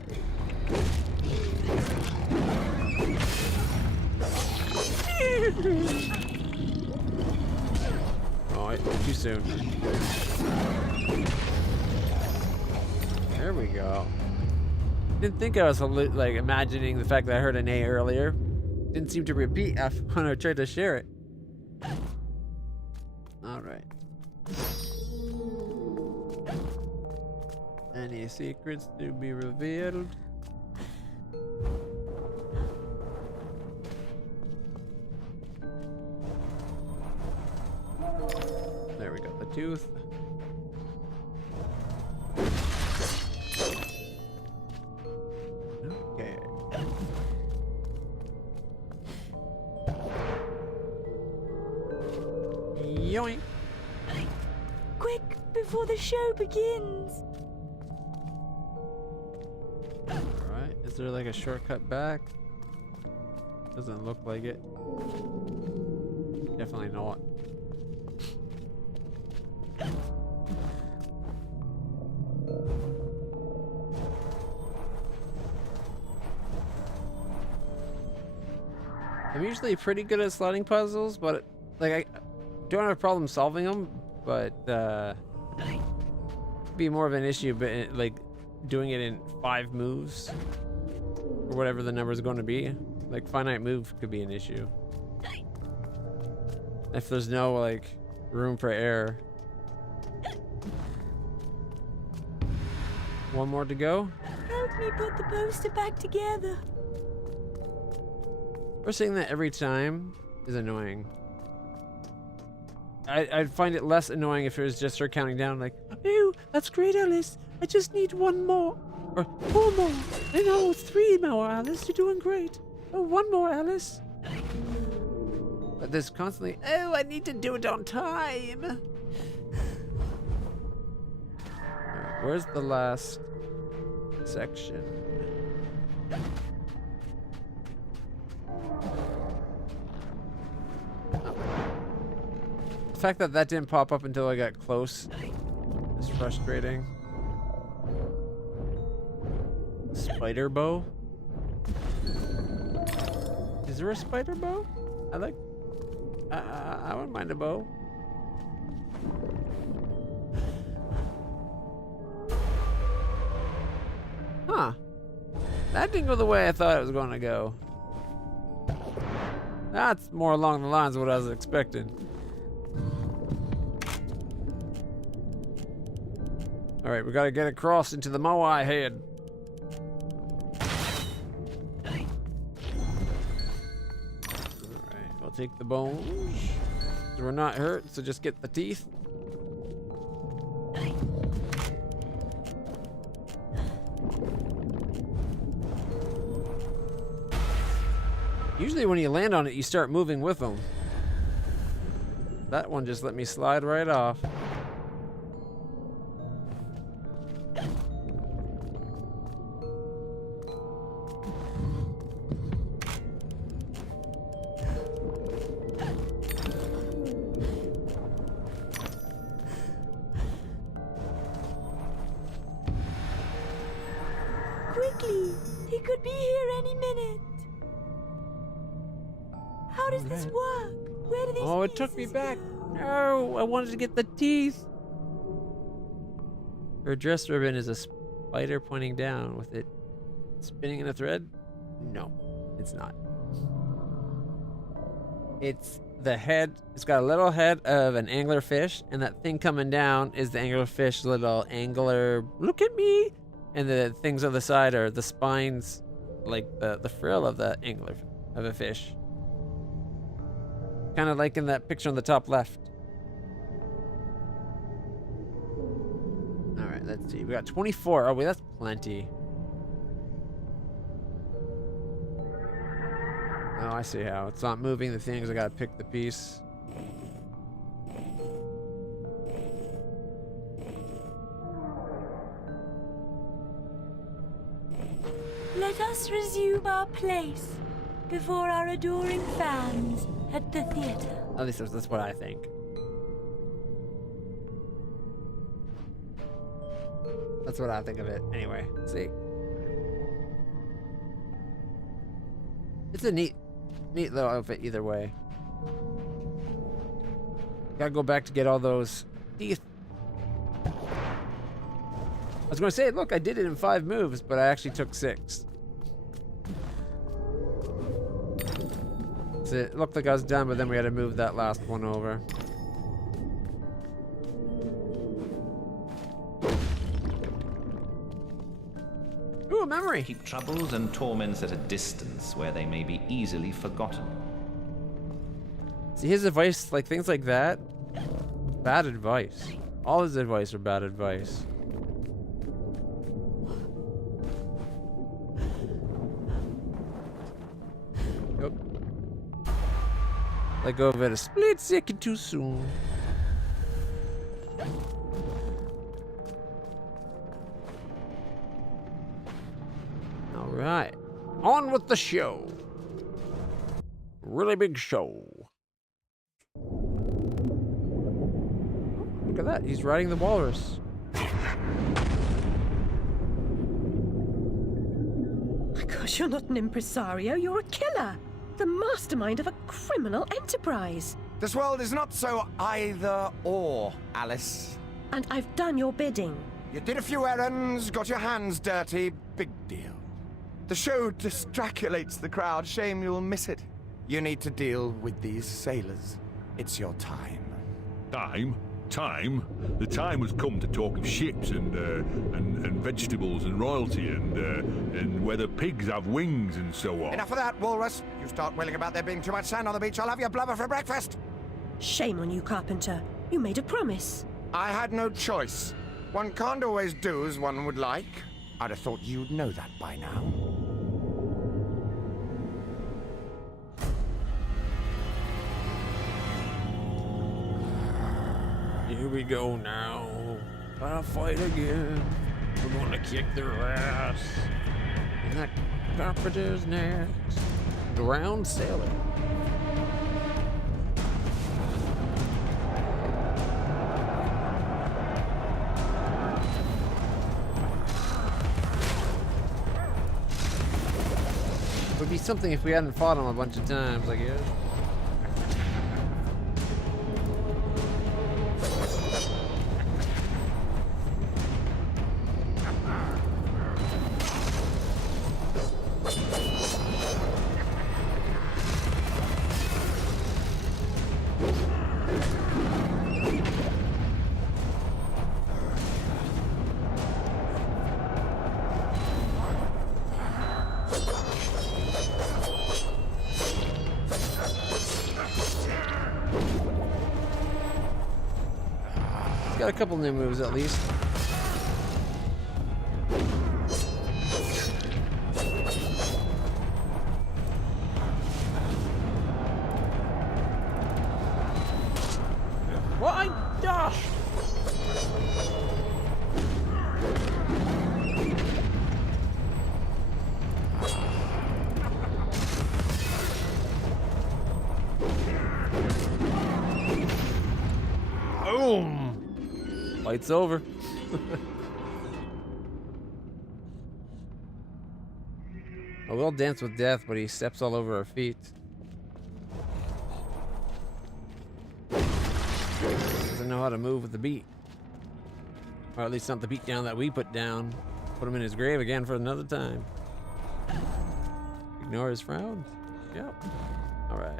Oh, too soon. There we go. Didn't think I was like imagining the fact that I heard a neigh earlier. Didn't seem to repeat when I tried to share it. All right. Any secrets to be revealed? There we go, the tooth. Okay. Yoink. Quick, before the show begins. Alright, is there like a shortcut back? Doesn't look like it. Definitely not. I'm usually pretty good at sliding puzzles, but like I don't have a problem solving them, but be more of an issue, but like doing it in 5 moves or whatever the number is going to be. Like finite move could be an issue if there's no like room for error. One more to go. Help me put the poster back together. We're saying that every time is annoying. I'd find it less annoying if it was just her counting down like, oh, that's great, Alice. I just need 1 more. Or 4 more. I know, 3 more, Alice. You're doing great. Oh, 1 more, Alice. But this constantly, oh, I need to do it on time. Alright, where's the last section? The fact that that didn't pop up until I got close is frustrating. Spider bow? Is there a spider bow? I wouldn't mind a bow. Huh. That didn't go the way I thought it was going to go. That's more along the lines of what I was expecting. Alright, we gotta get across into the Moai head. Alright, we'll take the bones. We're not hurt, so just get the teeth. Usually when you land on it, you start moving with them. That one just let me slide right off. could be here any minute. How does this work? Where do these Oh, it took me back. No, I wanted to get the teeth. Her dress ribbon is a spider pointing down with it spinning in a thread. No, it's not. It's the head. It's got a little head of an anglerfish, and that thing coming down is the anglerfish little angler. Look at me. And the things on the side are the spines, like the frill of the angler of a fish. Kind of like in that picture on the top left. All right, let's see. We got 24. Oh wait, that's plenty. Oh, I see how. It's not moving the things. I gotta pick the piece. Let us resume our place before our adoring fans at the theater. At least that's what I think. That's what I think of it. Anyway, let's see. It's a neat little outfit either way. Gotta go back to get all those teeth. I was gonna say, look, I did it in 5 moves, but I actually took 6. So it looked like I was done, but then we had to move that last one over. Ooh, a memory. Keep troubles and torments at a distance where they may be easily forgotten. See, his advice, like things like that, bad advice. All his advice are bad advice. Yep. Let go of it a split second too soon. All right, on with the show. Really big show. Look at that, he's riding the walrus. My gosh, you're not an impresario, you're a killer. The mastermind of a criminal enterprise. This world is not so either or, Alice. And I've done your bidding. You did a few errands, got your hands dirty, big deal. The show distraculates the crowd, shame you'll miss it. You need to deal with these sailors. It's your time. Time? Time? The time has come to talk of ships and vegetables and royalty and whether pigs have wings and so on. Enough of that, Walrus. You start wailing about there being too much sand on the beach, I'll have your blubber for breakfast. Shame on you, Carpenter. You made a promise. I had no choice. One can't always do as one would like. I'd have thought you'd know that by now. Here we go now. Gotta fight again. We're gonna kick their ass. And that carpenter's next. Drowned sailor. Would be something if we hadn't fought him a bunch of times, I guess. Got a couple new moves at least. What? I dashed! Boom! Fight's over. I will dance with death, but he steps all over our feet. Doesn't know how to move with the beat. Or at least not the beat down that we put down. Put him in his grave again for another time. Ignore his frowns. Yep. Alright.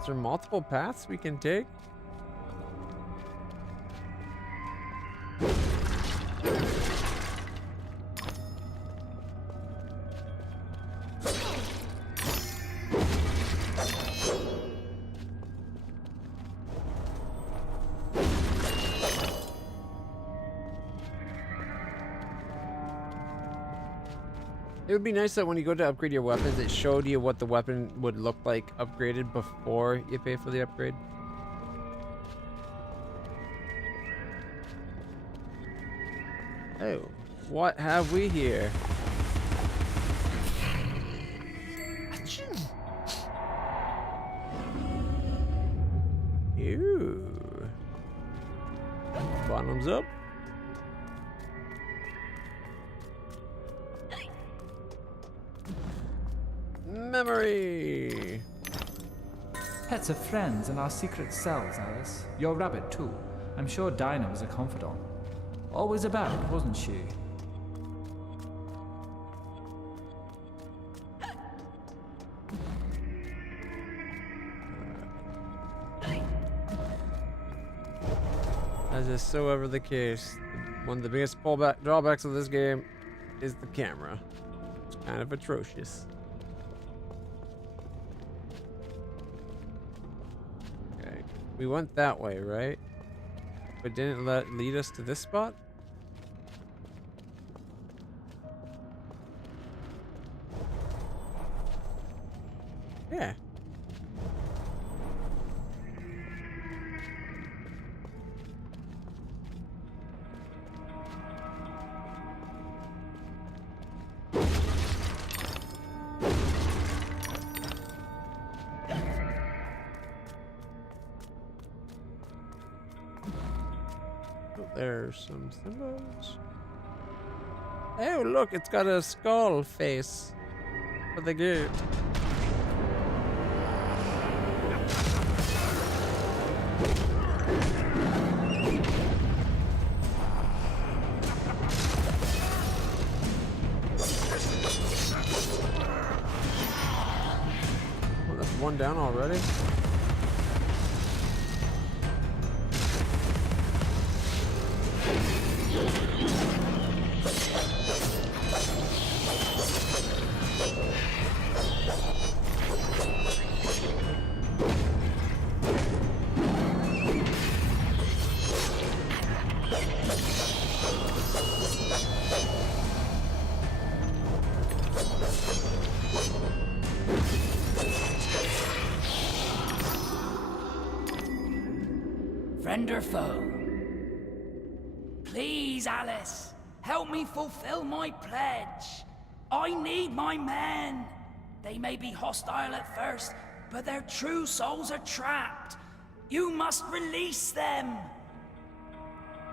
Is there multiple paths we can take? It would be nice that when you go to upgrade your weapons, it showed you what the weapon would look like upgraded before you pay for the upgrade. Oh, what have we here? Ew. Bottoms up. Memory. Pets are friends in our secret cells, Alice. Your rabbit, too. I'm sure Dinah was a confidant. Always about, wasn't she? As is so ever the case, one of the biggest drawbacks of this game is the camera. It's kind of atrocious. Okay, we went that way, right? But didn't it lead us to this spot? Yeah. There's some symbols. Oh, look, it's got a skull face for the gate. Oh, that's one down already. Friend or foe? Please, Alice, help me fulfill my pledge. I need my men. They may be hostile at first, but their true souls are trapped. You must release them.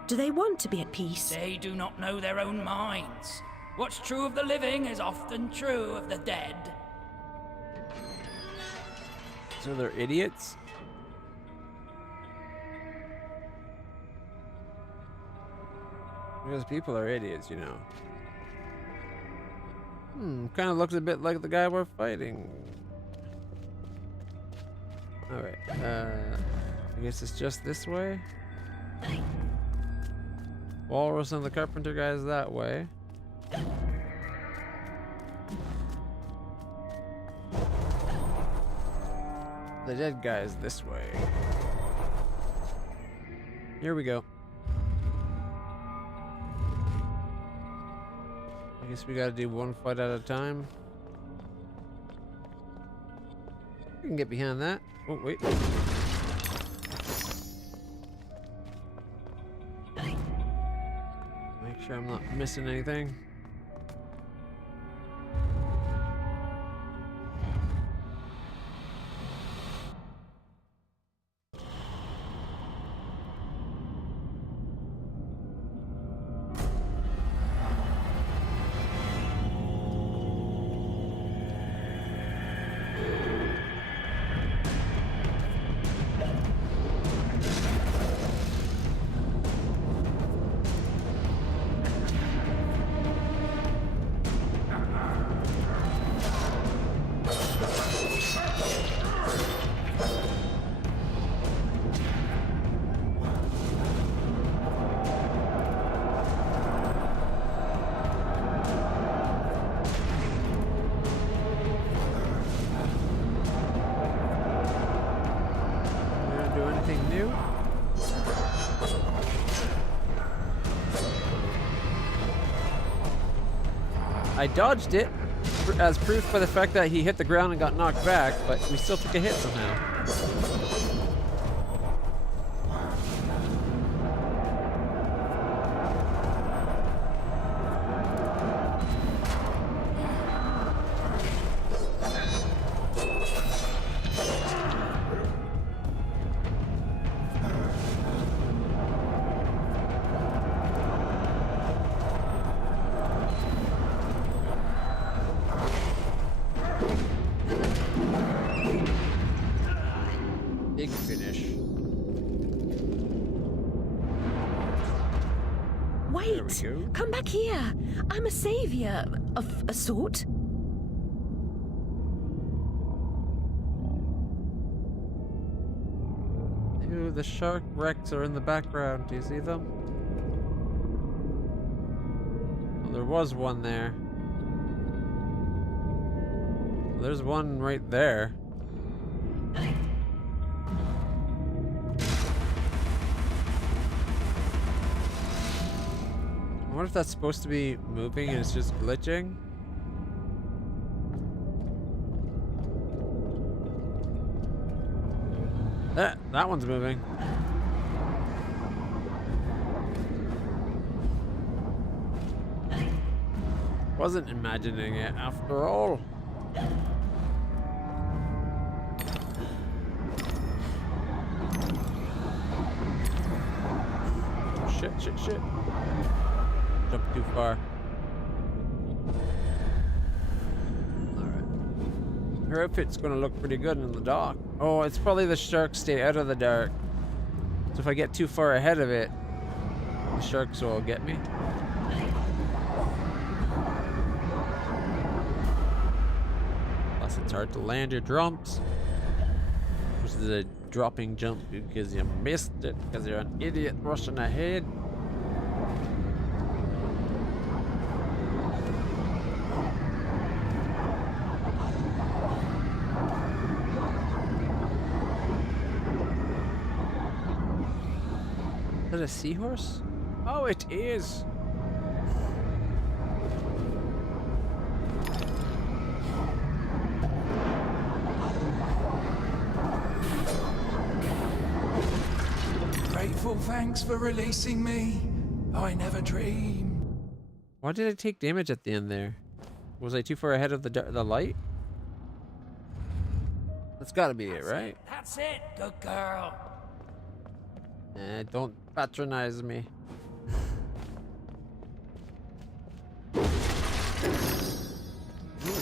Do they want to be at peace? They do not know their own minds. What's true of the living is often true of the dead. So they're idiots? Because people are idiots, you know. Kind of looks a bit like the guy we're fighting. Alright, I guess it's just this way. Walrus and the carpenter guy's that way. The dead guy's this way. Here we go. I guess we gotta do one fight at a time. We can get behind that. Oh, wait. Make sure I'm not missing anything. I dodged it as proof by the fact that he hit the ground and got knocked back, but we still took a hit somehow. Big finish. Wait! Come back here! I'm a savior of a sort. Ew, the shark wrecks are in the background. Do you see them? Well, there was one there. There's one right there. I wonder if that's supposed to be moving and it's just glitching. That one's moving. Wasn't imagining it after all. Shit. Jumped too far. Alright. Her outfit's gonna look pretty good in the dark. Oh, it's probably the sharks stay out of the dark. So if I get too far ahead of it, the sharks will get me. Plus it's hard to land your jumps. Which is a dropping jump because you missed it because you're an idiot rushing ahead. Is that a seahorse? Oh, it is. Grateful thanks for releasing me. I never dreamed. Why did I take damage at the end there? Was I too far ahead of the light? That's gotta be it, right? That's it, good girl. Don't patronize me. Ooh,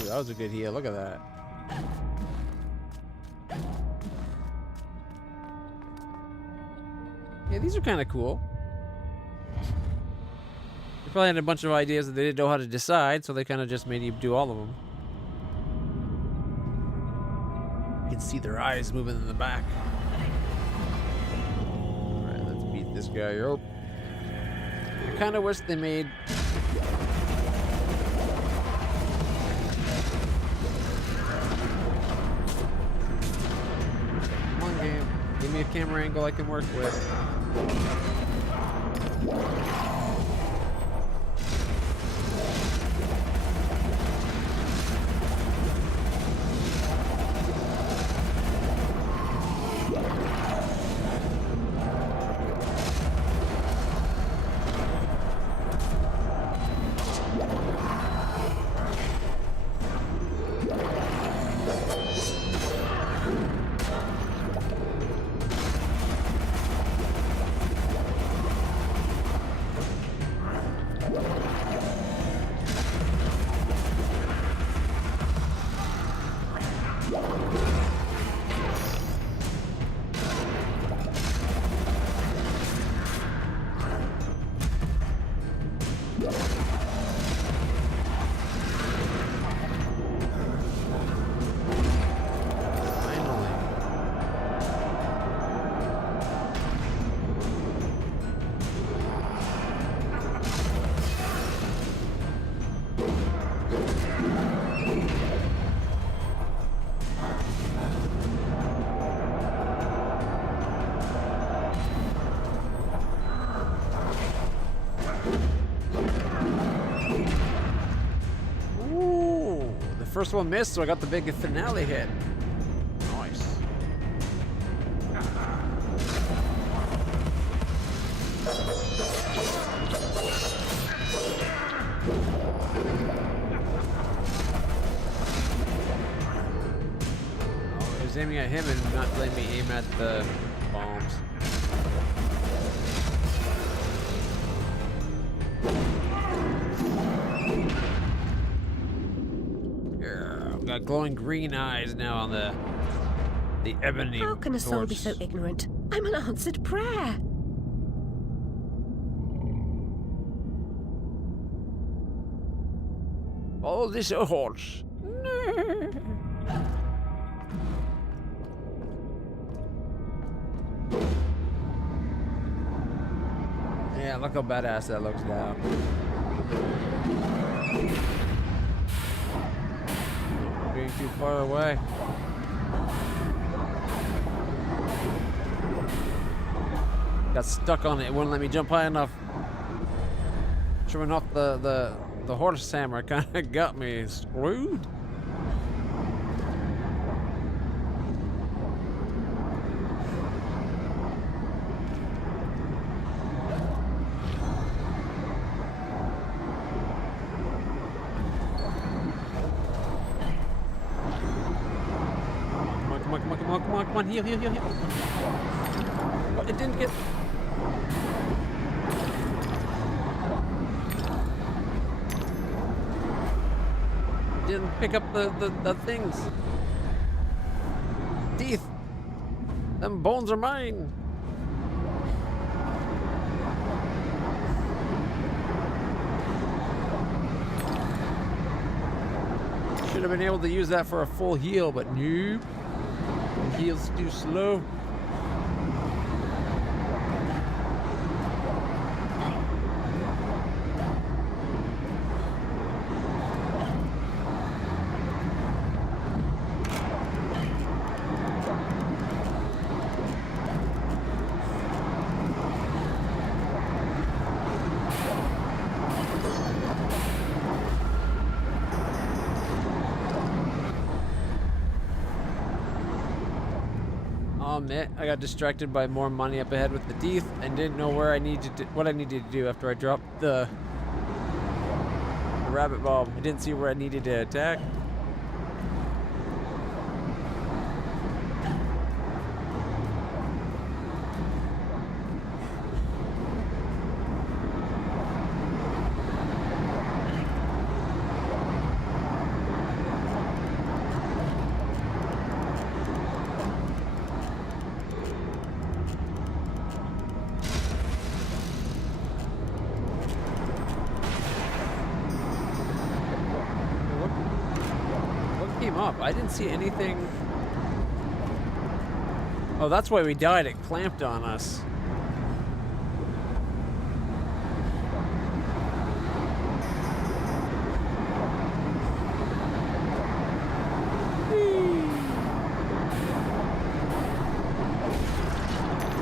that was a good heal. Look at that. Yeah, these are kind of cool. They probably had a bunch of ideas that they didn't know how to decide, so they kind of just made you do all of them. You can see their eyes moving in the back. Alright, let's beat this guy up. I kind of wish they made... Come on, game. Give me a camera angle I can work with. first one missed, so I got the big finale hit. Nice. Oh, I was aiming at him and not letting me aim at the bombs. Got glowing green eyes now on the ebony. How can a soul be so ignorant? I'm an answered prayer. Oh, this a horse. Yeah, look how badass that looks now. Being too far away. Got stuck on it. It wouldn't let me jump high enough. Sure enough, the horse hammer kind of got me screwed. Come on, heal. What, it didn't get... Didn't pick up the things. Teeth. Them bones are mine. Should have been able to use that for a full heal, but nope. Heal's too slow. I got distracted by more money up ahead with the teeth and didn't know where I needed to, what I needed to do after I dropped the rabbit bomb. I didn't see where I needed to attack. I didn't see anything. Oh, that's why we died. It clamped on us.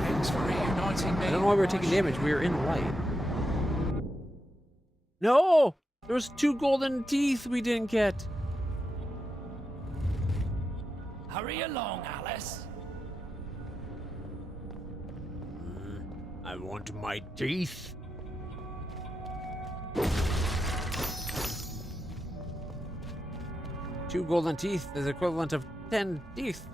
Thanks for reuniting me. I don't know why we were taking damage. We were in the light. No! There was 2 golden teeth we didn't get. Hurry along, Alice. I want my teeth. Two golden teeth is equivalent of 10 teeth.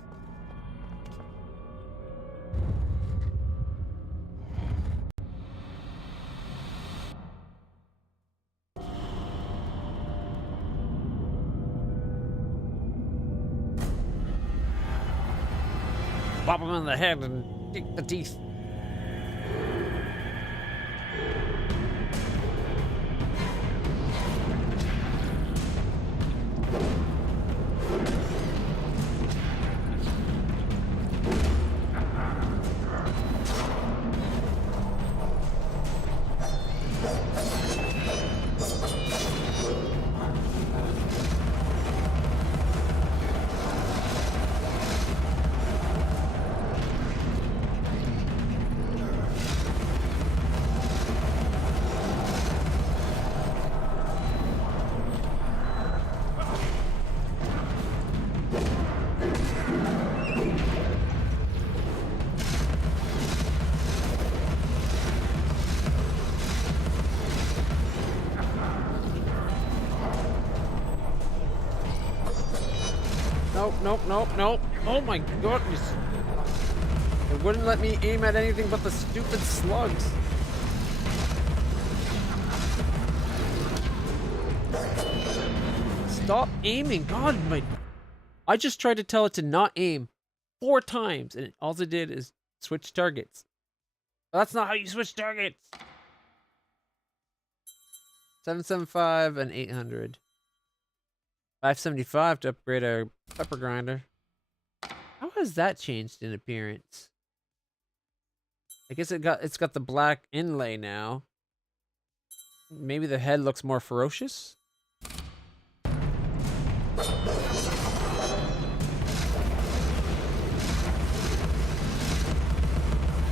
Pop him in the head and take the teeth. Nope, nope, nope, nope. Oh my goodness. It wouldn't let me aim at anything but the stupid slugs. Stop aiming. God, I just tried to tell it to not aim 4 times, and all it did is switch targets. That's not how you switch targets. 775 and 800. 575 to upgrade our pepper grinder. How has that changed in appearance? I guess it's got the black inlay now. Maybe the head looks more ferocious.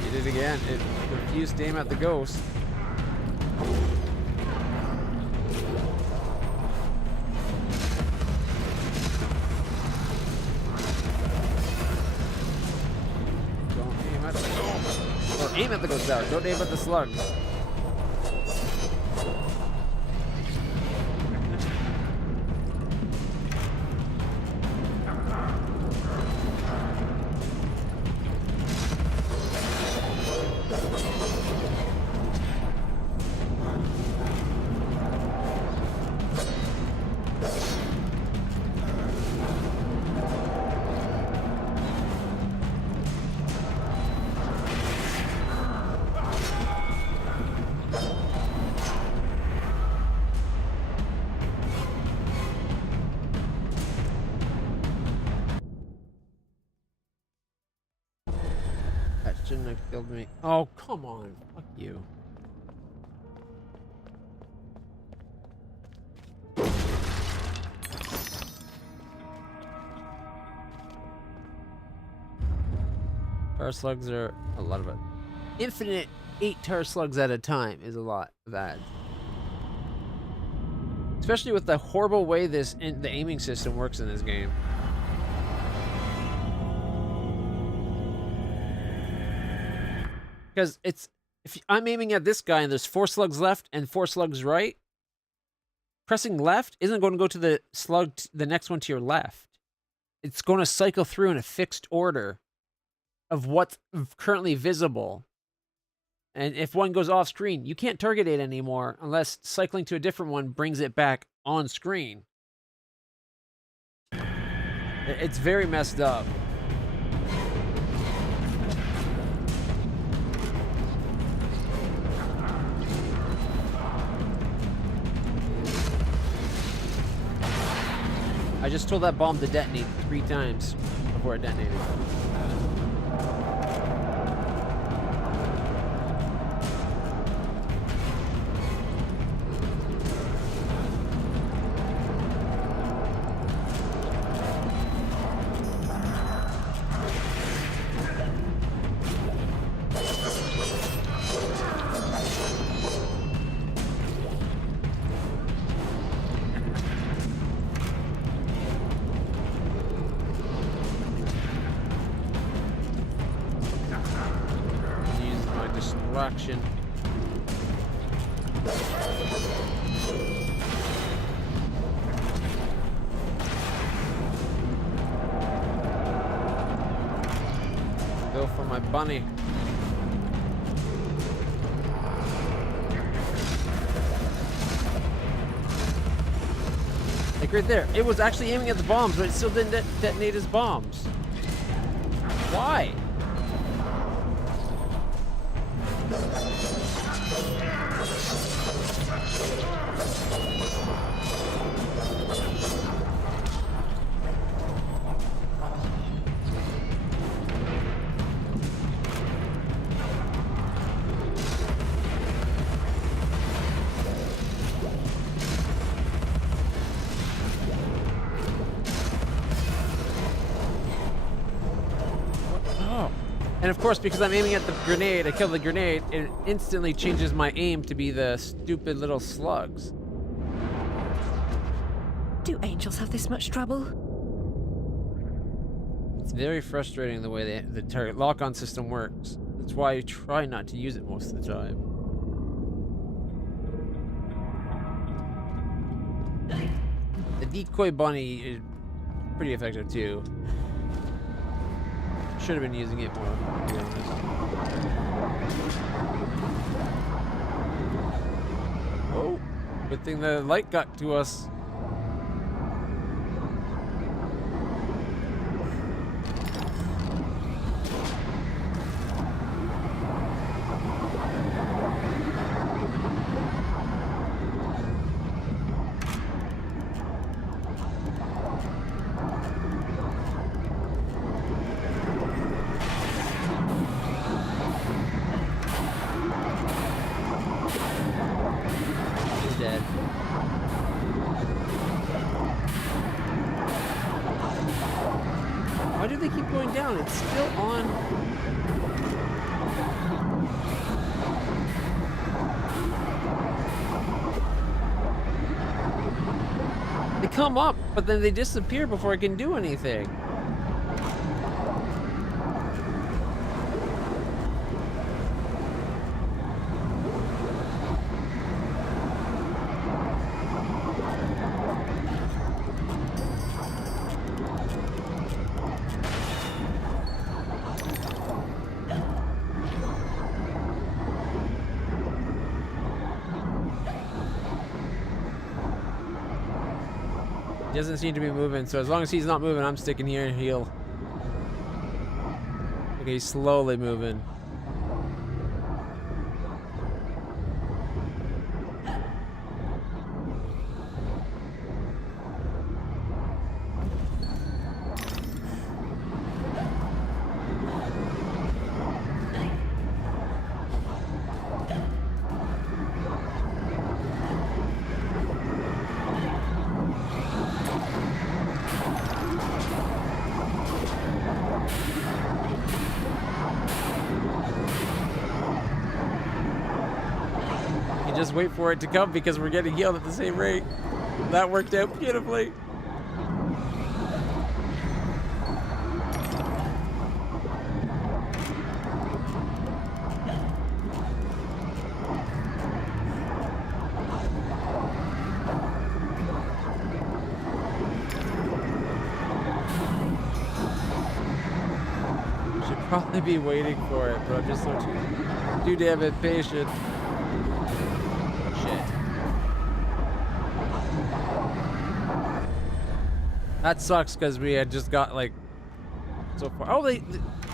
Did it again. It refused to aim at the ghost. Don't aim at the ghost. Or aim at the ghost tower. Don't aim at the slugs. Shouldn't have killed me. Oh, come on. Fuck you. Tar slugs are a lot of it. Infinite 8 tar slugs at a time is a lot of ads. Especially with the horrible way the aiming system works in this game. Because if I'm aiming at this guy and there's 4 slugs left and 4 slugs right, pressing left isn't going to go to the next one to your left. It's going to cycle through in a fixed order of what's currently visible. And if one goes off screen, you can't target it anymore unless cycling to a different one brings it back on screen. It's very messed up. I just told that bomb to detonate 3 times before it detonated. Action. Go for my bunny. Like right there, it was actually aiming at the bombs, but it still didn't detonate his bombs. Why? And of course, because I'm aiming at the grenade, I kill the grenade, it instantly changes my aim to be the stupid little slugs. Do angels have this much trouble? It's very frustrating the way the target lock-on system works. That's why I try not to use it most of the time. The decoy bunny pretty effective too. Should have been using it more, to be honest. Oh, good thing the light got to us. Why do they keep going down? It's still on. They come up, but then they disappear before I can do anything. He doesn't seem to be moving, so as long as he's not moving, I'm sticking here and heal. Okay, he's slowly moving. Just wait for it to come because we're getting healed at the same rate. That worked out beautifully. Should probably be waiting for it, but I'm just so too damn impatient. That sucks because we had just got like so far. Oh, they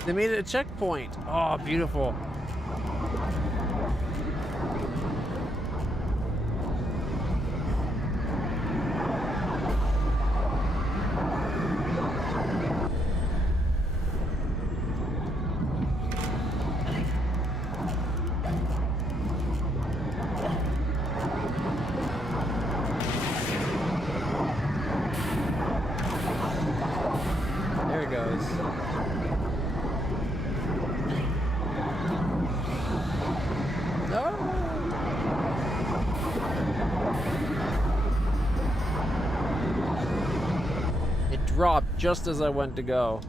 made it a checkpoint. Oh, beautiful. Dropped just as I went to go.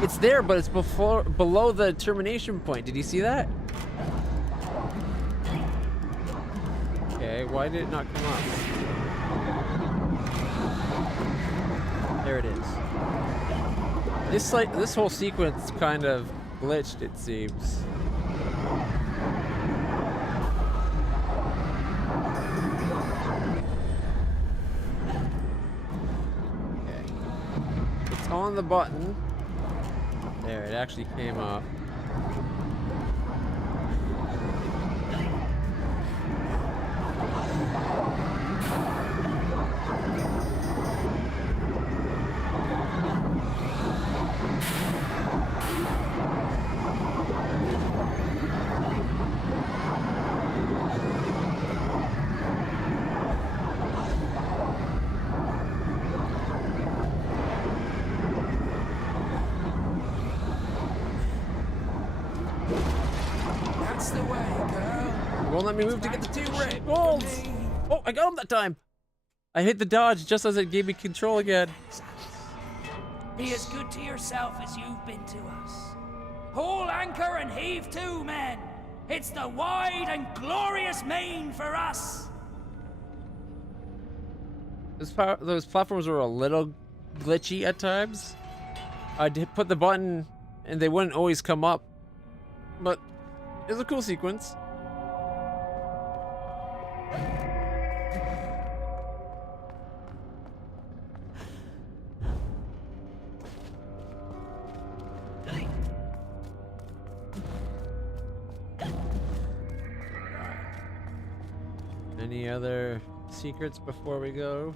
It's there, but it's below the termination point. Did you see that? Okay, why did it not come up? There it is. This whole sequence kind of glitched, it seems. Okay. It's on the button. There, it actually came up. Let me move to get the 2 red golds. Oh, I got him that time. I hit the dodge just as it gave me control again. Be as good to yourself as you've been to us. Haul anchor and heave to, men! It's the wide and glorious main for us! Those platforms were a little glitchy at times. I'd put the button and they wouldn't always come up. But it was a cool sequence. Any other secrets before we go?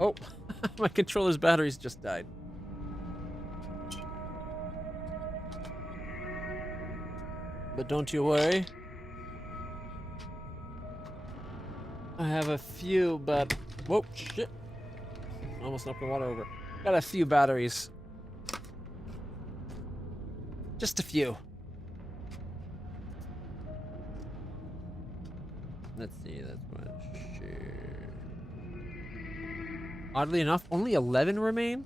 Oh, my controller's batteries just died. But don't you worry. I have a few, but whoa, shit! Almost knocked the water over. Got a few batteries. Just a few. Let's see, that's what. Share. Oddly enough, only 11 remain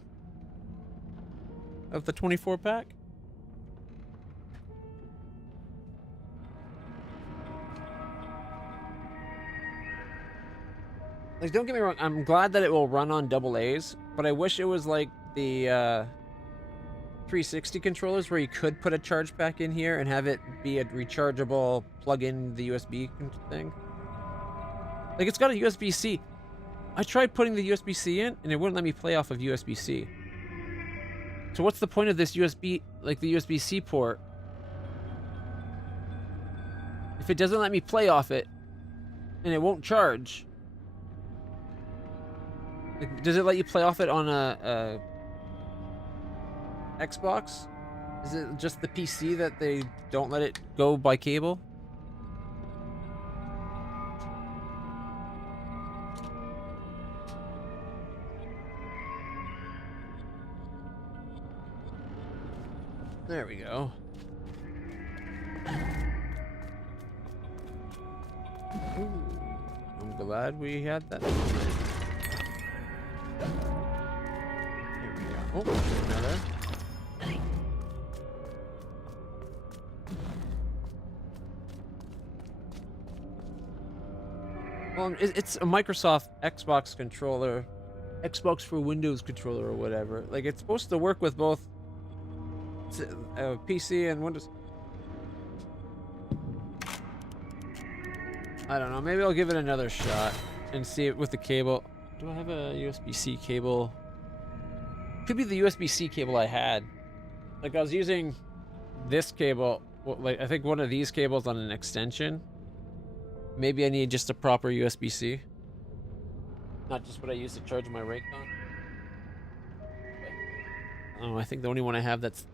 of the 24 pack. Like, don't get me wrong, I'm glad that it will run on AA's, but I wish it was like the 360 controllers where you could put a charge pack in here and have it be a rechargeable plug-in the USB thing. Like, it's got a USB-C. I tried putting the USB-C in, and it wouldn't let me play off of USB-C. So what's the point of this USB, like the USB-C port, if it doesn't let me play off it, and it won't charge? Like, does it let you play off it on a Xbox? Is it just the PC that they don't let it go by cable? There we go. Ooh, I'm glad we had that. Here we go. Oh, another. Well, it's a Microsoft Xbox controller, Xbox for Windows controller or whatever. Like, it's supposed to work with both PC and Windows. I don't know. Maybe I'll give it another shot and see it with the cable. Do I have a USB-C cable? Could be the USB-C cable I had. Like, I was using this cable. Like, I think one of these cables on an extension. Maybe I need just a proper USB-C. Not just what I use to charge my Raycon. Oh, I think the only one I have that's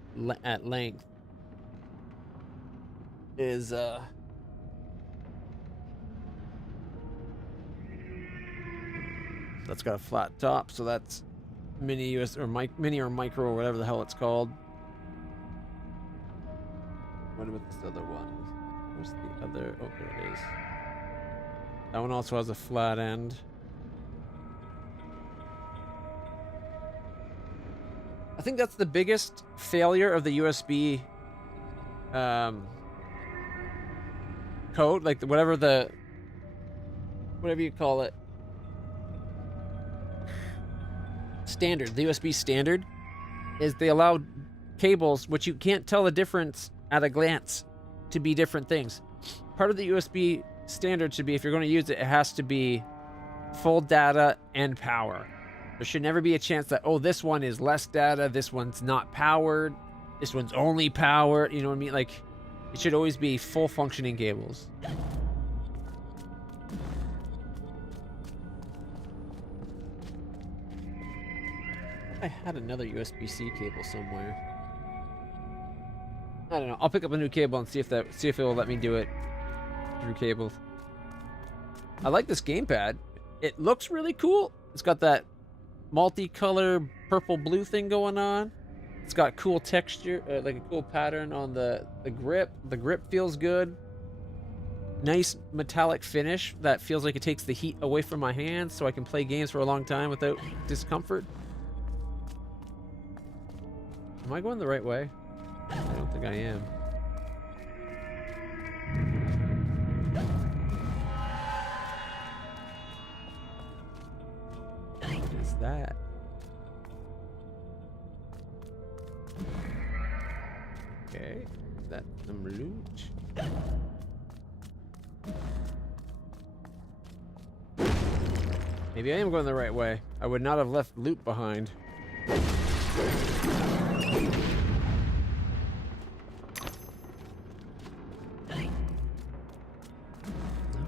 at length is that's got a flat top, so that's mini or mini or micro or whatever the hell it's called. What about this other one? Where's the other? Oh, there it is. That one also has a flat end. I think that's the biggest failure of the USB code, like whatever you call it, standard, the USB standard, is they allow cables, which you can't tell the difference at a glance, to be different things. Part of the USB standard should be, if you're going to use it, it has to be full data and power. There should never be a chance that, oh, this one is less data, this one's not powered, this one's only powered, you know what I mean? Like, it should always be full functioning cables. I had another USB-C cable somewhere. I don't know. I'll pick up a new cable and see if it will let me do it through cables. I like this gamepad. It looks really cool. It's got that multicolor purple blue thing going on. It's got cool texture, like a cool pattern on the grip. The grip feels good. Nice metallic finish that feels like it takes the heat away from my hands so I can play games for a long time without discomfort. Am I going the right way? I don't think think I am. What is that? Okay, is that some loot? Maybe I am going the right way. I would not have left loot behind.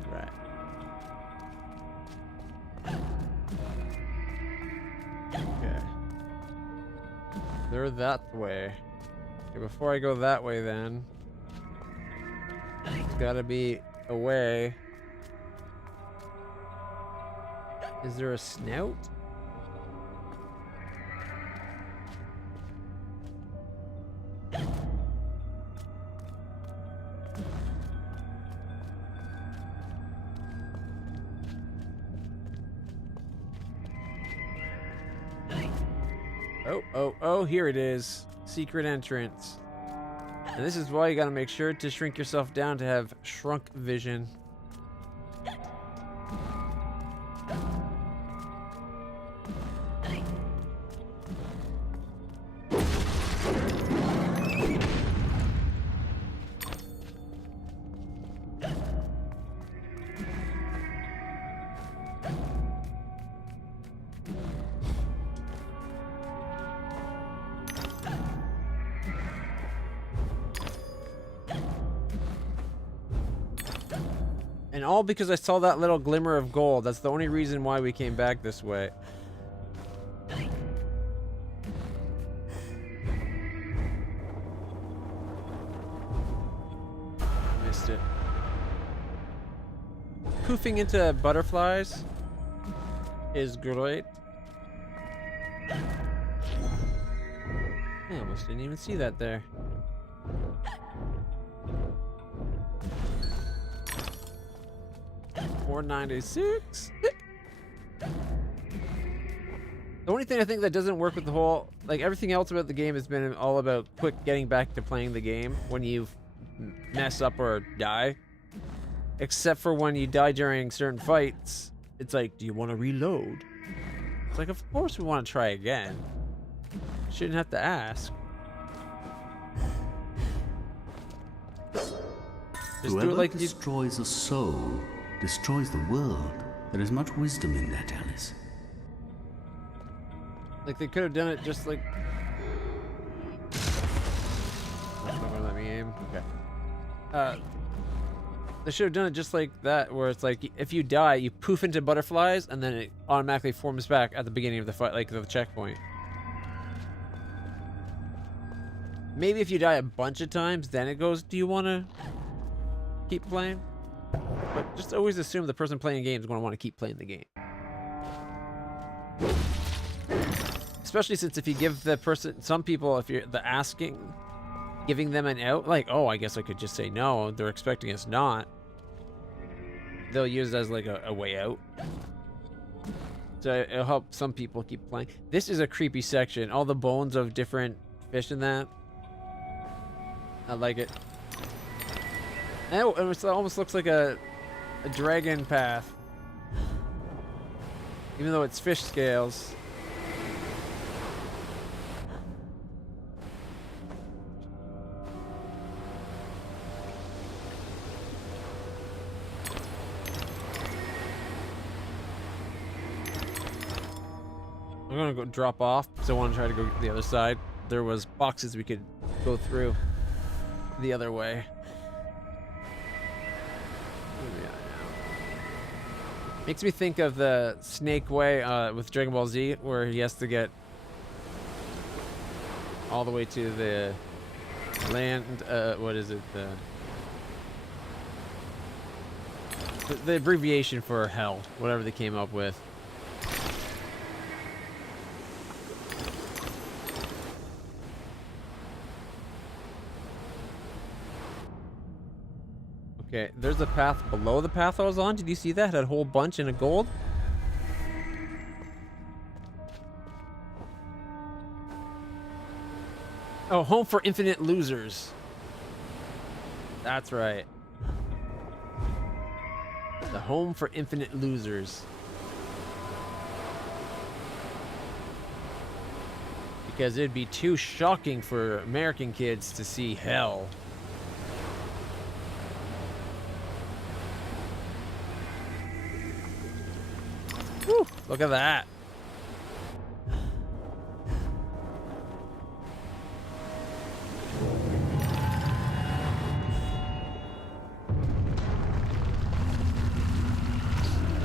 Alright. Okay. They're that way. Okay, before I go that way then, it's gotta be a way. Is there a snout? Oh, here it is. Secret entrance. And this is why you gotta make sure to shrink yourself down to have shrunk vision. And all because I saw that little glimmer of gold. That's the only reason why we came back this way. Missed it. Poofing into butterflies is great. I almost didn't even see that there. $4.96. The only thing I think that doesn't work with the whole, like everything else about the game has been all about quick getting back to playing the game when you mess up or die. Except for when you die during certain fights, it's like, do you want to reload? It's like, of course we want to try again. Shouldn't have to ask. Just Whoever do it like destroys a soul destroys the world. There is much wisdom in that, Alice. Like they could have done it just like. Not gonna let me aim. Okay. They should have done it just like that, where it's like if you die, you poof into butterflies, and then it automatically forms back at the beginning of the fight, like the checkpoint. Maybe if you die a bunch of times, then it goes, do you want to keep playing? But just always assume the person playing games is going to want to keep playing the game. Especially since if you give the person, some people, if you're the asking, giving them an out, like, oh, I guess I could just say no, they're expecting us not. They'll use it as like a way out. So it'll help some people keep playing. This is a creepy section. All the bones of different fish in that. I like it. And it almost looks like a dragon path. Even though it's fish scales. I'm gonna go drop off because I want to try to go the other side. There was boxes we could go through the other way. Makes me think of the Snake Way with Dragon Ball Z, where he has to get all the way to the land. What is it? The abbreviation for hell, whatever they came up with. Okay, there's a path below the path I was on. Did you see that? Had a whole bunch in a gold. Oh, Home for Infinite Losers. That's right. The Home for Infinite Losers. Because it'd be too shocking for American kids to see hell. Whew, look at that.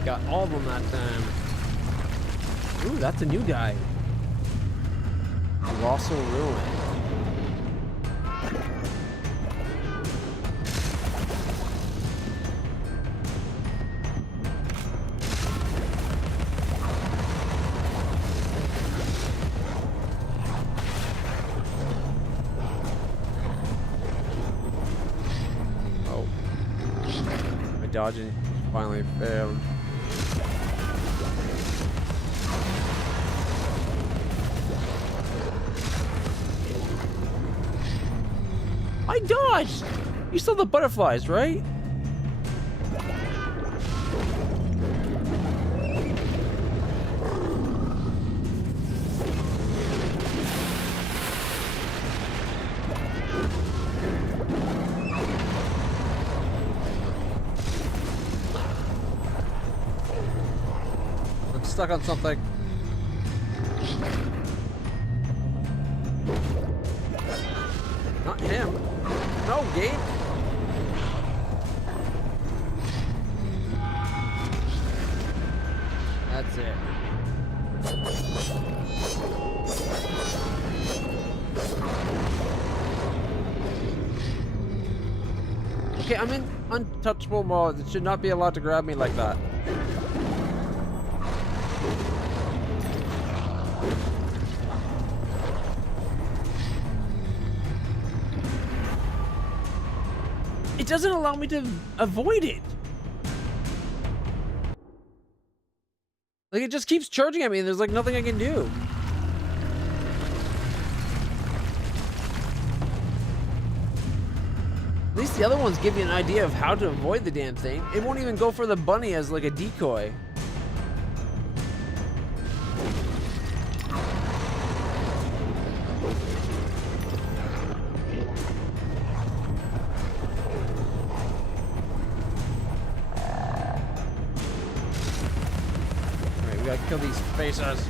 Got all of them that time. Ooh, that's a new guy. Colossal Ruin. Oh. My dodging finally failed. I dodged! You saw the butterflies, right? I'm stuck on something. Not him. No, Gabe. That's it. Okay, I'm in untouchable mode. It should not be allowed to grab me like that. It doesn't allow me to avoid it. Like, it just keeps charging at me and there's like nothing I can do. At least the other ones give you an idea of how to avoid the damn thing. It won't even go for the bunny as like a decoy. Kill these faces.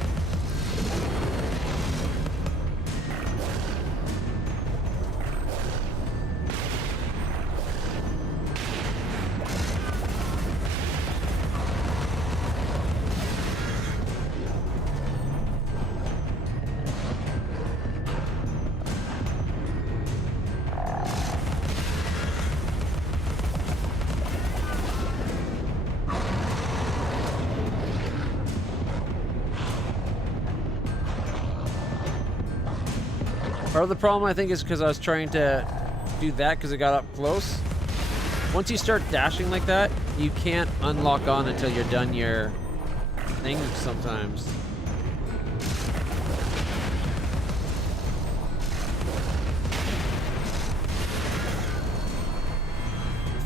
Part of the problem, I think, is because I was trying to do that because it got up close. Once you start dashing like that, you can't unlock on until you're done your thing sometimes.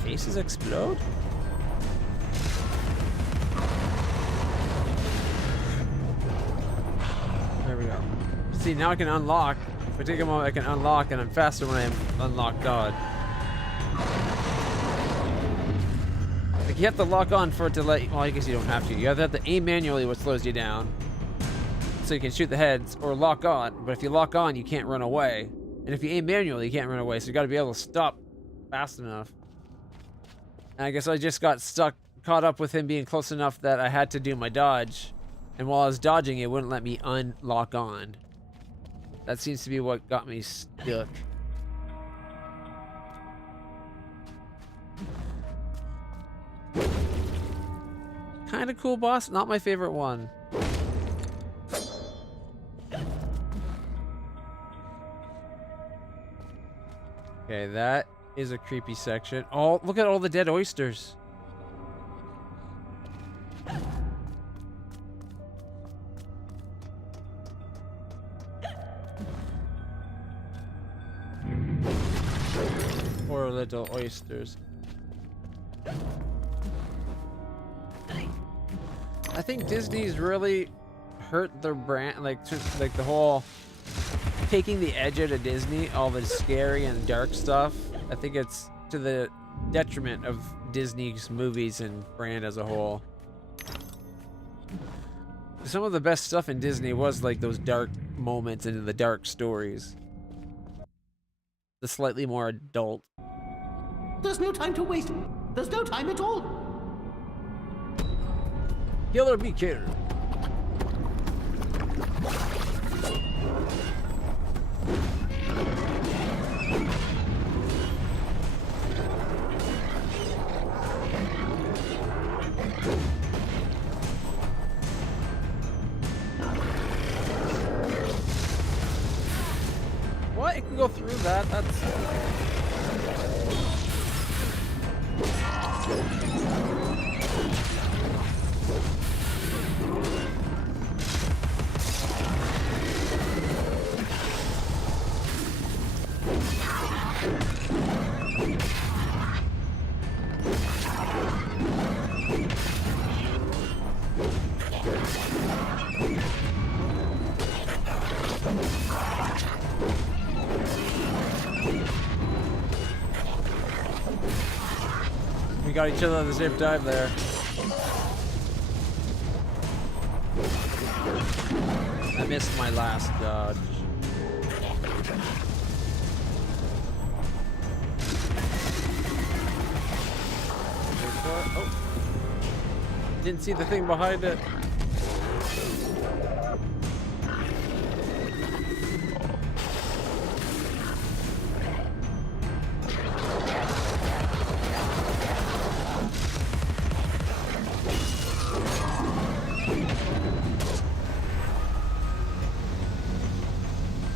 Faces explode? There we go. See, now I can unlock. If I take a moment, I can unlock, and I'm faster when I unlock dodge. Like, you have to lock on for it to let you, well, I guess you don't have to. You have to aim manually, what slows you down. So you can shoot the heads, or lock on. But if you lock on, you can't run away. And if you aim manually, you can't run away. So you gotta be able to stop fast enough. And I guess I just got caught up with him being close enough that I had to do my dodge. And while I was dodging, it wouldn't let me unlock on. That seems to be what got me stuck. Kind of cool boss, not my favorite one. Okay, that is a creepy section. Oh, look at all the dead oysters. Poor little oysters. I think Disney's really hurt their brand, like the whole taking the edge out of Disney, all the scary and dark stuff. I think it's to the detriment of Disney's movies and brand as a whole. Some of the best stuff in Disney was like those dark moments and the dark stories. The slightly more adult. There's no time to waste. There's no time at all. Kill or be killed. What? It can go through that? That's... We got each other on the same time there. I missed my last dodge. Oh. Didn't see the thing behind it.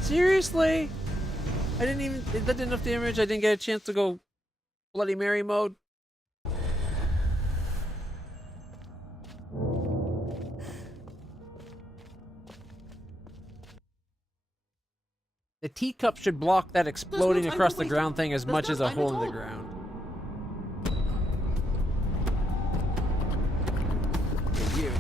Seriously? I didn't even... That did enough damage. I didn't get a chance to go Bloody Mary mode. The teacup should block that exploding across the ground thing as much as a hole in the ground. Okay, you.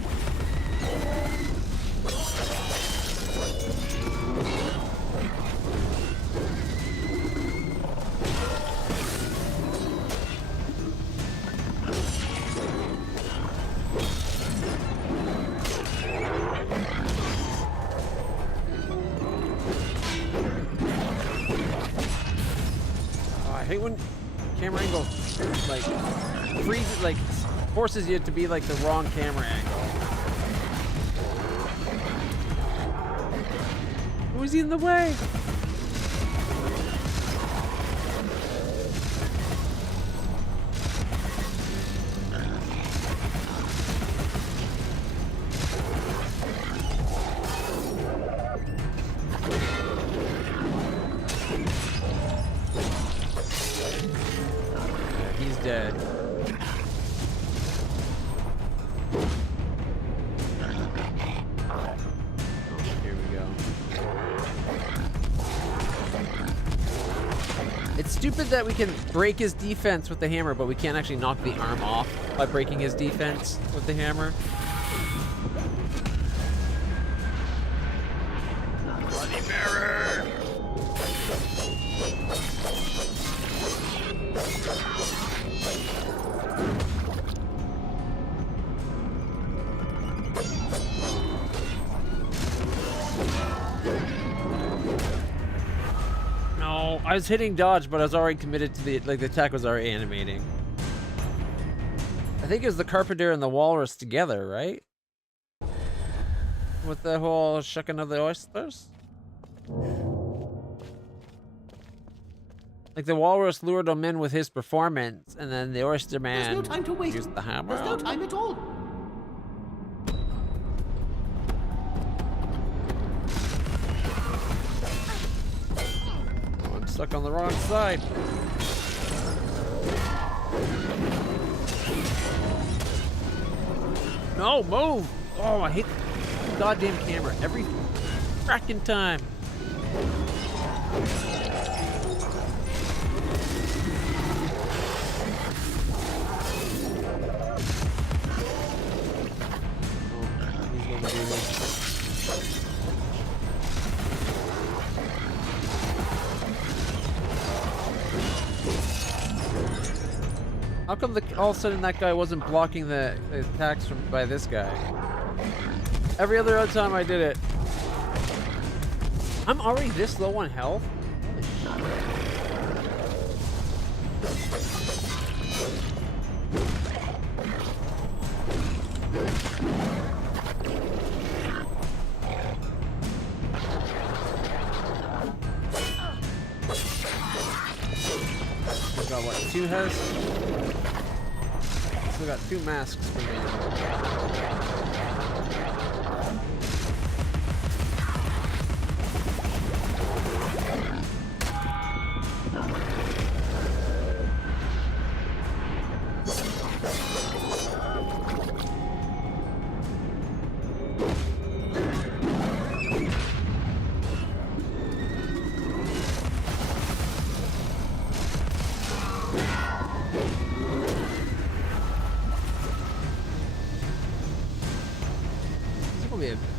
I hate when camera angle like freezes, like forces you to be like the wrong camera angle. Who's in the way? He's dead. Here we go. It's stupid that we can break his defense with the hammer, but we can't actually knock the arm off by breaking his defense with the hammer. Bloody Mary! No, I was hitting dodge, but I was already committed to the, like, the attack was already animating. I think it was the Carpenter and the Walrus together, right? With the whole shucking of the oysters? Like, the Walrus lured him in with his performance, and then the Oyster Man There's no time to waste. used the hammer. There's no time at all. I'm stuck on the wrong side. No, move! Oh, I hate the goddamn camera every fracking time. How come all of a sudden that guy wasn't blocking the attacks by this guy? Every other time I did it. I'm already this low on health? Still got what, 2 has? Still got 2 masks for me.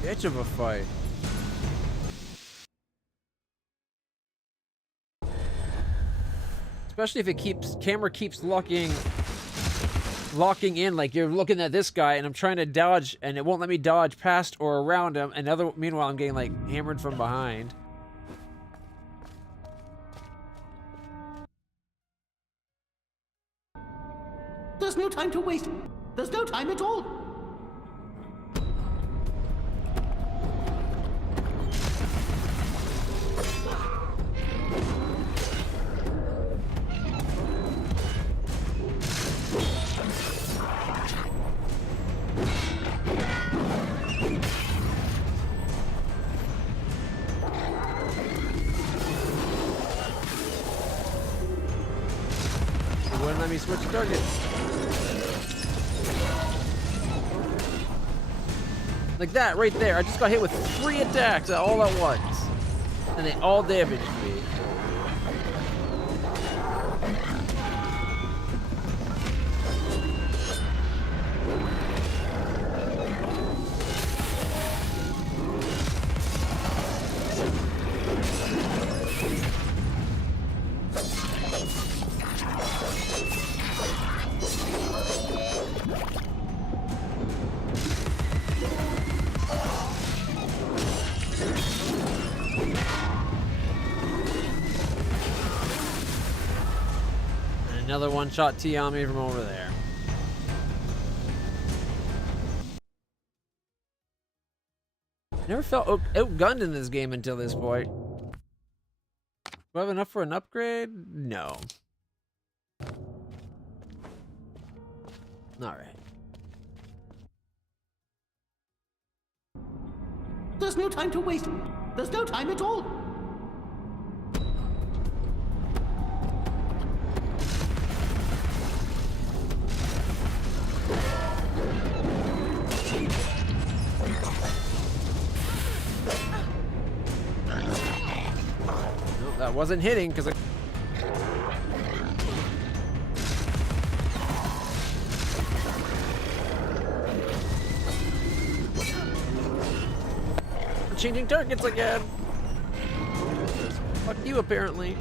Bitch of a fight. Especially if it camera keeps locking in, like you're looking at this guy and I'm trying to dodge and it won't let me dodge past or around him, and meanwhile I'm getting like hammered from behind. There's no time to waste. There's no time at all. Wouldn't let me switch targets. Like that right there. I just got hit with 3 attacks all at once. And they all damaged me. Another one-shot T on me from over there. Never felt outgunned in this game until this point. Do I have enough for an upgrade? No. Alright. There's no time to waste. There's no time at all. That wasn't hitting because I'm changing targets again. Fuck you, apparently.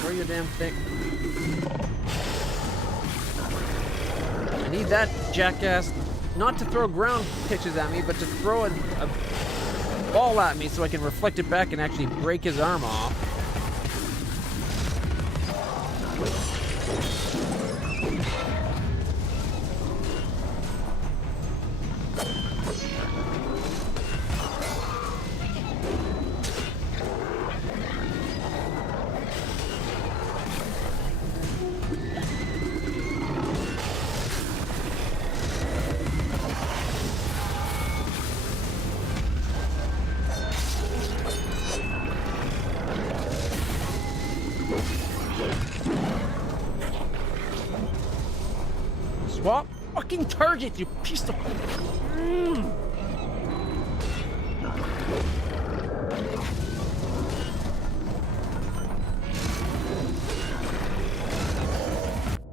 Throw your damn thing. I need that jackass not to throw ground pitches at me, but to throw a ball at me so I can reflect it back and actually break his arm off. Swap fucking target, you piece of...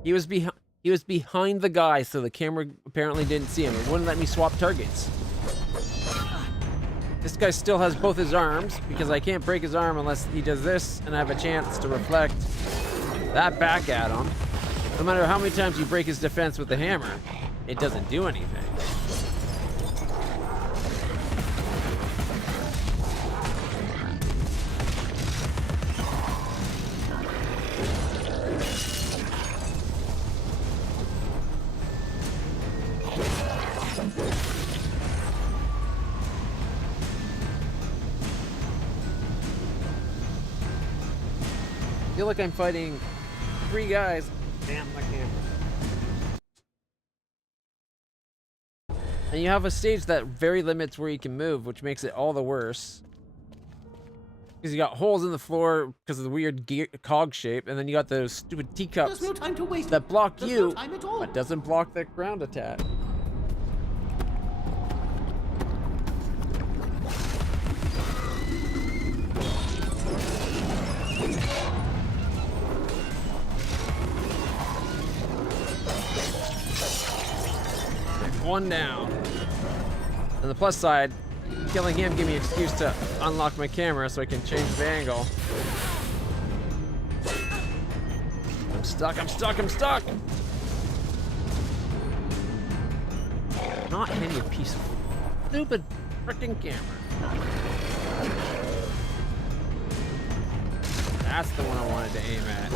He was behind the guy, so the camera apparently didn't see him. It wouldn't let me swap targets. This guy still has both his arms because I can't break his arm unless he does this and I have a chance to reflect that back at him. No matter how many times you break his defense with the hammer, it doesn't do anything. I feel like I'm fighting 3 guys. Damn my camera. And you have a stage that very limits where you can move, which makes it all the worse. Because you got holes in the floor because of the weird cog shape, and then you got those stupid teacups that block you, but doesn't block the ground attack. One down. On the plus side, killing him gave me an excuse to unlock my camera so I can change the angle. I'm stuck, I'm stuck, I'm stuck! Not hitting a piece of stupid freaking camera. That's the one I wanted to aim at.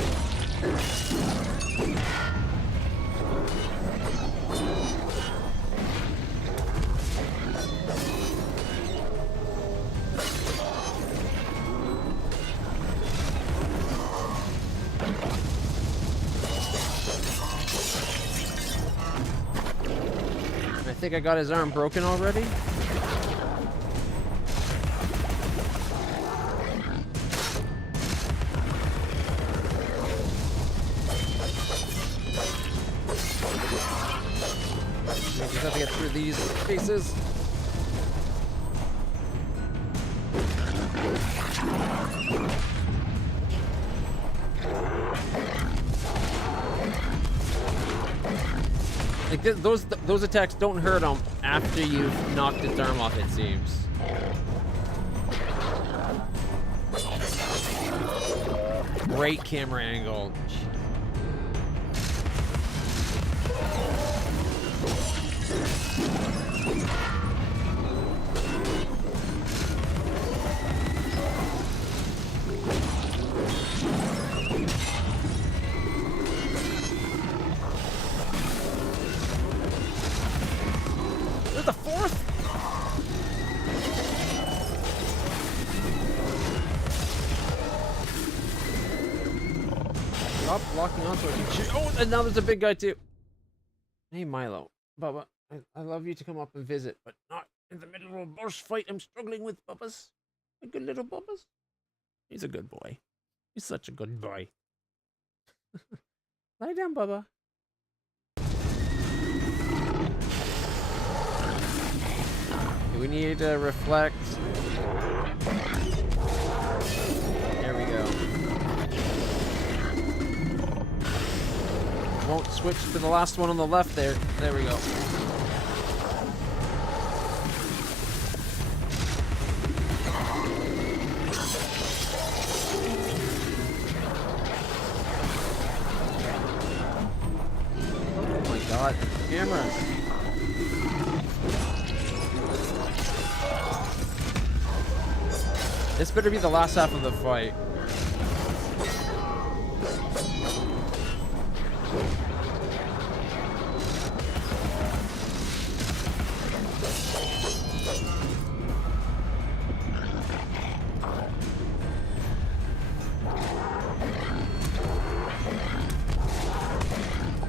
I think I got his arm broken already. We just have to get through these faces. Like those attacks don't hurt him after you've knocked his arm off, it seems. Great camera angle. Stop locking onto it. Oh, and now there's a big guy too. Hey Milo, Bubba, I love you to come up and visit, but not in the middle of a boss fight I'm struggling with, Bubbas. A good little Bubbas. He's a good boy. He's such a good boy. Lie down, Bubba. We need to reflect. There we go. Won't switch to the last one on the left there. There we go. Oh my god, cameras. This better be the last half of the fight.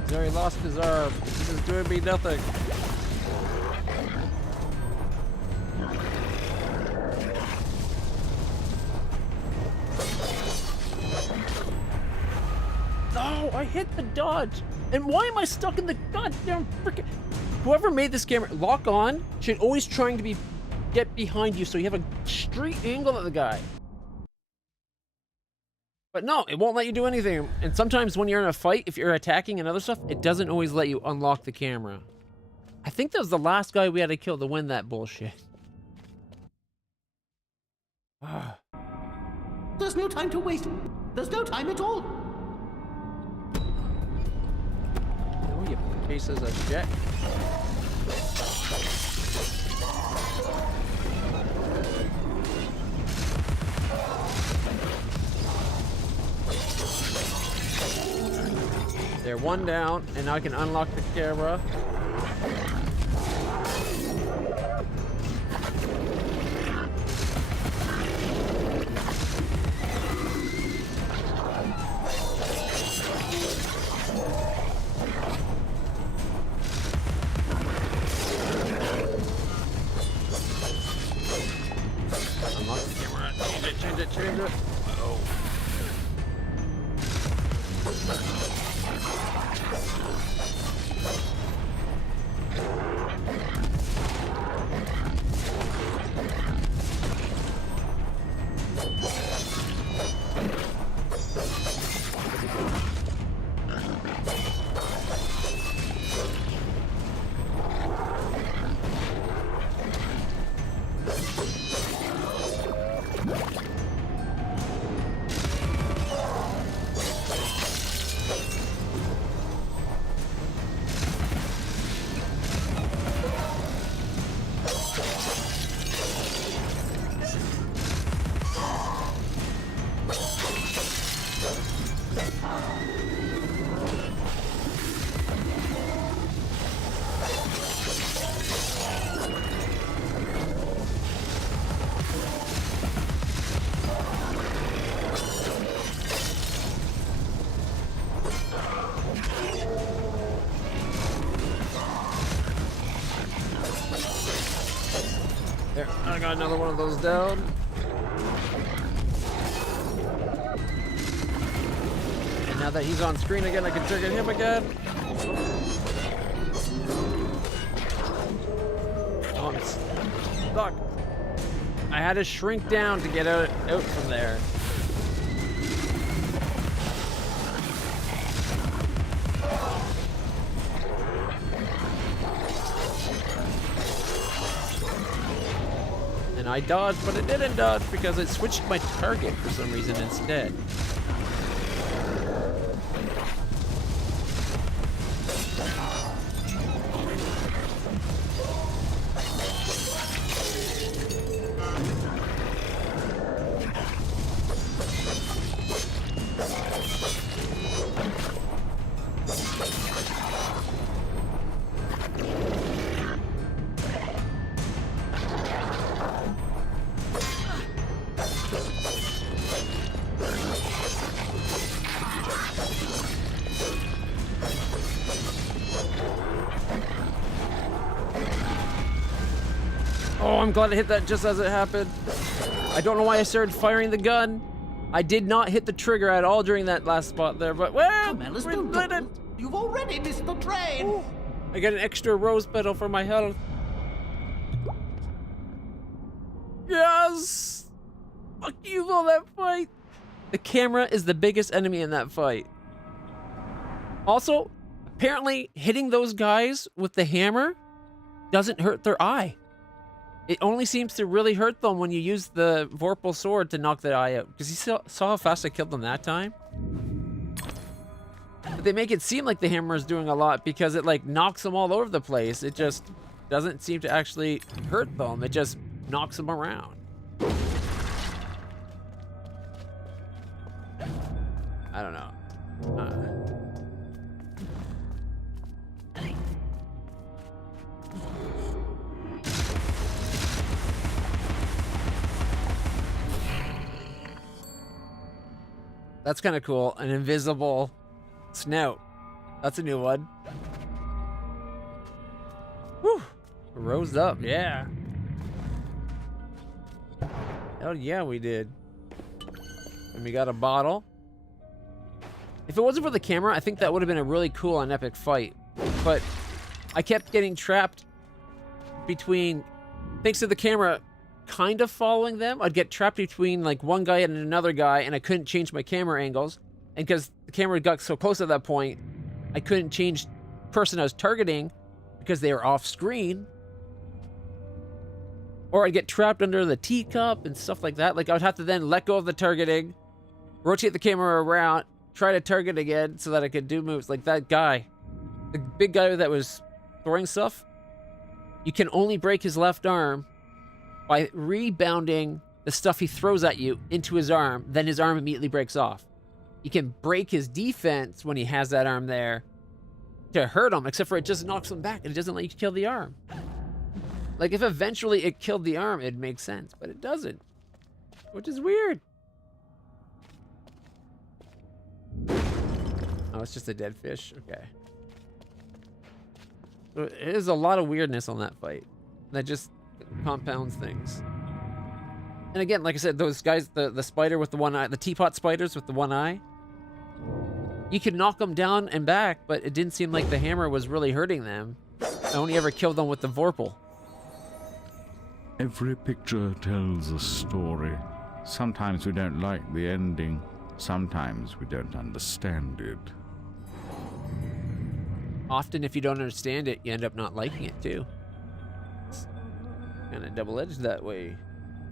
He's already lost his arm. This is doing me nothing. No, I hit the dodge. And why am I stuck in the goddamn freaking... Whoever made this camera, lock on, should always trying to get behind you so you have a straight angle at the guy. But no, it won't let you do anything. And sometimes when you're in a fight, if you're attacking and other stuff, it doesn't always let you unlock the camera. I think that was the last guy we had to kill to win that bullshit. There's no time to waste. There's no time at all. Oh, you pieces of shit. There, one down, and now I can unlock the camera. Unlock the camera. Change it. Oh. There, I got another one of those down. And now that he's on screen again, I can trigger him again. Oh, I'm stuck. I had to shrink down to get out from there. And I dodged, but it didn't dodge because it switched my target for some reason instead. Oh, I'm glad I hit that just as it happened. I don't know why I started firing the gun. I did not hit the trigger at all during that last spot there, but well, we did it. You've already missed the train. Ooh. I got an extra rose petal for my health. Yes! Fuck you for that fight. The camera is the biggest enemy in that fight. Also, apparently hitting those guys with the hammer doesn't hurt their eye. It only seems to really hurt them when you use the Vorpal sword to knock their eye out. Because you saw how fast I killed them that time? But they make it seem like the hammer is doing a lot because it like knocks them all over the place. It just doesn't seem to actually hurt them. It just knocks them around. I don't know. That's kind of cool. An invisible snout. That's a new one. Whew. Rose up, yeah. Oh yeah, we did. And we got a bottle. If it wasn't for the camera, I think that would have been a really cool and epic fight. But I kept getting trapped between, thanks to the camera kind of following them, I'd get trapped between like one guy and another guy, and I couldn't change my camera angles. And because the camera got so close at that point, I couldn't change the person I was targeting because they were off screen. Or I'd get trapped under the teacup and stuff like that. Like, I would have to then let go of the targeting, rotate the camera around, try to target again so that I could do moves. Like that guy, the big guy that was throwing stuff, you can only break his left arm by rebounding the stuff he throws at you into his arm, then his arm immediately breaks off. You can break his defense when he has that arm there to hurt him, except for it just knocks him back and it doesn't let you kill the arm. Like, if eventually it killed the arm, it'd make sense, but it doesn't, which is weird. Oh, it's just a dead fish. Okay. So it is a lot of weirdness on that fight. That just compounds things. And again, like I said, those guys, the spider with the one eye, the teapot spiders with the one eye, you could knock them down and back, but it didn't seem like the hammer was really hurting them. I only ever killed them with the vorpal. Every picture tells a story. Sometimes we don't like the ending. Sometimes we don't understand it. Often, if you don't understand it, you end up not liking it, too. It's kind of double-edged that way.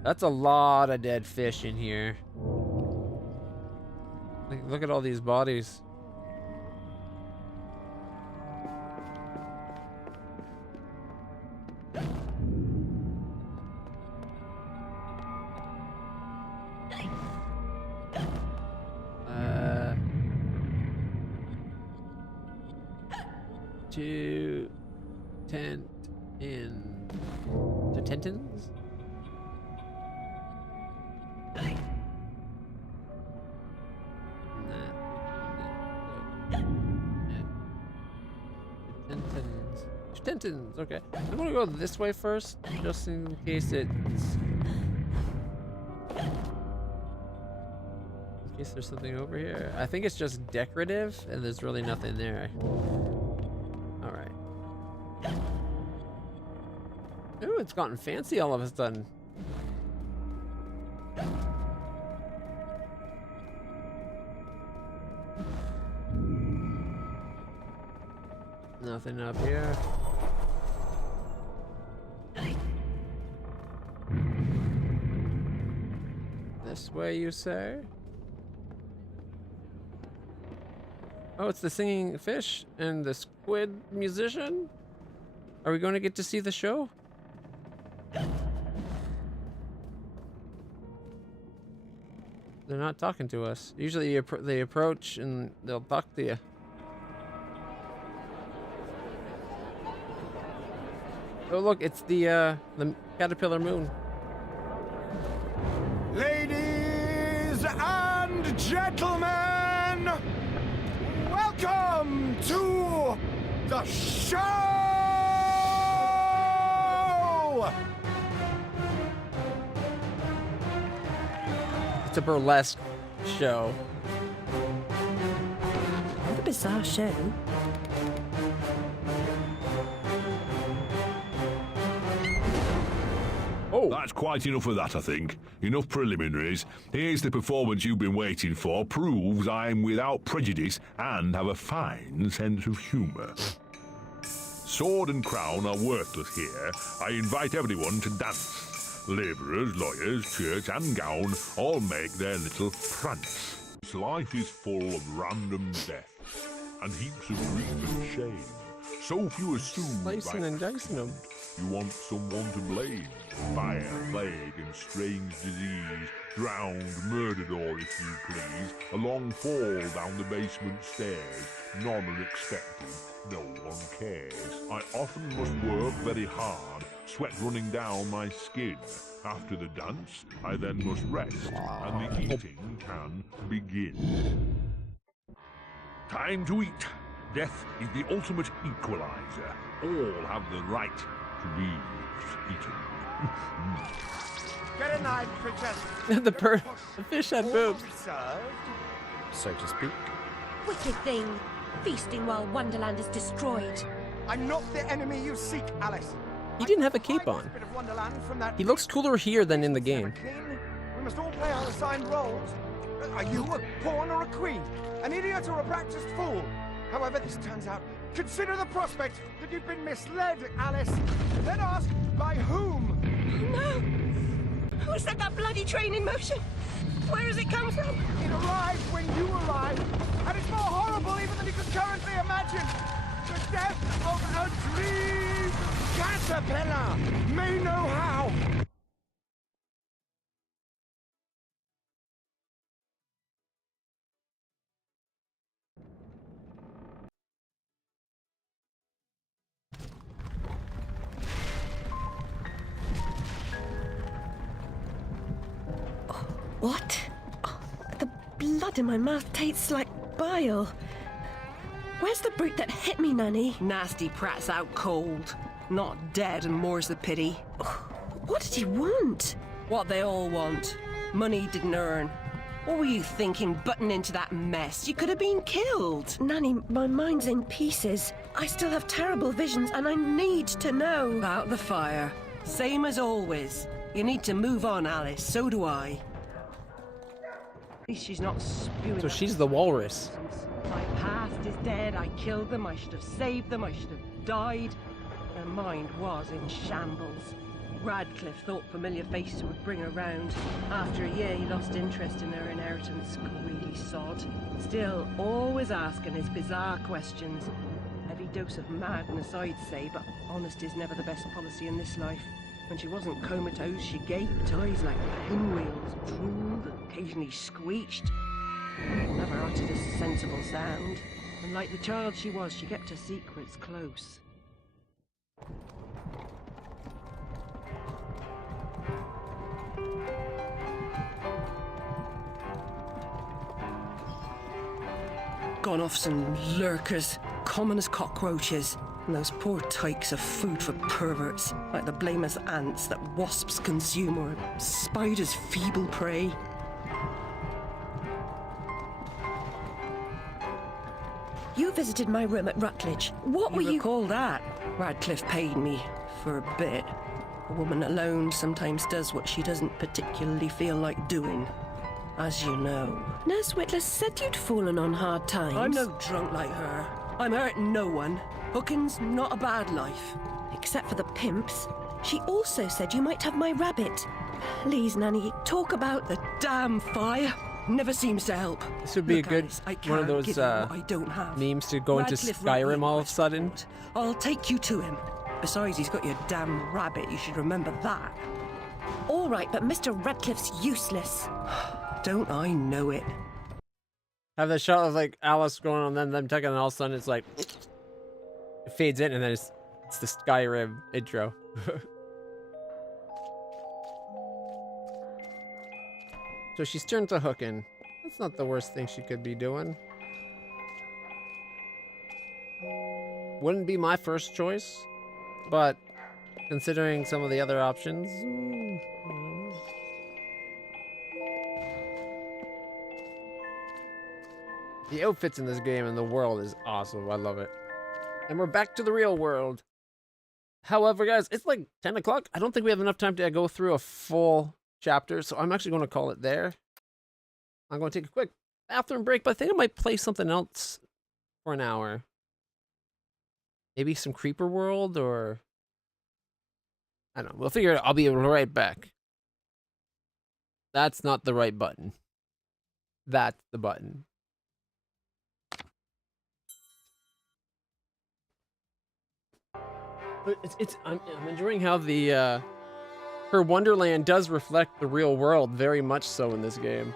That's a lot of dead fish in here. Look at all these bodies. To tent in to tentons. Tentons. Okay, I'm gonna go this way first, just in case it's. In case there's something over here. I think it's just decorative, and there's really nothing there. All right. Ooh, it's gotten fancy all of a sudden. Nothing up here. This way, you say? Oh, it's the singing fish and the squid musician? Are we going to get to see the show? They're not talking to us. Usually they approach and they'll talk to you. Oh look, it's the caterpillar moon. Ladies and gentlemen, welcome to the show! It's a burlesque show. What a bizarre show. Oh, that's quite enough of that, I think. Enough preliminaries. Here's the performance you've been waiting for. Proves I'm without prejudice and have a fine sense of humour. Sword and crown are worthless here. I invite everyone to dance. Labourers, lawyers, church and gown all make their little prance. Life is full of random death and heaps of grief and shame. So few assume Slicing and dicing them. You want someone to blame. Fire, plague and strange disease. Drowned, murdered or, if you please, a long fall down the basement stairs. None are expected, no one cares. I often must work very hard, sweat running down my skin. After the dance, I then must rest, and the eating can begin. Time to eat. Death is the ultimate equalizer. All have the right to be eaten. Get a knife, princess. The fish had boobs. So to speak. Wicked thing. Feasting while Wonderland is destroyed. I'm not the enemy you seek, Alice. He didn't have a cape on. He looks cooler here than in the game. We must all play our assigned roles. Are you a pawn or a queen? An idiot or a practiced fool? However this turns out, consider the prospect that you've been misled, Alice. Then ask, by whom No! Who set that bloody train in motion? Where does it come from? It arrived when you arrived, and it's more horrible even than you could currently imagine. The death of a dream caterpillar may know how. What? Oh, the blood in my mouth tastes like bile. Where's the brute that hit me, Nanny? Nasty prat's out cold. Not dead, and more's the pity. What did he want? What they all want. Money he didn't earn. What were you thinking, butting into that mess? You could have been killed. Nanny, my mind's in pieces. I still have terrible visions, and I need to know. About the fire. Same as always. You need to move on, Alice. So do I. At least she's not spewing. So she's the walrus. My past is dead. I killed them. I should have saved them. I should have died. Her mind was in shambles. Radcliffe thought familiar faces would bring her round. After a year, he lost interest in her inheritance. Greedy sod. Still, always asking his bizarre questions. Heavy dose of madness, I'd say, but honesty's never the best policy in this life. When she wasn't comatose, she gaped, eyes like pinwheels, drooled, and occasionally screeched. Never uttered a sensible sound. And like the child she was, she kept her secrets close. Gone off some lurkers, common as cockroaches. And those poor tykes are food for perverts, like the blameless ants that wasps consume or spiders' feeble prey. You visited my room at Rutledge. What were you... recall that? Radcliffe paid me for a bit. A woman alone sometimes does what she doesn't particularly feel like doing. As you know. Nurse Whitler said you'd fallen on hard times. I'm no drunk like her. I'm hurting no one. Hooking's not a bad life. Except for the pimps. She also said you might have my rabbit. Please, Nanny, talk about... The damn fire never seems to help. This would be Look, a good Alice, one of those I don't have. memes to go into Radcliffe Skyrim all of a sudden. I'll take you to him. Besides, he's got your damn rabbit. You should remember that. All right, but Mr. Radcliffe's useless. Don't I know it? Have that shot of like Alice going on them taking, and all of a sudden it's like it fades in, and then it's the Skyrim intro. So she's turned to hooking. That's not the worst thing she could be doing. Wouldn't be my first choice, but considering some of the other options. The outfits in this game and the world is awesome. I love it. And we're back to the real world. However, guys, it's like 10 o'clock. I don't think we have enough time to go through a full chapter, so I'm actually going to call it there. I'm going to take a quick bathroom break, but I think I might play something else for an hour. Maybe some Creeper World, or... I don't know. We'll figure it out. I'll be right back. That's not the right button. That's the button. I'm enjoying how the her Wonderland does reflect the real world very much so in this game.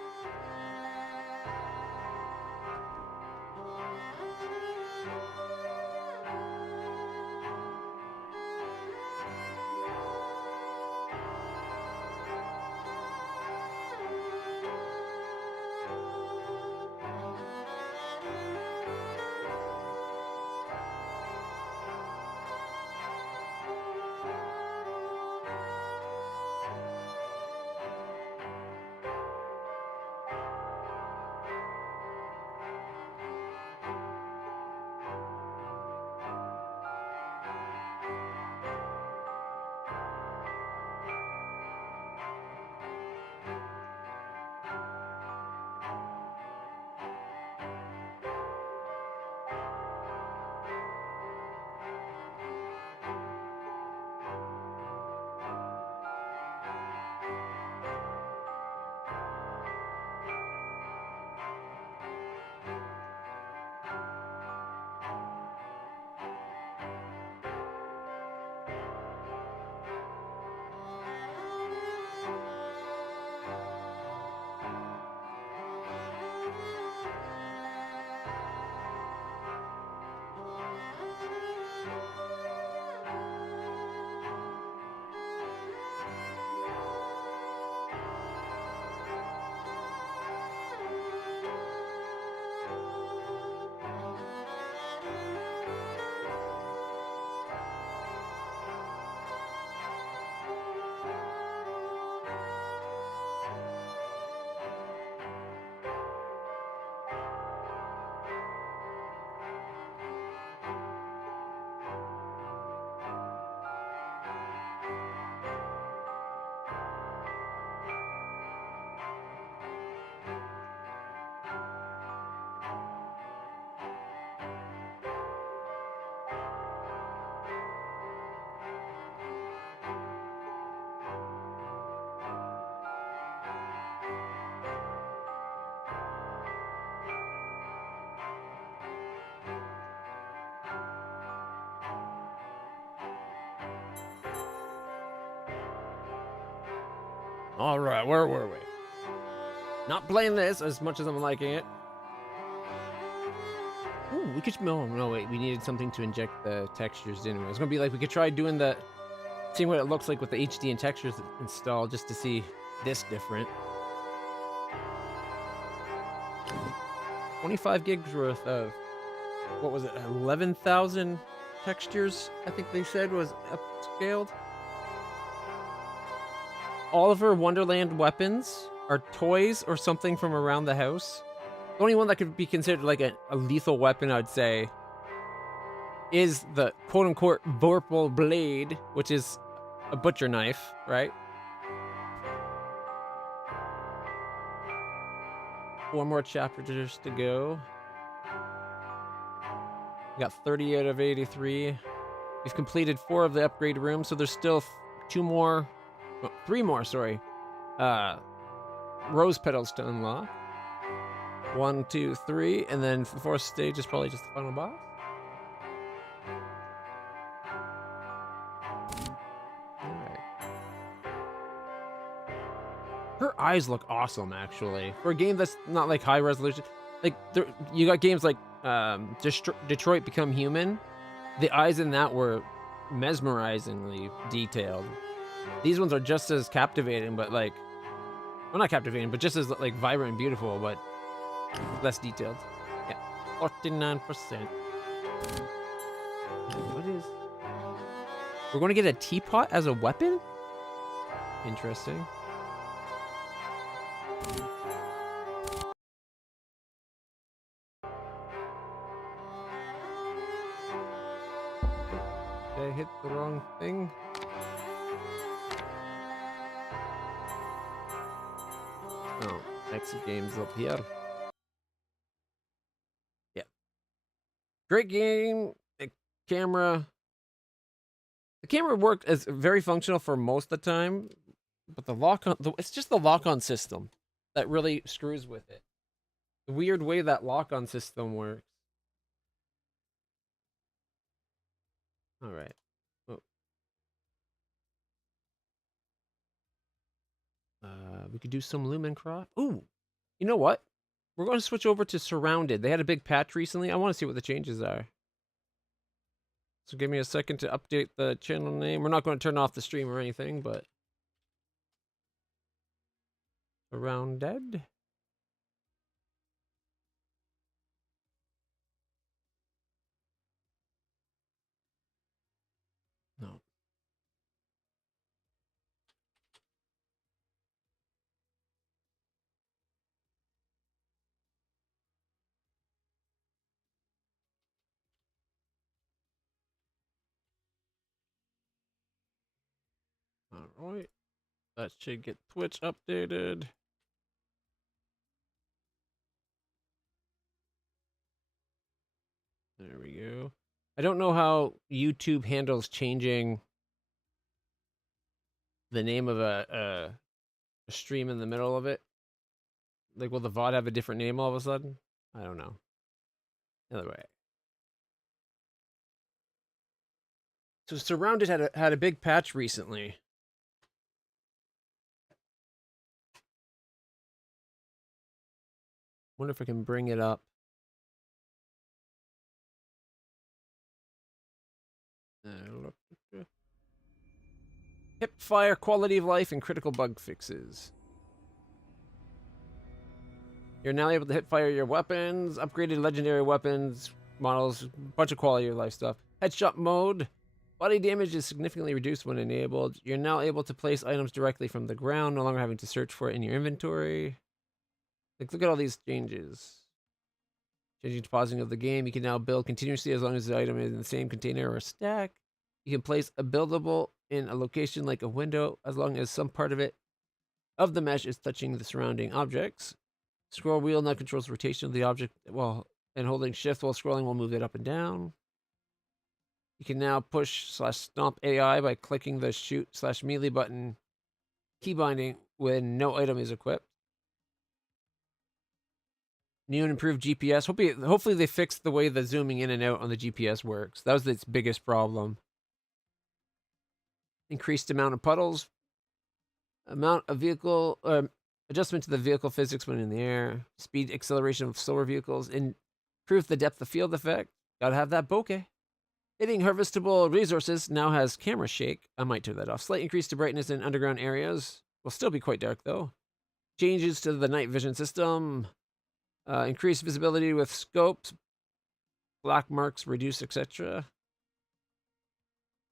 All right, where were we? Not playing this as much as I'm liking it. Ooh, we could. No, wait. We needed something to inject the textures, didn't we? It's gonna be like we could try doing the, seeing what it looks like with the HD and textures installed, just to see this different. 25 gigs worth of, what was it? 11,000 textures. I think they said was upscaled. All of her Wonderland weapons are toys or something from around the house. The only one that could be considered like a lethal weapon, I'd say, is the quote-unquote Vorpal Blade, which is a butcher knife, right? 4 more chapters to go. We got 30 out of 83. We've completed 4 of the upgrade rooms, so there's still 3 more, sorry. Rose petals to unlock. 1, 2, 3, and then the 4th stage is probably just the final boss. Alright. Her eyes look awesome, actually. For a game that's not like high resolution. Like, you got games like Detroit Become Human. The eyes in that were mesmerizingly detailed. These ones are just as captivating, but like, well, not captivating, but just as like vibrant and beautiful, but less detailed. Yeah, 49%. What is? We're going to get a teapot as a weapon? Interesting. Did I hit the wrong thing? Oh, exit games up here. Yeah. Great game. The camera worked as very functional for most of the time, but the lock-on, it's just the lock-on system that really screws with it. The weird way that lock-on system works. All right. Oh. We could do some Lumencroft. Ooh, you know what? We're going to switch over to Surrounded. They had a big patch recently. I want to see what the changes are. So give me a second to update the channel name. We're not going to turn off the stream or anything, but Surrounded. No. All right. That should get Twitch updated. There we go. I don't know how YouTube handles changing the name of a stream in the middle of it. Like, will the VOD have a different name all of a sudden? I don't know. Either way. So Surrounded had a big patch recently. Wonder if I can bring it up. Hip fire, quality of life, and critical bug fixes. You're now able to hip fire your weapons, upgraded legendary weapons, models, bunch of quality of life stuff. Headshot mode. Body damage is significantly reduced when enabled. You're now able to place items directly from the ground, no longer having to search for it in your inventory. Like, look at all these changes. Changing to pausing of the game. You can now build continuously as long as the item is in the same container or stack. You can place a buildable in a location like a window as long as some part of it, of the mesh, is touching the surrounding objects. Scroll wheel now controls rotation of the object and holding shift while scrolling will move it up and down. You can now push/stomp AI by clicking the shoot/melee button key binding when no item is equipped. New and improved GPS. Hopefully they fixed the way the zooming in and out on the GPS works. That was its biggest problem. Increased amount of puddles. Amount of vehicle adjustment to the vehicle physics when in the air. Speed acceleration of slower vehicles. Improve the depth of field effect. Gotta have that bokeh. Hitting harvestable resources now has camera shake. I might turn that off. Slight increase to brightness in underground areas. Will still be quite dark though. Changes to the night vision system. Increased visibility with scopes. Black marks reduce, etc.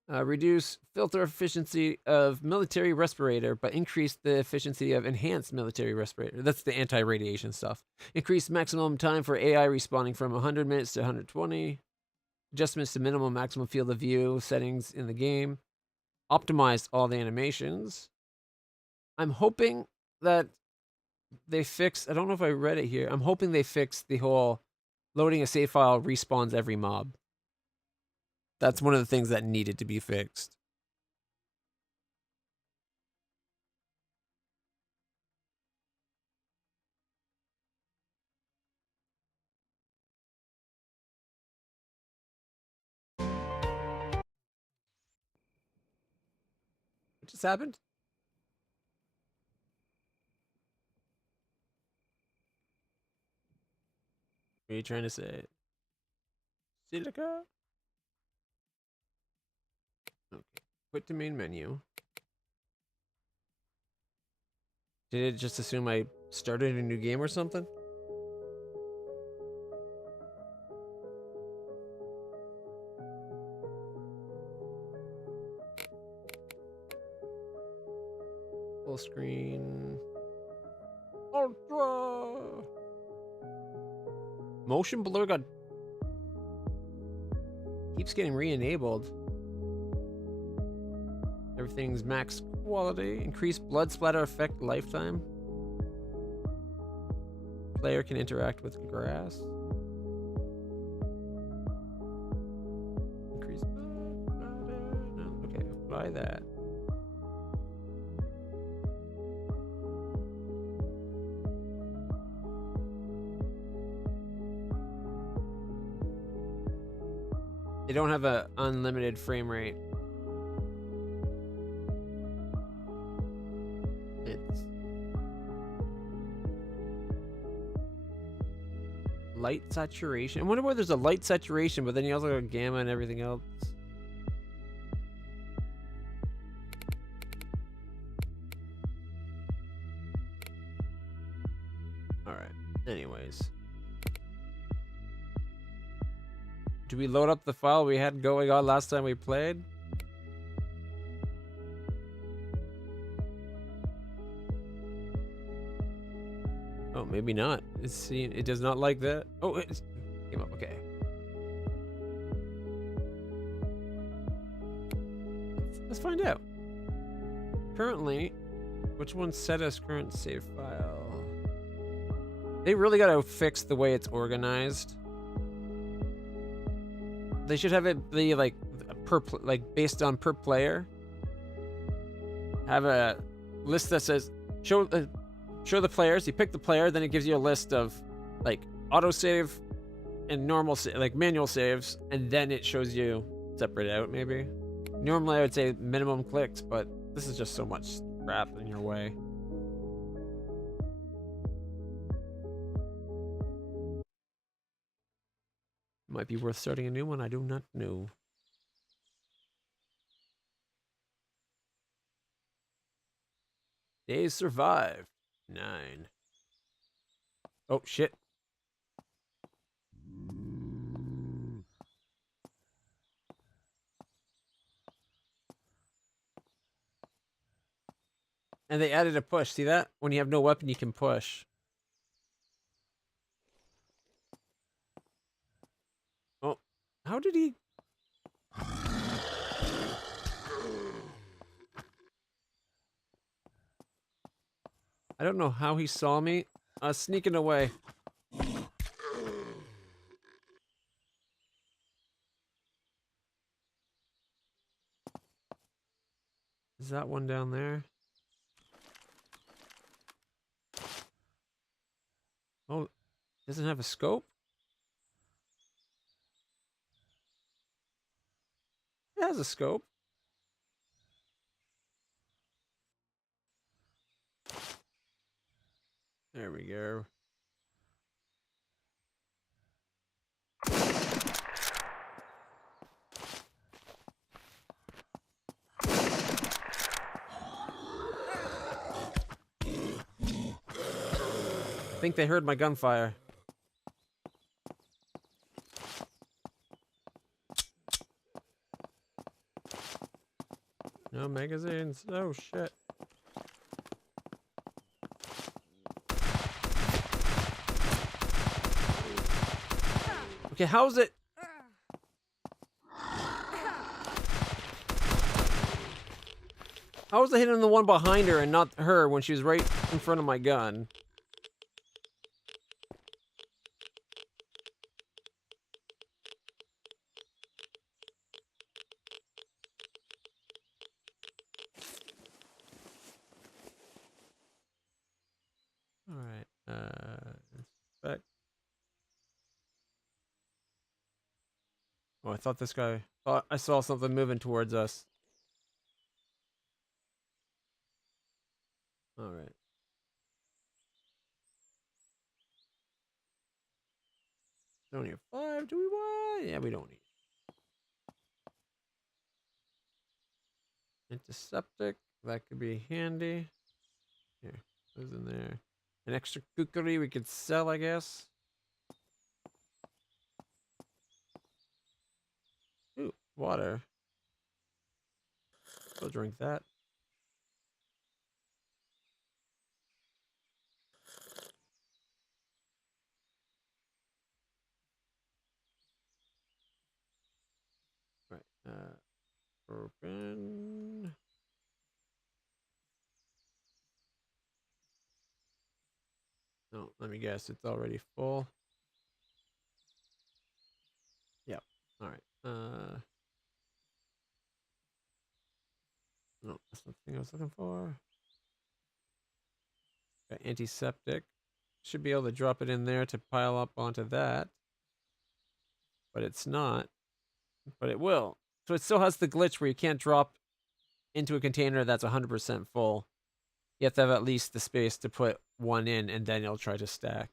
Reduce filter efficiency of military respirator, but increase the efficiency of enhanced military respirator. That's the anti-radiation stuff. Increase maximum time for AI responding from 100 minutes to 120. Adjustments to minimum maximum field of view settings in the game. Optimized all the animations. I'm hoping that they fix, I don't know if I read it here. I'm hoping they fix the whole loading a save file respawns every mob. That's one of the things that needed to be fixed. What just happened? What are you trying to say? Silica? Okay. Quit the main menu. Did it just assume I started a new game or something? Full screen. Ultra! Motion blur got... keeps getting re-enabled. Everything's max quality. Increased blood splatter effect lifetime. Player can interact with grass. Increased blood splatter. No, okay, apply that. They don't have an unlimited frame rate. It's light saturation. I wonder why there's a light saturation, but then you also got gamma and everything else. Alright, anyways. Do we load up the file we had going on last time we played? Oh, maybe not. It does not like that. Oh, it came up. Okay. Let's find out. Currently, which one set as current save file? They really gotta fix the way it's organized. They should have it be like based on per player. Have a list that says show the players. You pick the player, then it gives you a list of like autosave and normal like manual saves, and then it shows you separate out. Maybe normally I would say minimum clicks, but this is just so much crap in your way. Might be worth starting a new one. I do not know. Days survived. 9. Oh, shit. And they added a push. See that? When you have no weapon, you can push. Oh, how did he... I don't know how he saw me. I was sneaking away. Is that one down there? Oh, doesn't have a scope? It has a scope. There we go. I think they heard my gunfire. No magazines. Oh shit. Okay, how's it? How was I hitting the one behind her and not her when she was right in front of my gun? Alright, inspect. Oh, I thought this guy... thought I saw something moving towards us. Alright. Don't need 5, do we want? Yeah, we don't need. Antiseptic, that could be handy. Here, goes in there. An extra kukri we could sell, I guess. Ooh, water. Go drink that. Right. Open. No, let me guess. It's already full. Yep. All right. No, that's not the thing I was looking for. Got antiseptic. Should be able to drop it in there to pile up onto that. But it's not. But it will. So it still has the glitch where you can't drop into a container that's 100% full. You have to have at least the space to put one in, and then it'll try to stack.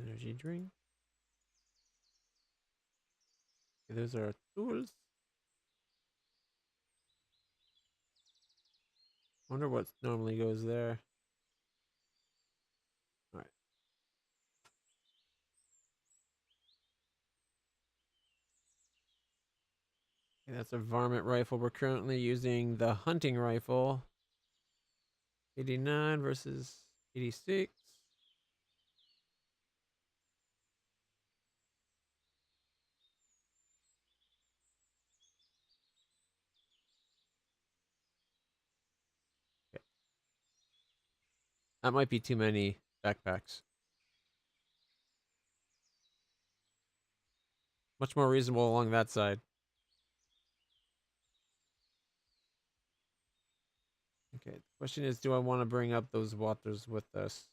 Energy drink. Okay, those are our tools. Wonder what normally goes there. All right. Okay, that's a varmint rifle. We're currently using the hunting rifle. 89 versus 86. Okay. That might be too many backpacks. Much more reasonable along that side. Okay, the question is, do I want to bring up those waters with us?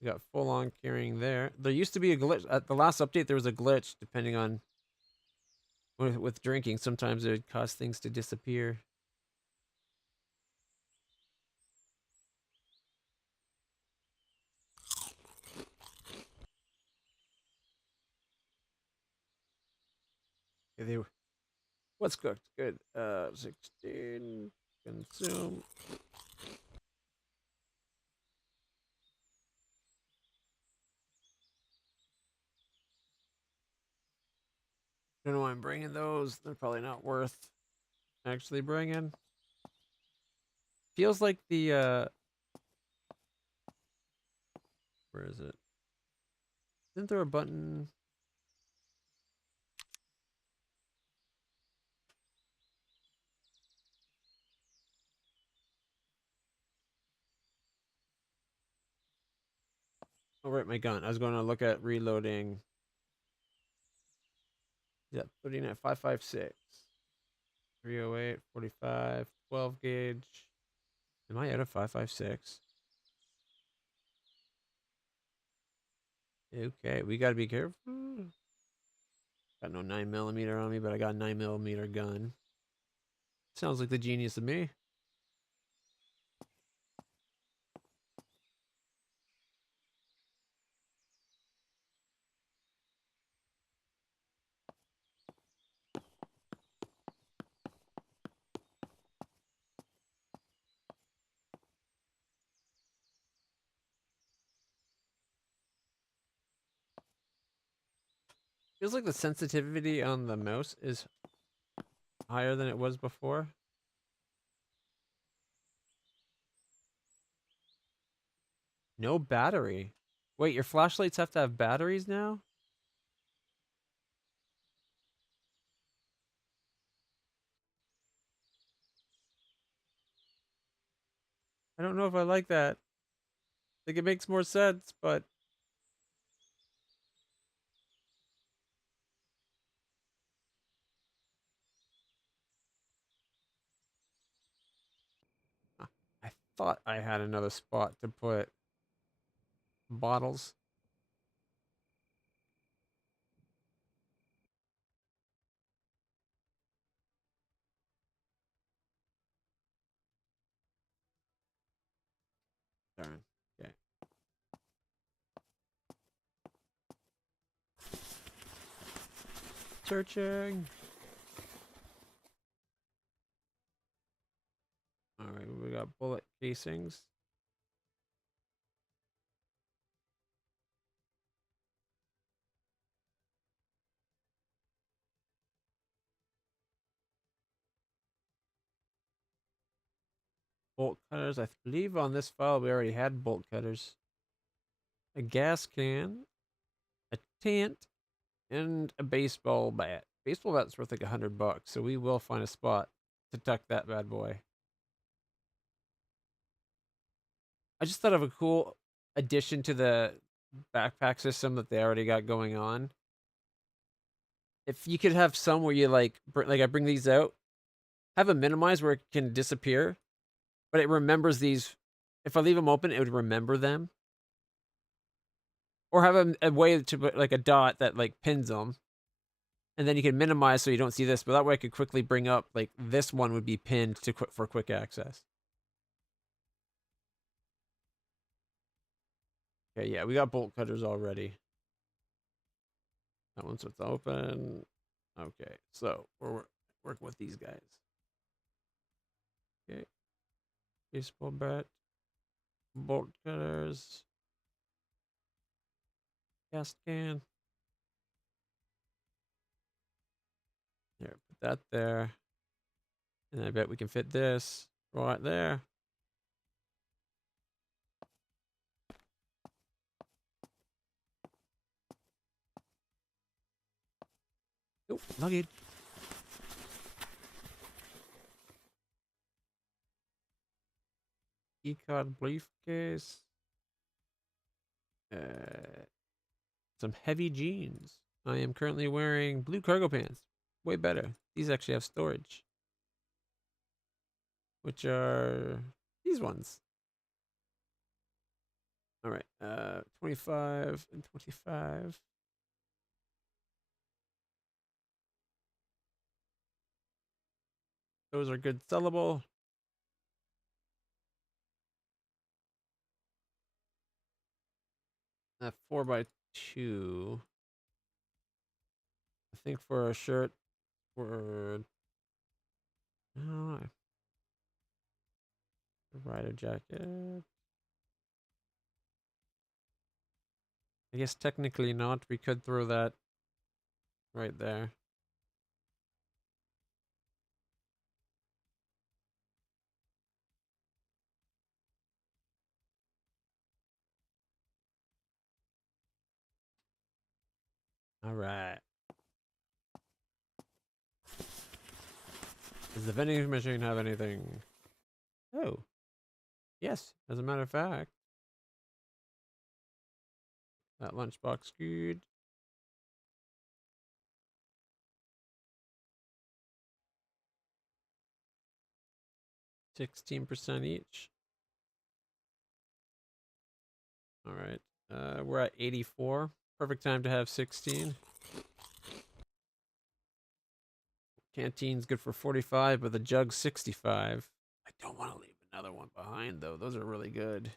We got full on carrying there. There used to be a glitch. At the last update, there was a glitch, depending on... With drinking, sometimes it would cause things to disappear. Okay, what's cooked? Good. 16. Consume. Don't know why I'm bringing those. They're probably not worth actually bringing. Feels like the, where is it? Isn't there a button? Oh, right, my gun. I was going to look at reloading. Yeah, 39, 5.56. 308, 45, 12 gauge. Am I out of 5.56? Okay, we gotta be careful. Got no 9mm on me, but I got a 9mm gun. Sounds like the genius of me. Feels like the sensitivity on the mouse is higher than it was before. No battery. Wait, your flashlights have to have batteries now? I don't know if I like that. I think it makes more sense, but I thought I had another spot to put bottles. Darn. Okay. Searching. Alright, we got bullet casings. Bolt cutters. I believe on this file we already had bolt cutters. A gas can, a tent, and a baseball bat. Baseball bat's worth like $100, so we will find a spot to tuck that bad boy. I just thought of a cool addition to the backpack system that they already got going on. If you could have some where you like I bring these out, have a minimize where it can disappear, but it remembers these. If I leave them open, it would remember them. Or have a way to put like a dot that like pins them. And then you can minimize so you don't see this, but that way I could quickly bring up like this one would be pinned to for quick access. Okay, yeah, we got bolt cutters already. That one's what's open. Okay, so we're working with these guys. Okay. Baseball bat. Bolt cutters. Gas can. There, put that there. And I bet we can fit this right there. Oh, luggage. E-card briefcase. Some heavy jeans. I am currently wearing blue cargo pants. Way better. These actually have storage. Which are these ones. All right. 25 and 25. Those are good sellable. That 4x2. I think for a shirt, for rider jacket. I guess technically not. We could throw that right there. All right. Does the vending machine have anything? Oh. Yes, as a matter of fact. That lunchbox good. $16% each. All right. We're at 84. Perfect time to have 16. Canteen's good for 45, but the jug's 65. I don't want to leave another one behind, though. Those are really good.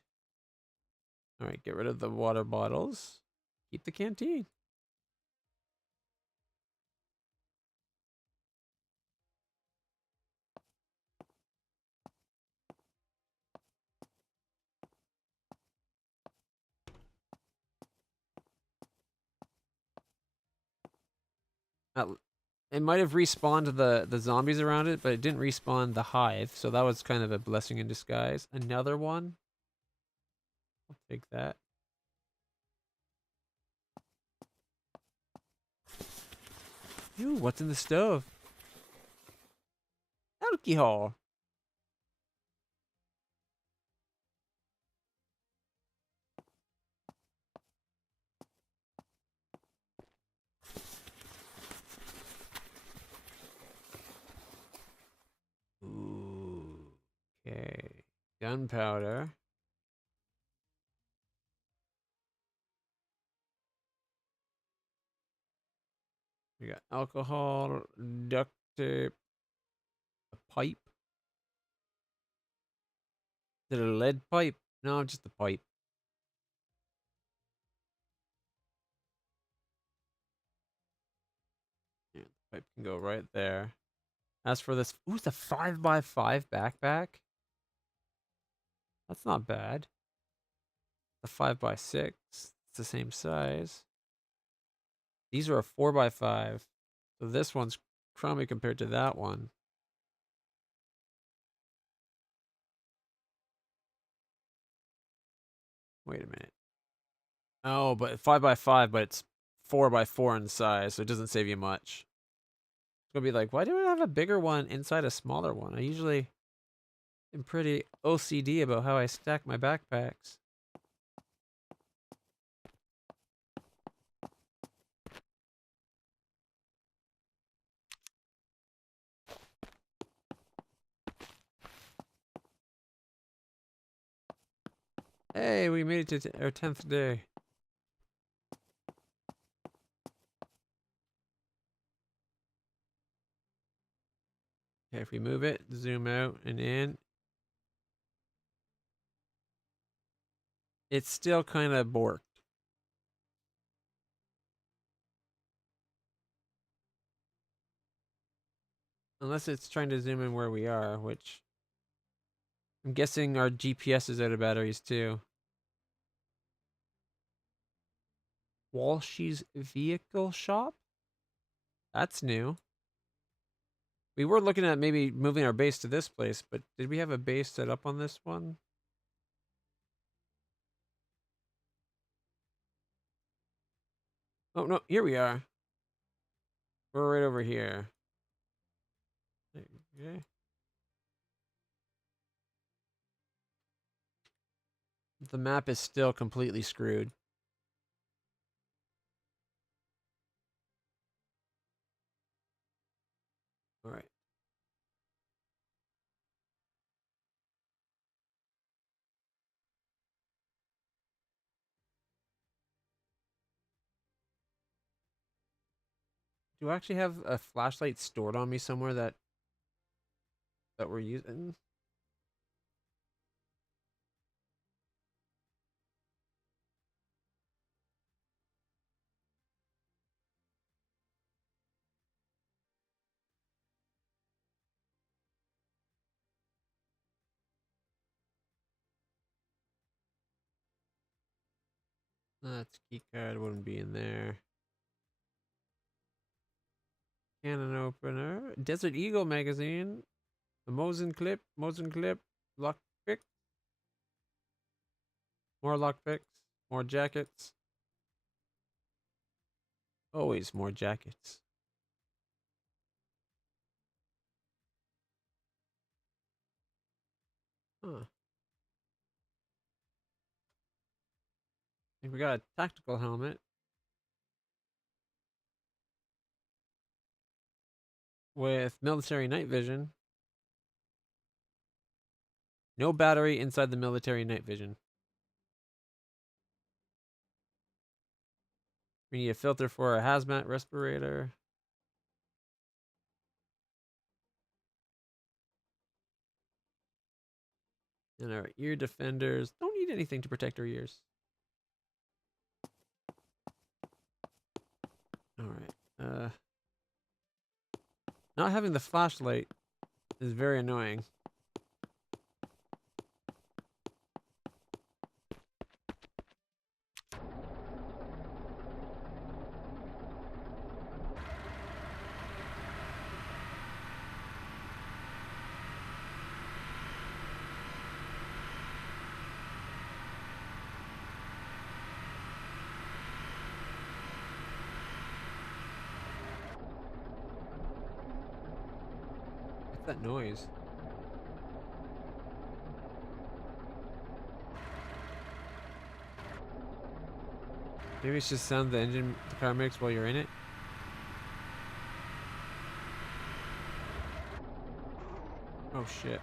All right, get rid of the water bottles. Keep the canteen. It might have respawned the zombies around it, but it didn't respawn the hive, so that was kind of a blessing in disguise. Another one. I'll take that. Ooh, what's in the stove? Alcohol. Ooh. Okay. Gunpowder. We got alcohol, duct tape, a pipe. Is it a lead pipe? No, just a pipe. Yeah, the pipe can go right there. As for this, ooh, it's a 5x5 backpack. That's not bad. The 5x6. It's the same size. These are a 4x5. So this one's crummy compared to that one. Wait a minute. Oh, but 5x5, but it's 4x4 in size, so it doesn't save you much. It's gonna be like, why do I have a bigger one inside a smaller one? I usually am pretty OCD about how I stack my backpacks. Hey, we made it to our 10th day. Okay, if we move it, zoom out and in, it's still kind of borked. Unless it's trying to zoom in where we are, which I'm guessing our GPS is out of batteries too. Walshy's vehicle shop? That's new. We were looking at maybe moving our base to this place, but did we have a base set up on this one? Oh, no, here we are. We're right over here. Okay. The map is still completely screwed. All right. Do I actually have a flashlight stored on me somewhere that we're using? That's keycard wouldn't be in there. Cannon opener. Desert Eagle magazine. The Mosin clip. Lockpick. More lockpicks. More jackets. Always more jackets. Huh. I think we got a tactical helmet. With military night vision. No battery inside the military night vision. We need a filter for a hazmat respirator. And our ear defenders. Don't need anything to protect our ears. Alright. Not having the flashlight is very annoying. What's that noise? Maybe it's just sound the car makes while you're in it. Oh shit.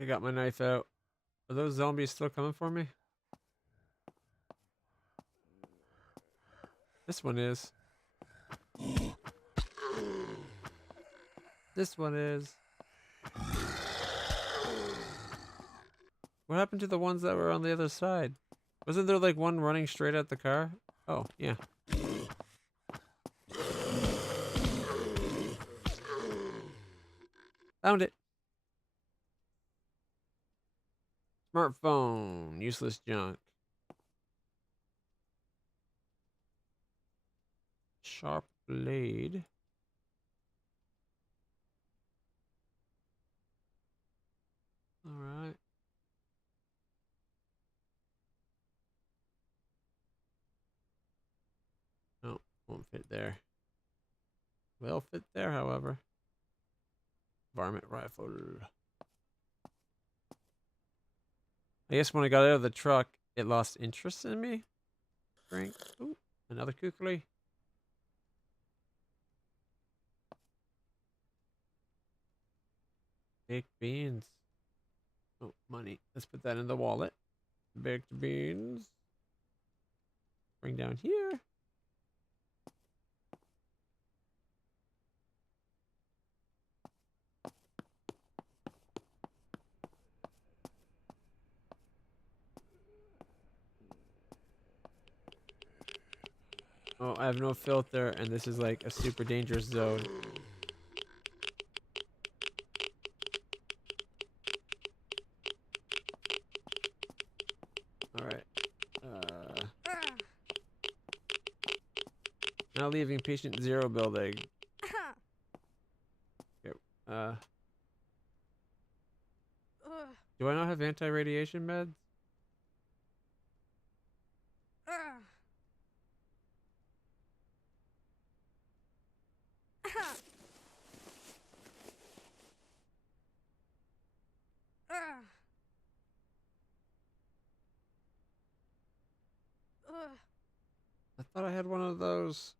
I got my knife out. Are those zombies still coming for me? This one is. This one is. What happened to the ones that were on the other side? Wasn't there like one running straight at the car? Oh, yeah. Found it. Smartphone. Useless junk. Sharp blade. Alright. No, won't fit there. Will fit there, however. Varmint rifle. I guess when I got out of the truck, it lost interest in me. Drink. Ooh, another kukri. Baked beans. Oh, money. Let's put that in the wallet. Baked beans. Bring down here. Oh, I have no filter, and this is like a super dangerous zone. Alright. Now leaving patient 0 building. Okay, do I not have anti-radiation meds? I thought I had one of those.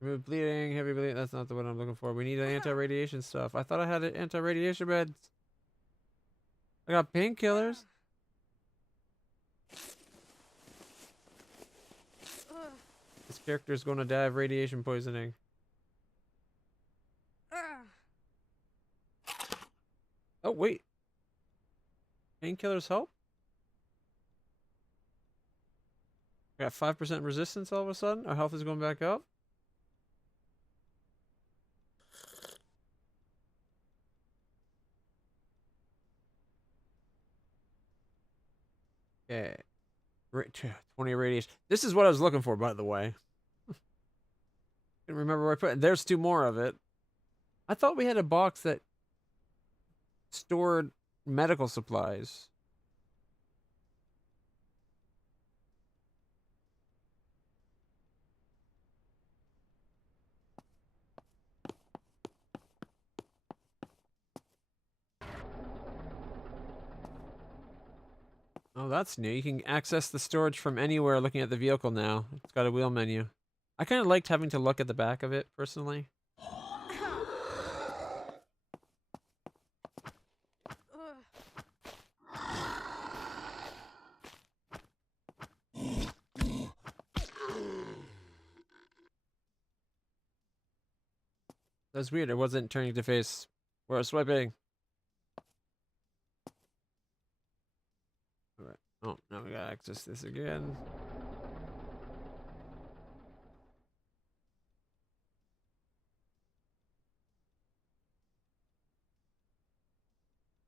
Remove bleeding, heavy bleeding. That's not the one I'm looking for. We need anti-radiation stuff. I thought I had anti-radiation meds. I got painkillers. This character is going to die of radiation poisoning. Oh, wait. Painkillers help? Got 5% resistance all of a sudden? Our health is going back up? Okay. 20 radiation. This is what I was looking for, by the way. Didn't remember where I put it. There's 2 more of it. I thought we had a box that stored medical supplies. Oh, that's new. You can access the storage from anywhere looking at the vehicle now. It's got a wheel menu. I kind of liked having to look at the back of it, personally. That's weird. It wasn't turning to face. We're swiping. Alright. Oh, now we gotta access this again.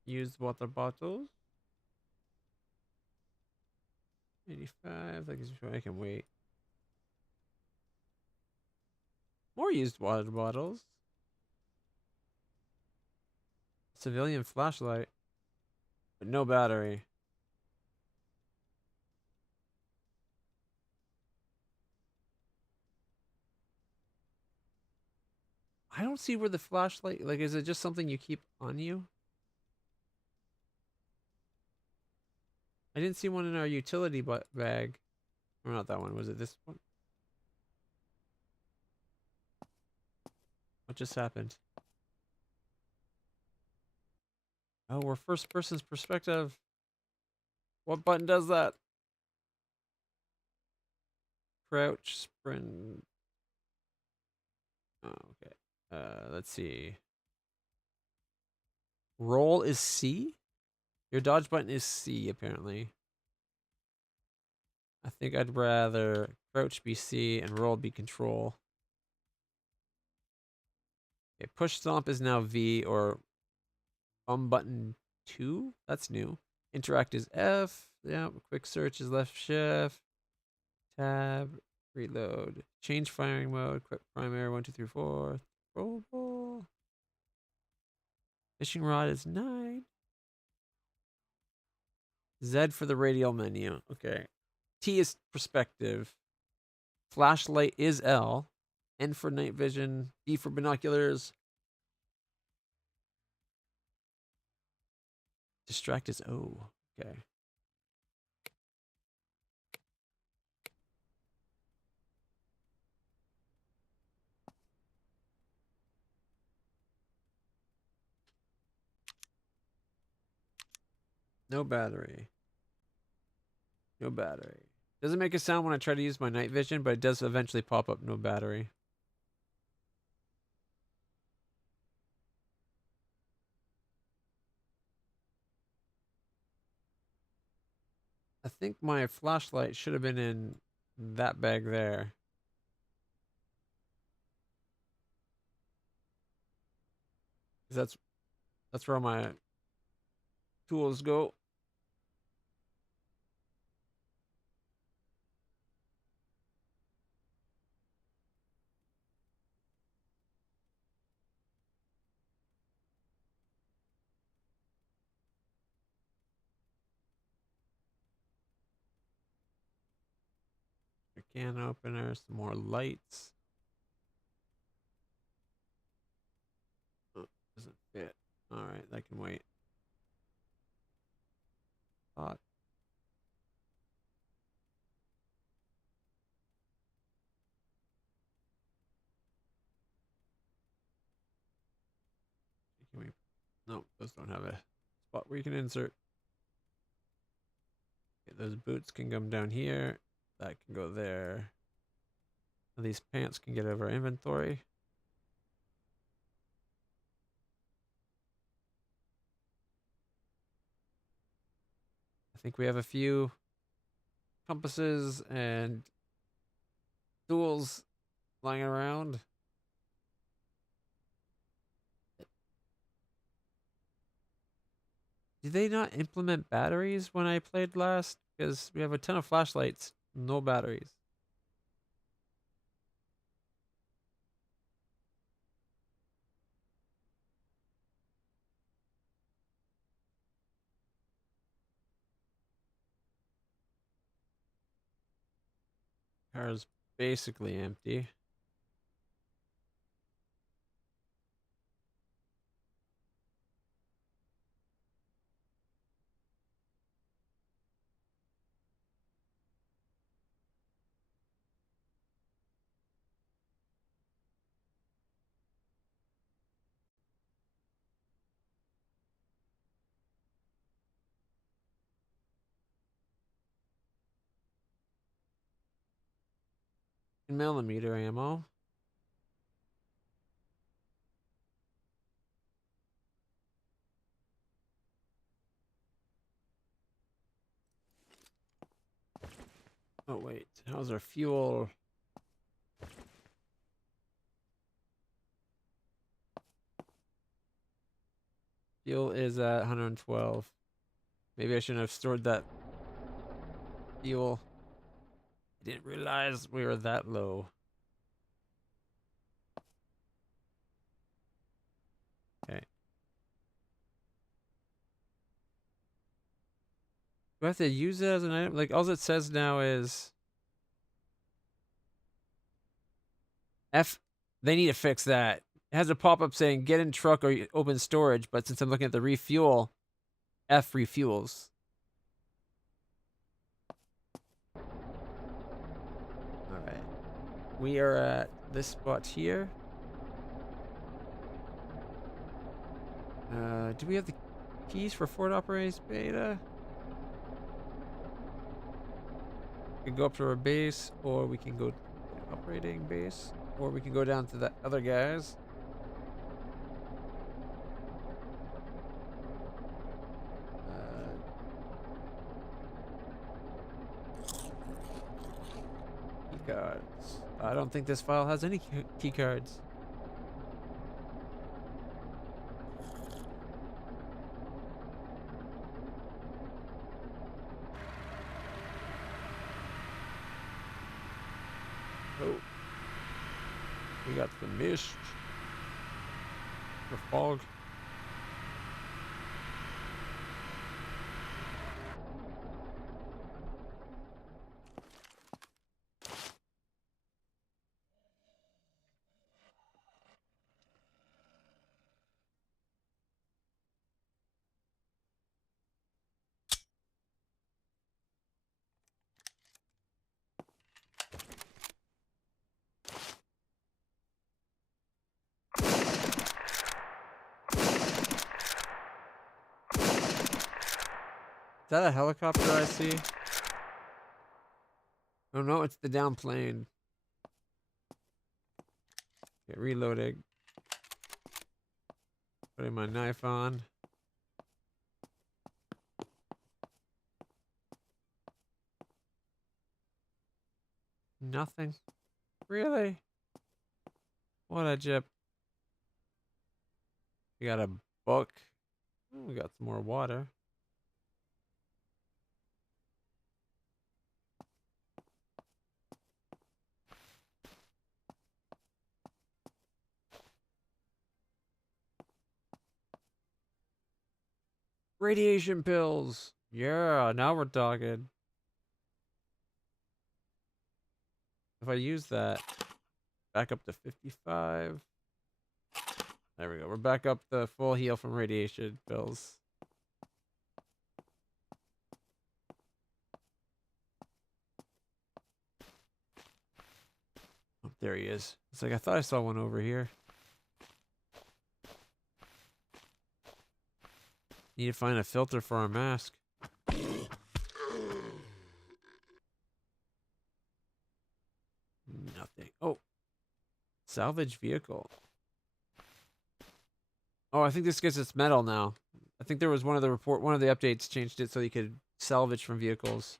Used water bottles. 85. Like I can wait. More used water bottles. Civilian flashlight. But no battery. I don't see where the flashlight, like, is it just something you keep on you? I didn't see one in our utility bag. Or not that one, was it this one? What just happened? Oh, we're first person's perspective. What button does that? Crouch, sprint. Oh, okay. Let's see. Roll is C? Your dodge button is C, apparently. I think I'd rather crouch be C and roll be control. Okay, push stomp is now V or button 2? That's new. Interact is F. Yeah, quick search is left shift. Tab. Reload. Change firing mode. Quick primary 1, 2, 3, 4. Throwable. Fishing rod is 9. Z for the radial menu. Okay. T is perspective. Flashlight is L. N for night vision. B for binoculars. Distract is O. Okay. No battery. No battery. Doesn't make a sound when I try to use my night vision, but it does eventually pop up no battery. I think my flashlight should have been in that bag there. That's where my tools go. A can opener, some more lights. Oh, doesn't fit. All right, that can wait. Hot. Can we? No, those don't have a spot where you can insert. Okay, those boots can come down here. That can go there. And these pants can get over inventory. I think we have a few compasses and tools lying around. Did they not implement batteries when I played last? Because we have a ton of flashlights, no batteries. Car's basically empty. millimeter ammo. Oh wait, how's our fuel? Fuel is at 112. Maybe I shouldn't have stored that fuel. I didn't realize we were that low. Okay. Do I have to use it as an item? Like, all it says now is F. They need to fix that. It has a pop-up saying get in truck or open storage, but since I'm looking at the refuel, F refuels. Alright. We are at this spot here. Do we have the keys for Ford Operations Beta? We can go up to our base, or we can go to the operating base, or we can go down to the other guys. Key cards. I don't think this file has any key cards. Oh. We got the mist. The fog. Is that a helicopter I see? Oh no, it's the down plane. Okay, reloading. Putting my knife on. Nothing. Really? What a jip. We got a book. Oh, we got some more water. Radiation pills. Yeah, now we're talking. If I use that, back up to 55. There we go. We're back up the full heal from radiation pills. Oh, there he is. It's like I thought I saw one over here. Need to find a filter for our mask. Nothing. Oh. Salvage vehicle. Oh, I think this gets its metal now. I think there was one of the updates changed it so you could salvage from vehicles.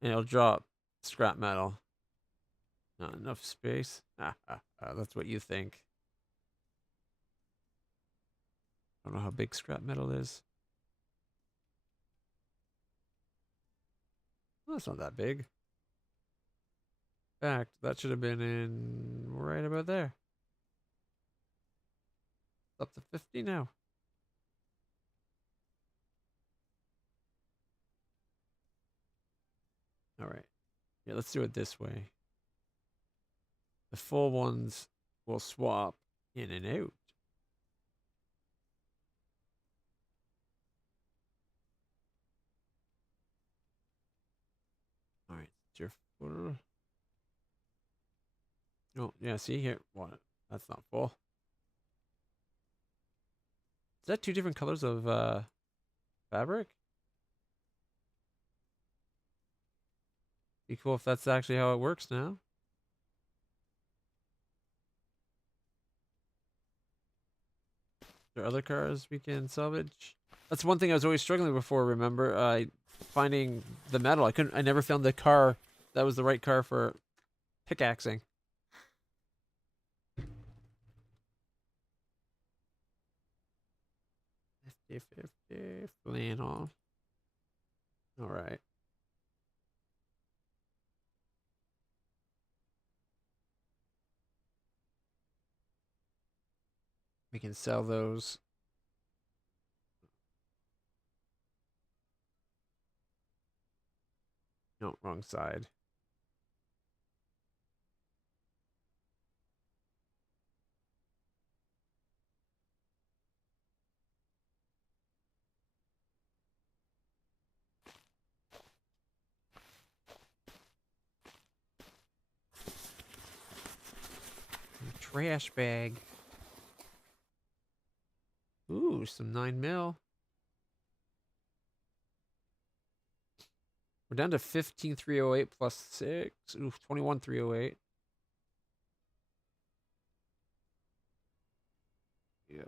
And it'll drop scrap metal. Not enough space. That's what you think. I don't know how big scrap metal is. Well, that's not that big. In fact, that should have been in right about there. It's up to 50 now. All right. Yeah, let's do it this way. The full ones will swap in and out. All right, it's your full. Oh, yeah, see here. What? That's not full. Is that two different colors of fabric? Be cool if that's actually how it works now. Are there other cars we can salvage? That's one thing I was always struggling with before, remember? Finding the metal. I never found the car that was the right car for pickaxing. 50-50 flannel. Alright. We can sell those. No, wrong side. Trash bag. Ooh, some 9mm. We're down to 15,308 plus 6. Ooh, 21,308. Yeah.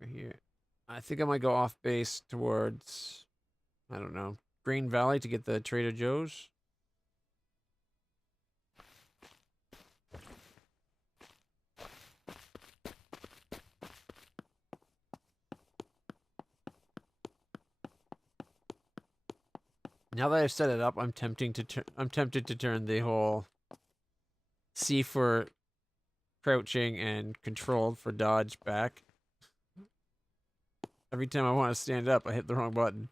Right here. I think I might go off base towards, I don't know, Green Valley to get the Trader Joe's. Now that I've set it up, I'm tempted to turn the whole C for crouching and controlled for dodge back. Every time I want to stand up, I hit the wrong button.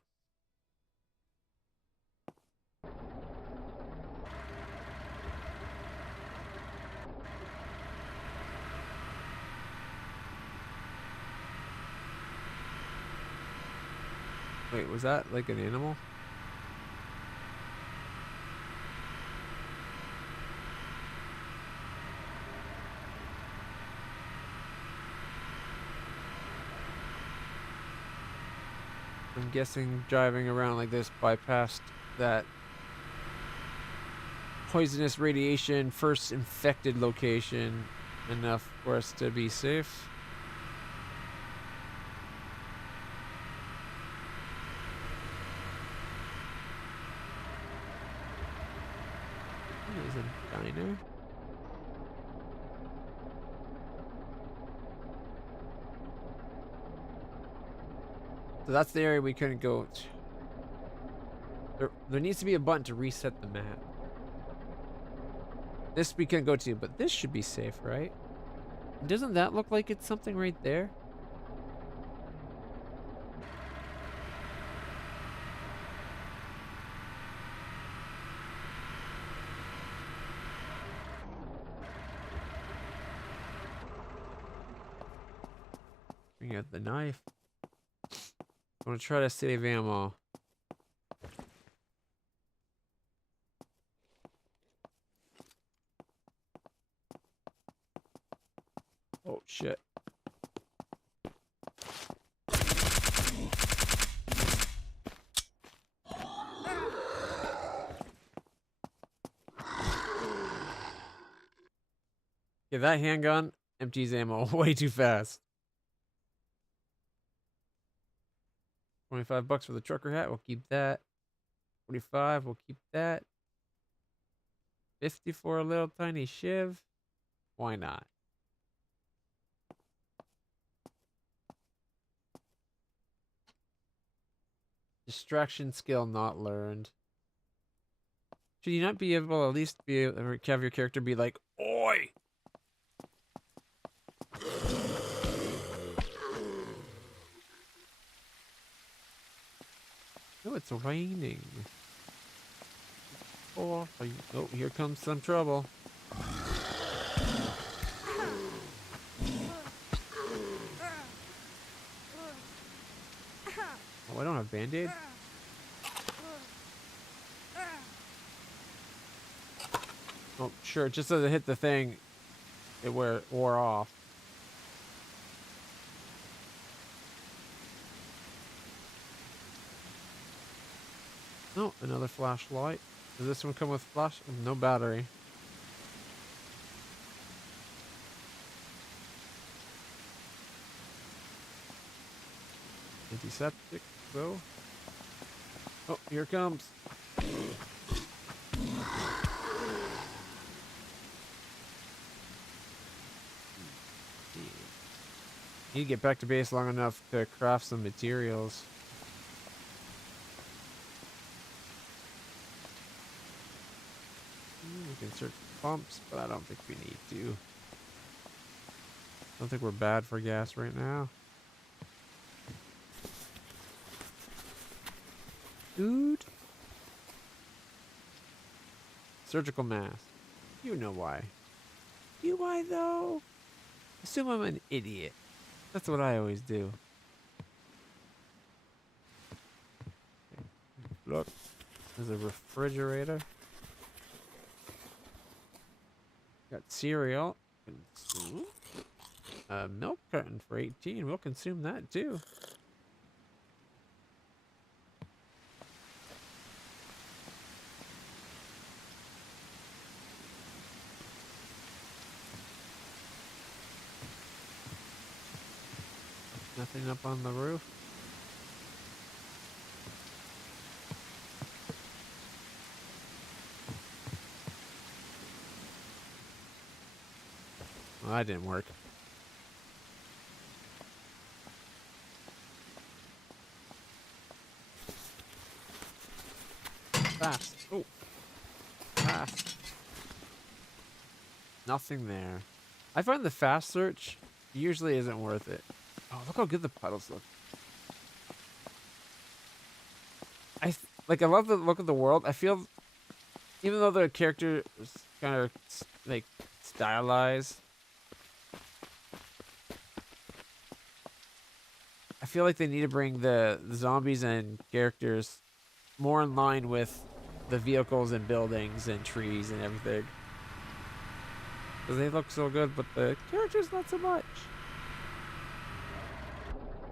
Wait, was that like an animal? I'm guessing driving around like this bypassed that poisonous radiation first infected location enough for us to be safe. There's a diner. So that's the area we couldn't go. There needs to be a button to reset the map. This we couldn't go to, but this should be safe, right? Doesn't that look like it's something right there? Bring out the knife. I'm gonna try to save ammo. Oh shit. Yeah, that handgun empties ammo way too fast. 25 bucks for the trucker hat. We'll keep that. 45. We'll keep that. 50 for a little tiny shiv. Why not? Distraction skill not learned. Should you not be able to at least be able to have your character be like, "Oi!" Oh, it's raining. Oh, here comes some trouble. Oh, I don't have Band-Aid? Oh, sure, just as it hit the thing, it wore off. Oh, another flashlight. Does this one come with flash? No battery. Antiseptic, though. Oh, here it comes. Need to get back to base long enough to craft some materials. We can search pumps, but I don't think we need to. I don't think we're bad for gas right now. Food. Surgical mask. You know why. You why though? Assume I'm an idiot. That's what I always do. Look, there's a refrigerator. Got cereal. A milk carton for 18. We'll consume that too. Nothing up on the roof. Well, that didn't work. Fast. Oh. Fast. Nothing there. I find the fast search usually isn't worth it. Oh, look how good the puddles look. I love the look of the world. I feel, even though the character is kind of like stylized, I feel like they need to bring the zombies and characters more in line with the vehicles and buildings and trees and everything. Because they look so good, but the characters not so much.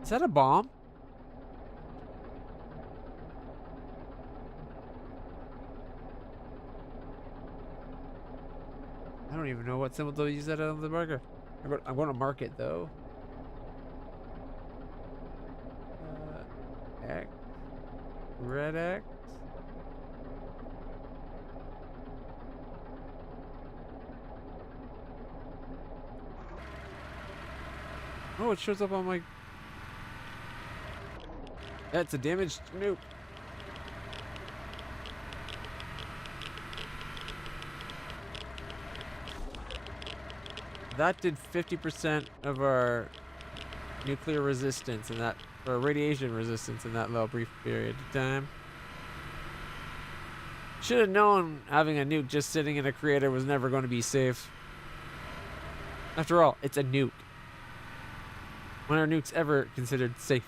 Is that a bomb? I don't even know what symbol to use that on the marker. I'm going to mark it though. X. Red X. Oh, it shows up on my... That's a damaged nuke. That did 50% of our nuclear resistance in that, or radiation resistance in that little brief period of time. Should have known having a nuke just sitting in a crater was never going to be safe. After all, it's a nuke. When are nukes ever considered safe?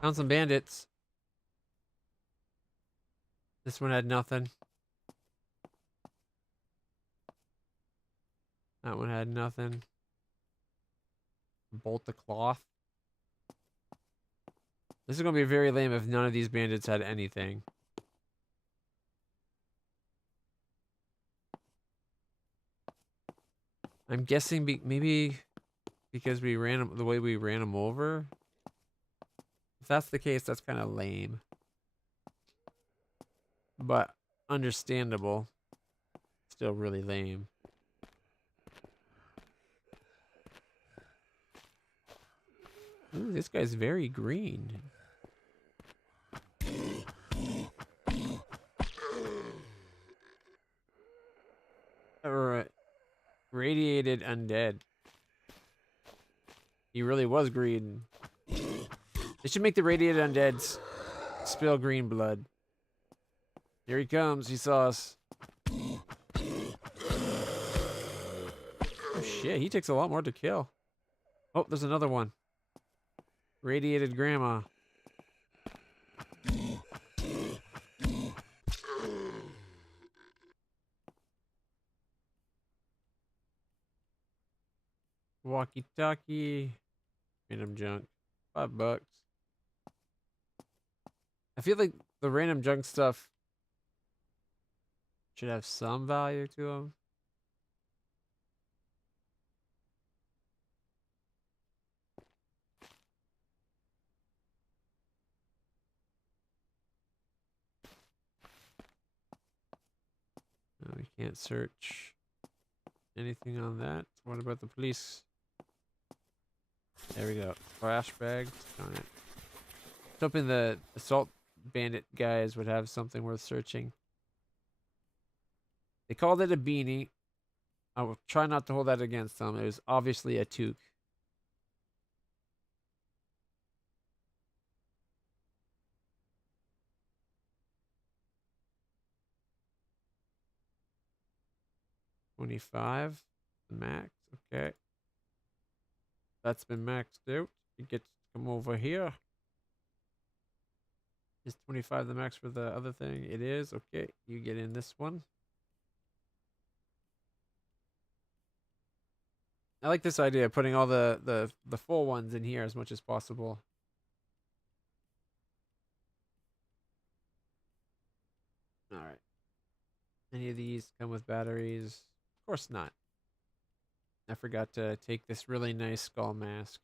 Found some bandits. This one had nothing. That one had nothing. Bolt the cloth. This is going to be very lame if none of these bandits had anything. I'm guessing maybe because we ran them the way we ran them over. If that's the case, that's kind of lame. But understandable. Still really lame. Ooh, this guy's very green. Radiated undead. He really was green. They should make the radiated undeads spill green blood. Here he comes. He saw us. Oh shit, he takes a lot more to kill. Oh, there's another one. Radiated grandma. Walkie-talkie. Random junk. $5. I feel like the random junk stuff should have some value to them. No, we can't search anything on that. What about the police? There we go. Trash bags. Darn it. I was hoping the assault bandit guys would have something worth searching. They called it a beanie. I will try not to hold that against them. It was obviously a toque. $25. Max. Okay. That's been maxed out. You get to come over here. Is 25 the max for the other thing? It is. Okay. You get in this one. I like this idea of putting all the full ones in here as much as possible. All right. Any of these come with batteries? Of course not. I forgot to take this really nice skull mask.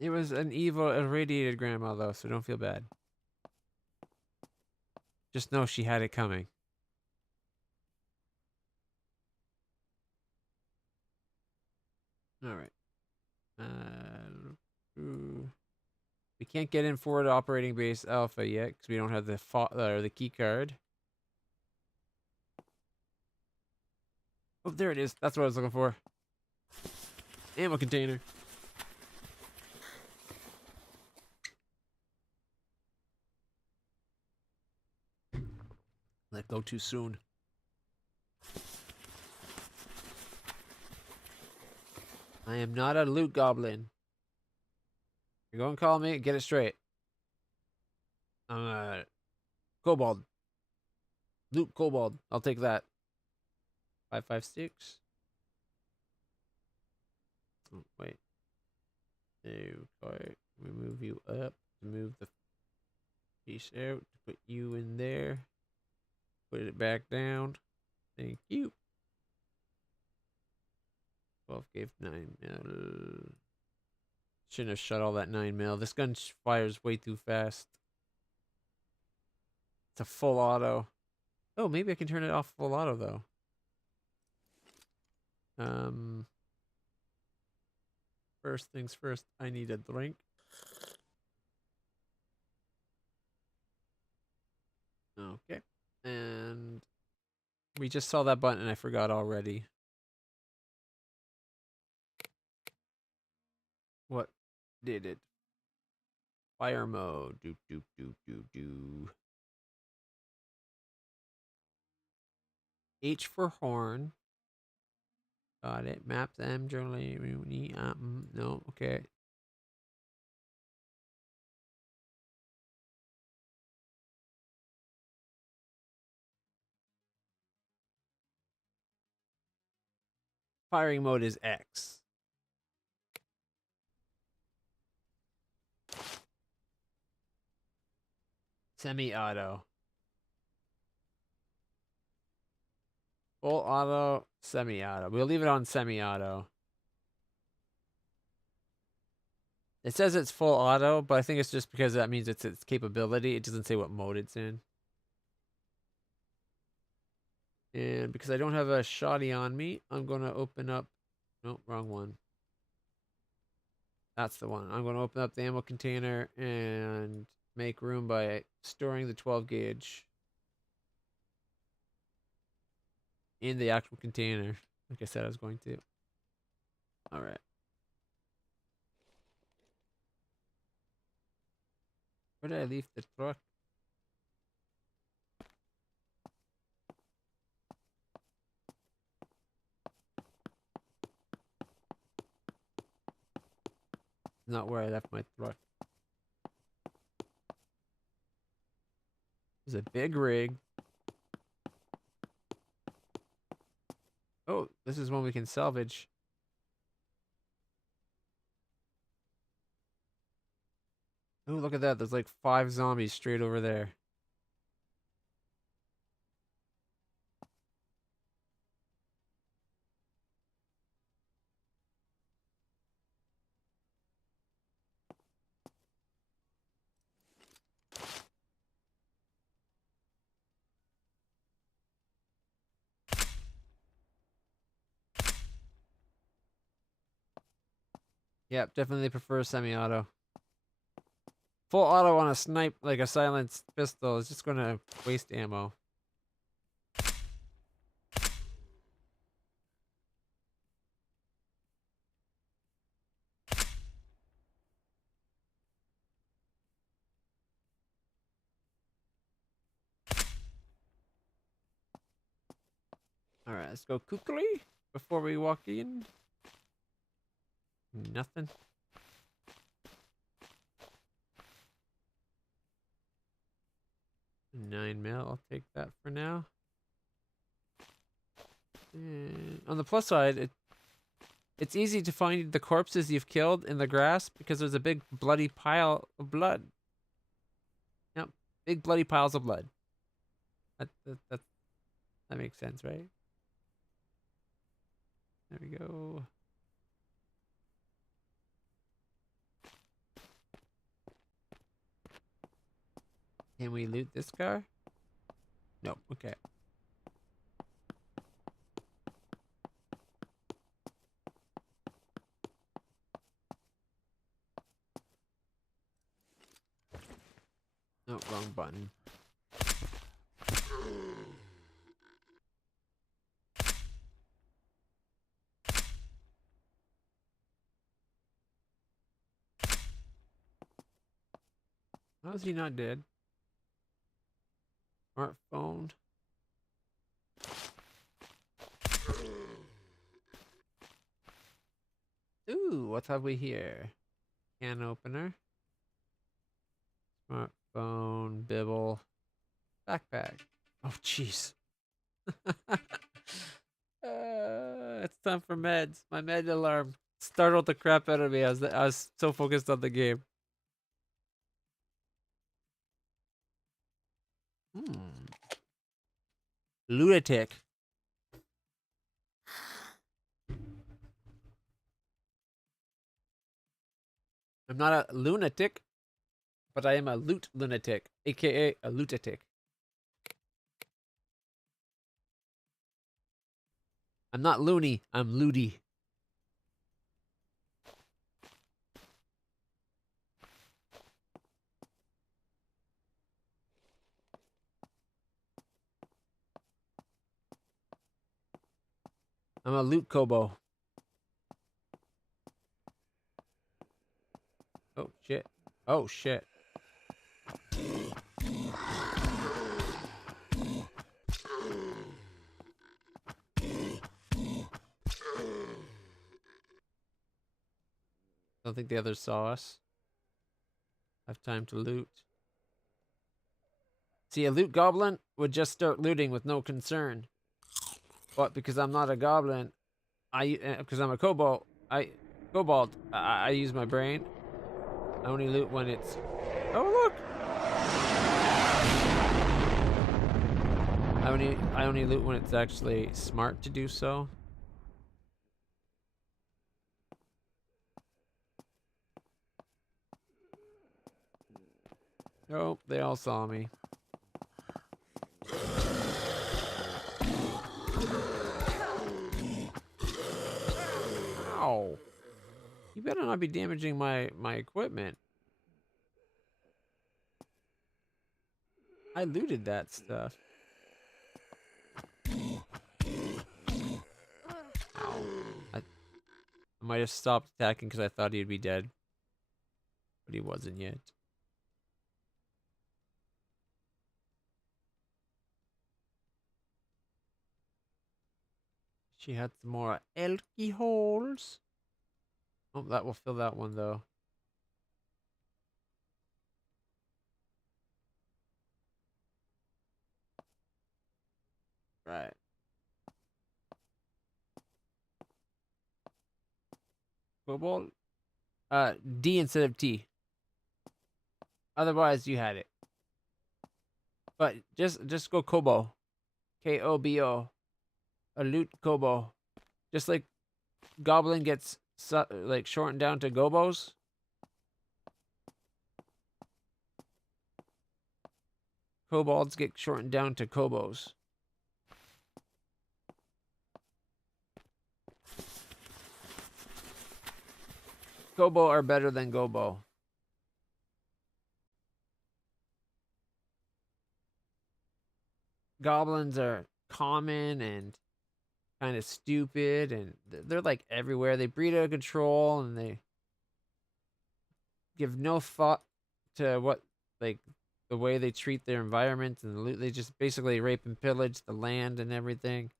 It was an evil irradiated grandma though, so don't feel bad. Just know she had it coming. All right. We can't get in forward operating base alpha yet because we don't have the key card. Oh, there it is. That's what I was looking for. Ammo container. Let go too soon. I am not a loot goblin. You're going to call me? Get it straight. I'm kobold. Loot kobold. I'll take that. 556. Oh, wait. Okay. We move you up. Move the piece out. Put you in there. Put it back down. Thank you. 12 gave 9 mil. Shouldn't have shot all that 9 mil. This gun fires way too fast. It's a full auto. Oh, maybe I can turn it off full auto though. First things first, I need a drink. Okay. And we just saw that button and I forgot already. What did it? Fire mode. Doop, doop, doop, doop, doop. H for horn. Got it. Maps M generally. No, okay. Firing mode is X. Semi-auto. Full auto, semi-auto. We'll leave it on semi-auto. It says it's full auto, but I think it's just because that means it's its capability. It doesn't say what mode it's in. And because I don't have a shoddy on me, I'm going to open up... Nope, wrong one. That's the one. I'm going to open up the ammo container and make room by storing the 12 gauge in the actual container. Like I said I was going to. Alright. Where did I leave the truck? Not where I left my truck. There's a big rig. Oh, this is one we can salvage. Oh, look at that. There's like 5 zombies straight over there. Yep, definitely prefer semi-auto. Full auto on a snipe, like a silenced pistol, is just gonna waste ammo. Alright, let's go quickly before we walk in. Nothing. $9 I'll take that for now. And on the plus side, it's easy to find the corpses you've killed in the grass because there's a big bloody pile of blood. Yep, big bloody piles of blood. That makes sense, right? There we go. Can we loot this car? Nope, okay. No, wrong button. How is he not dead? Smartphone. Ooh, what have we here? Can opener. Smartphone, bibble, backpack. Oh, jeez. It's time for meds. My med alarm startled the crap out of me. I was so focused on the game. Lunatic. I'm not a lunatic, but I am a loot lunatic, aka a lootatic. I'm not loony, I'm looty. I'm a loot kobo. Oh shit. Oh shit. Don't think the others saw us. Have time to loot. See, a loot goblin would just start looting with no concern. But because I'm not a goblin, because I'm a kobold, I use my brain. I only loot when it's... Oh, look! I only loot when it's actually smart to do so. Oh, they all saw me. Ow. You better not be damaging my equipment. I looted that stuff. Ow. I might have stopped attacking because I thought he'd be dead. But he wasn't yet. She had some more elky holes. Oh, that will fill that one though. Right. Cobalt? D instead of T. Otherwise, you had it. But just go Kobo. Kobo. A loot Kobo. Just like Goblin gets like shortened down to Gobos. Kobolds get shortened down to Kobos. Kobo are better than Gobo. Goblins are common and kind of stupid, and they're like everywhere. They breed out of control, and they give no thought to what, like, the way they treat their environment and the loot. They just basically rape and pillage the land and everything.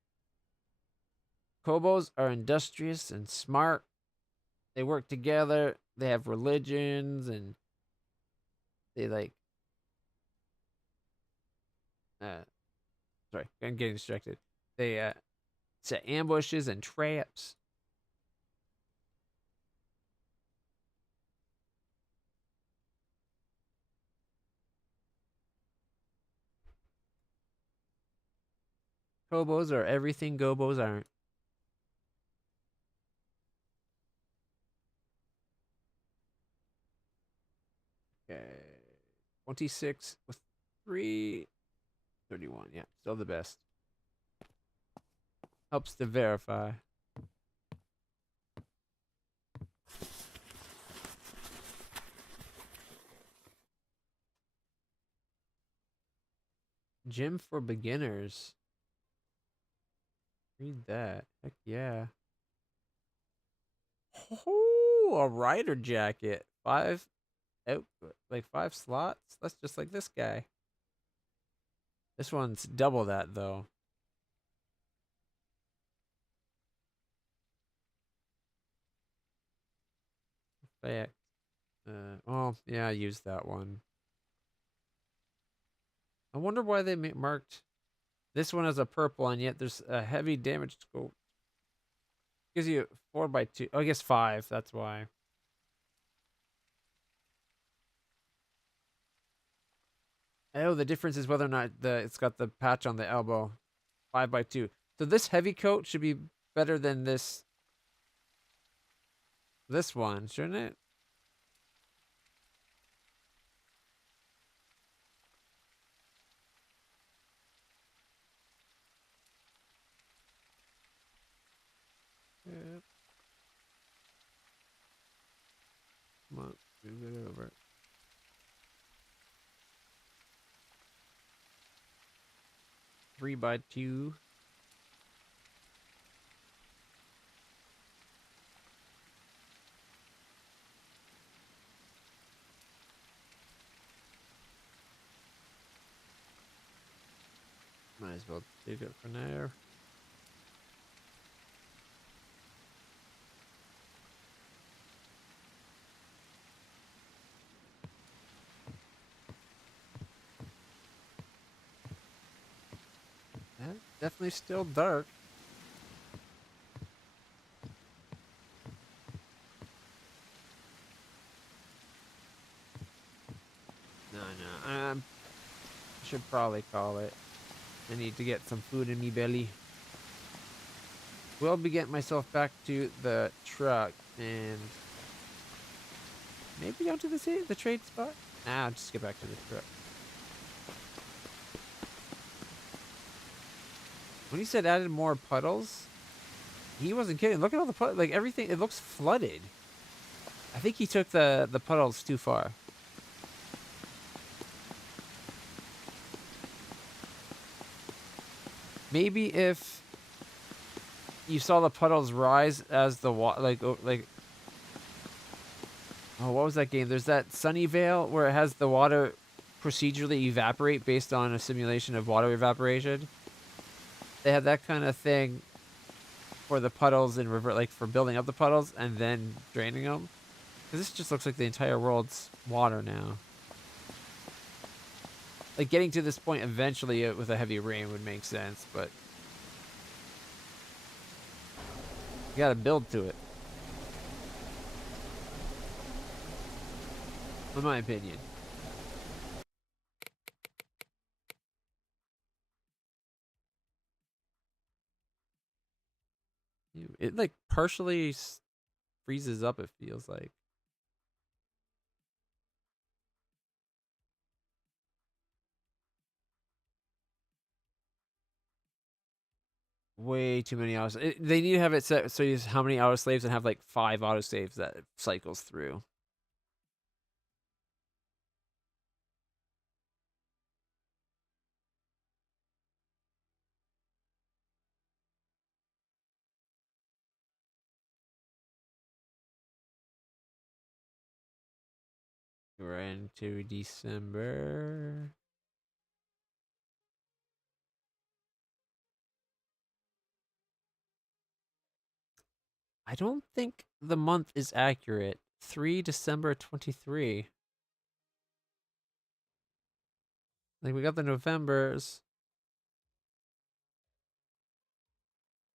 Kobos are industrious and smart. They work together. They have religions, and they like sorry, I'm getting distracted. They set ambushes and traps. Kobos are everything Gobos aren't. Okay. 26 with 3. 31. Yeah, still the best. Helps to verify. Gym for beginners. Read that. Heck yeah. Oh, a rider jacket. 5 output, like 5 slots. That's just like this guy. This one's double that though. Fact. Oh yeah, I used that one. I wonder why they marked this one as a purple, and yet there's a heavy damage scope. Gives you 4x2. Oh, I guess 5. That's why. Oh, the difference is whether or not it's got the patch on the elbow. 5x2. So this heavy coat should be better than this one, shouldn't it? Yep. Come on, move it over. Three by 2. Might as well take it for now. Definitely still dark. No, I should probably call it. I need to get some food in me belly. Will be getting myself back to the truck and maybe down to the trade spot. Nah, I'll just get back to the truck. When he said added more puddles, he wasn't kidding. Look at all the puddles. Like, everything, it looks flooded. I think he took the puddles too far. Maybe if you saw the puddles rise as the water, like, oh, what was that game? There's that Sunnyvale where it has the water procedurally evaporate based on a simulation of water evaporation. They have that kind of thing for the puddles and revert, like for building up the puddles and then draining them. Because this just looks like the entire world's water now. Like, getting to this point eventually with a heavy rain would make sense, but You gotta build to it. In my opinion. It like partially freezes up, it feels like. Way too many hours. They need to have it set so you use how many auto slaves and have like 5 auto saves that it cycles through. We're into December. I don't think the month is accurate. 3 December 23. Like we got the Novembers.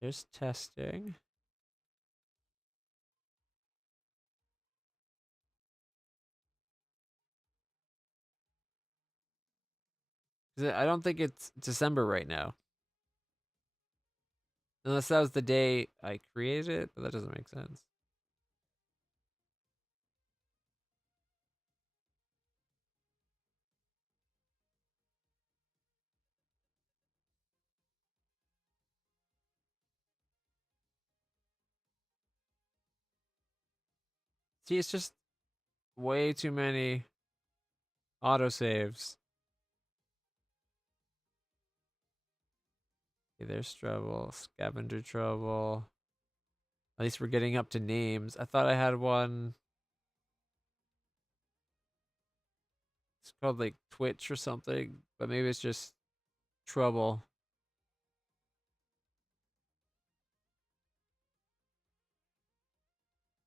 There's testing. I don't think it's December right now. Unless that was the day I created it, but that doesn't make sense. See, it's just way too many autosaves. Okay, there's trouble. Scavenger trouble. At least we're getting up to names. I thought I had one. It's called like Twitch or something, but maybe it's just trouble.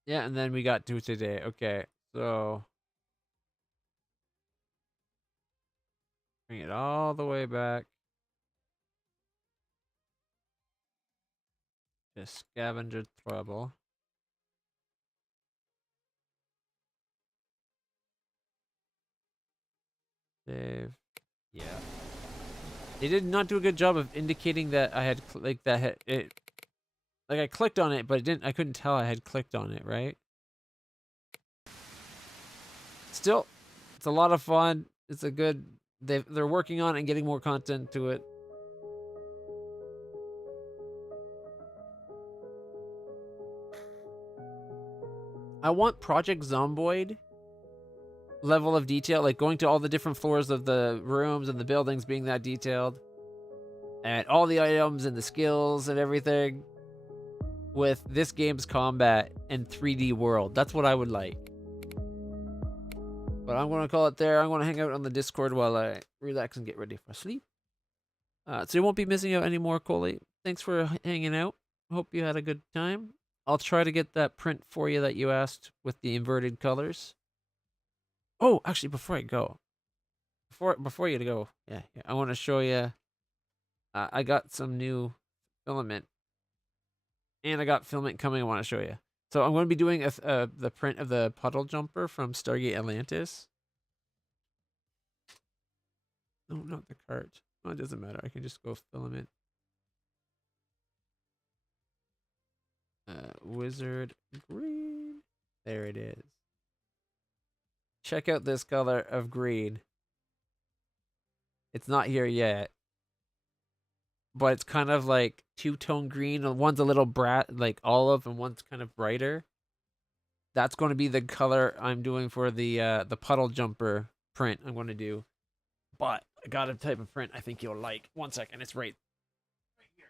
Yeah, and then we got to today. Okay, so bring it all the way back. Just scavenger trouble. Save. Yeah. They did not do a good job of indicating that I had like I clicked on it, but it didn't. I couldn't tell I had clicked on it. Right. Still, it's a lot of fun. It's a good. They're working on it and getting more content to it. I want Project Zomboid level of detail, like going to all the different floors of the rooms and the buildings being that detailed, and all the items and the skills and everything with this game's combat and 3D world. That's what I would like. But I'm going to call it there. I'm going to hang out on the Discord while I relax and get ready for sleep. So you won't be missing out anymore, Coley. Thanks for hanging out. Hope you had a good time. I'll try to get that print for you that you asked with the inverted colors. Oh, actually, before I go, before you to go, yeah, I want to show you. I got some new filament, and I got filament coming. I want to show you. So I'm going to be doing the print of the puddle jumper from Stargate Atlantis. No, not the cart. Oh, it doesn't matter. I can just go filament. Wizard green. There it is. Check out this color of green. It's not here yet, but it's kind of like two-tone green. One's a little like olive, and one's kind of brighter. That's going to be the color I'm doing for the puddle jumper print I'm going to do. But I got a type of print I think you'll like. 1 second, it's right here.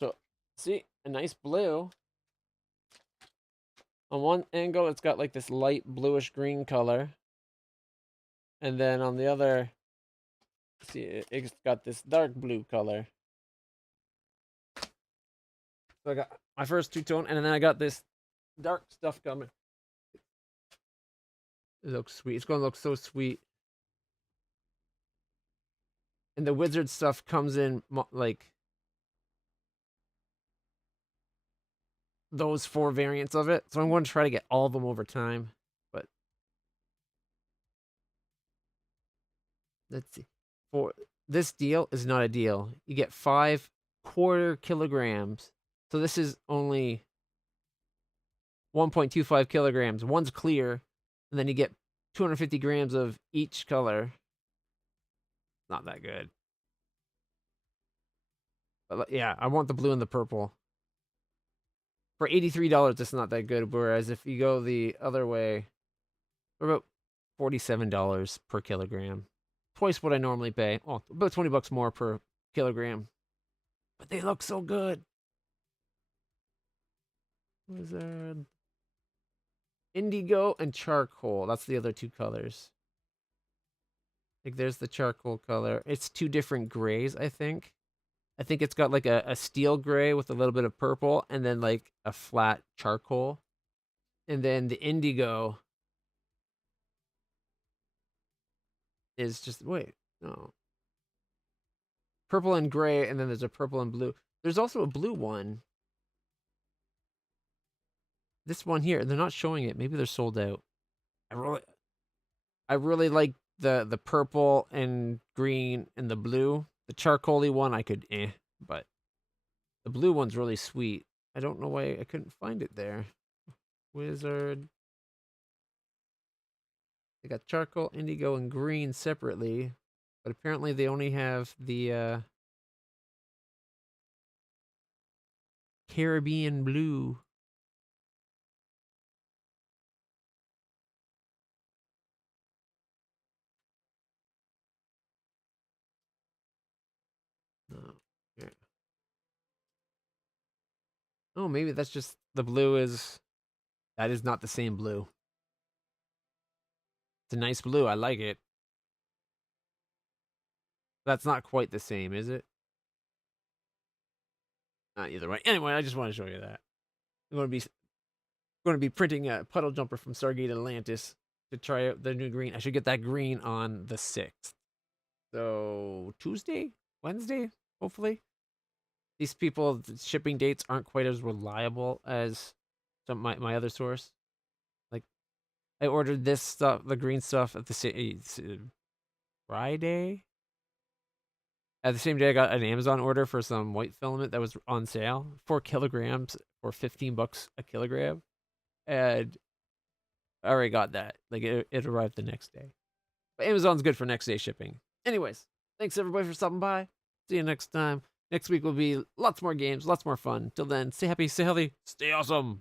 So, see, a nice blue. On one angle, it's got like this light bluish green color. And then on the other, see, it's got this dark blue color. So My first two-tone, and then I got this dark stuff coming. It looks sweet. It's going to look so sweet. And the wizard stuff comes in, like, those 4 variants of it. So I'm going to try to get all of them over time. But let's see. For this deal is not a deal. You get 5 quarter kilograms. So this is only 1.25 kilograms. One's clear, and then you get 250 grams of each color. Not that good. But yeah, I want the blue and the purple. For $83, it's not that good. Whereas if you go the other way, for about $47 per kilogram. Twice what I normally pay. Oh, about 20 bucks more per kilogram. But they look so good. Wizard. Indigo and charcoal. That's the other 2 colors. Like there's the charcoal color. It's 2 different grays, I think. I think it's got like a steel gray with a little bit of purple and then like a flat charcoal. And then the indigo is just, wait, no. Purple and gray, and then there's a purple and blue. There's also a blue one. This one here, they're not showing it. Maybe they're sold out. I really like the purple and green and the blue. The charcoaly one I could but the blue one's really sweet. I don't know why I couldn't find it there. Wizard. They got charcoal, indigo, and green separately, but apparently they only have the Caribbean blue. Yeah. Oh, maybe that's just the blue is. That is not the same blue. It's a nice blue. I like it. That's not quite the same, is it? Not either way. Anyway, I just want to show you that. I'm going to be printing a puddle jumper from Stargate Atlantis to try out the new green. I should get that green on the 6th. So Tuesday, Wednesday, hopefully. These people, the shipping dates aren't quite as reliable as my other source. Like, I ordered this stuff, the green stuff, at the Friday. At the same day, I got an Amazon order for some white filament that was on sale. 4 kilograms for 15 bucks a kilogram. And I already got that. Like, it arrived the next day. But Amazon's good for next day shipping. Anyways, thanks everybody for stopping by. See you next time. Next week will be lots more games, lots more fun. Till then, stay happy, stay healthy, stay awesome.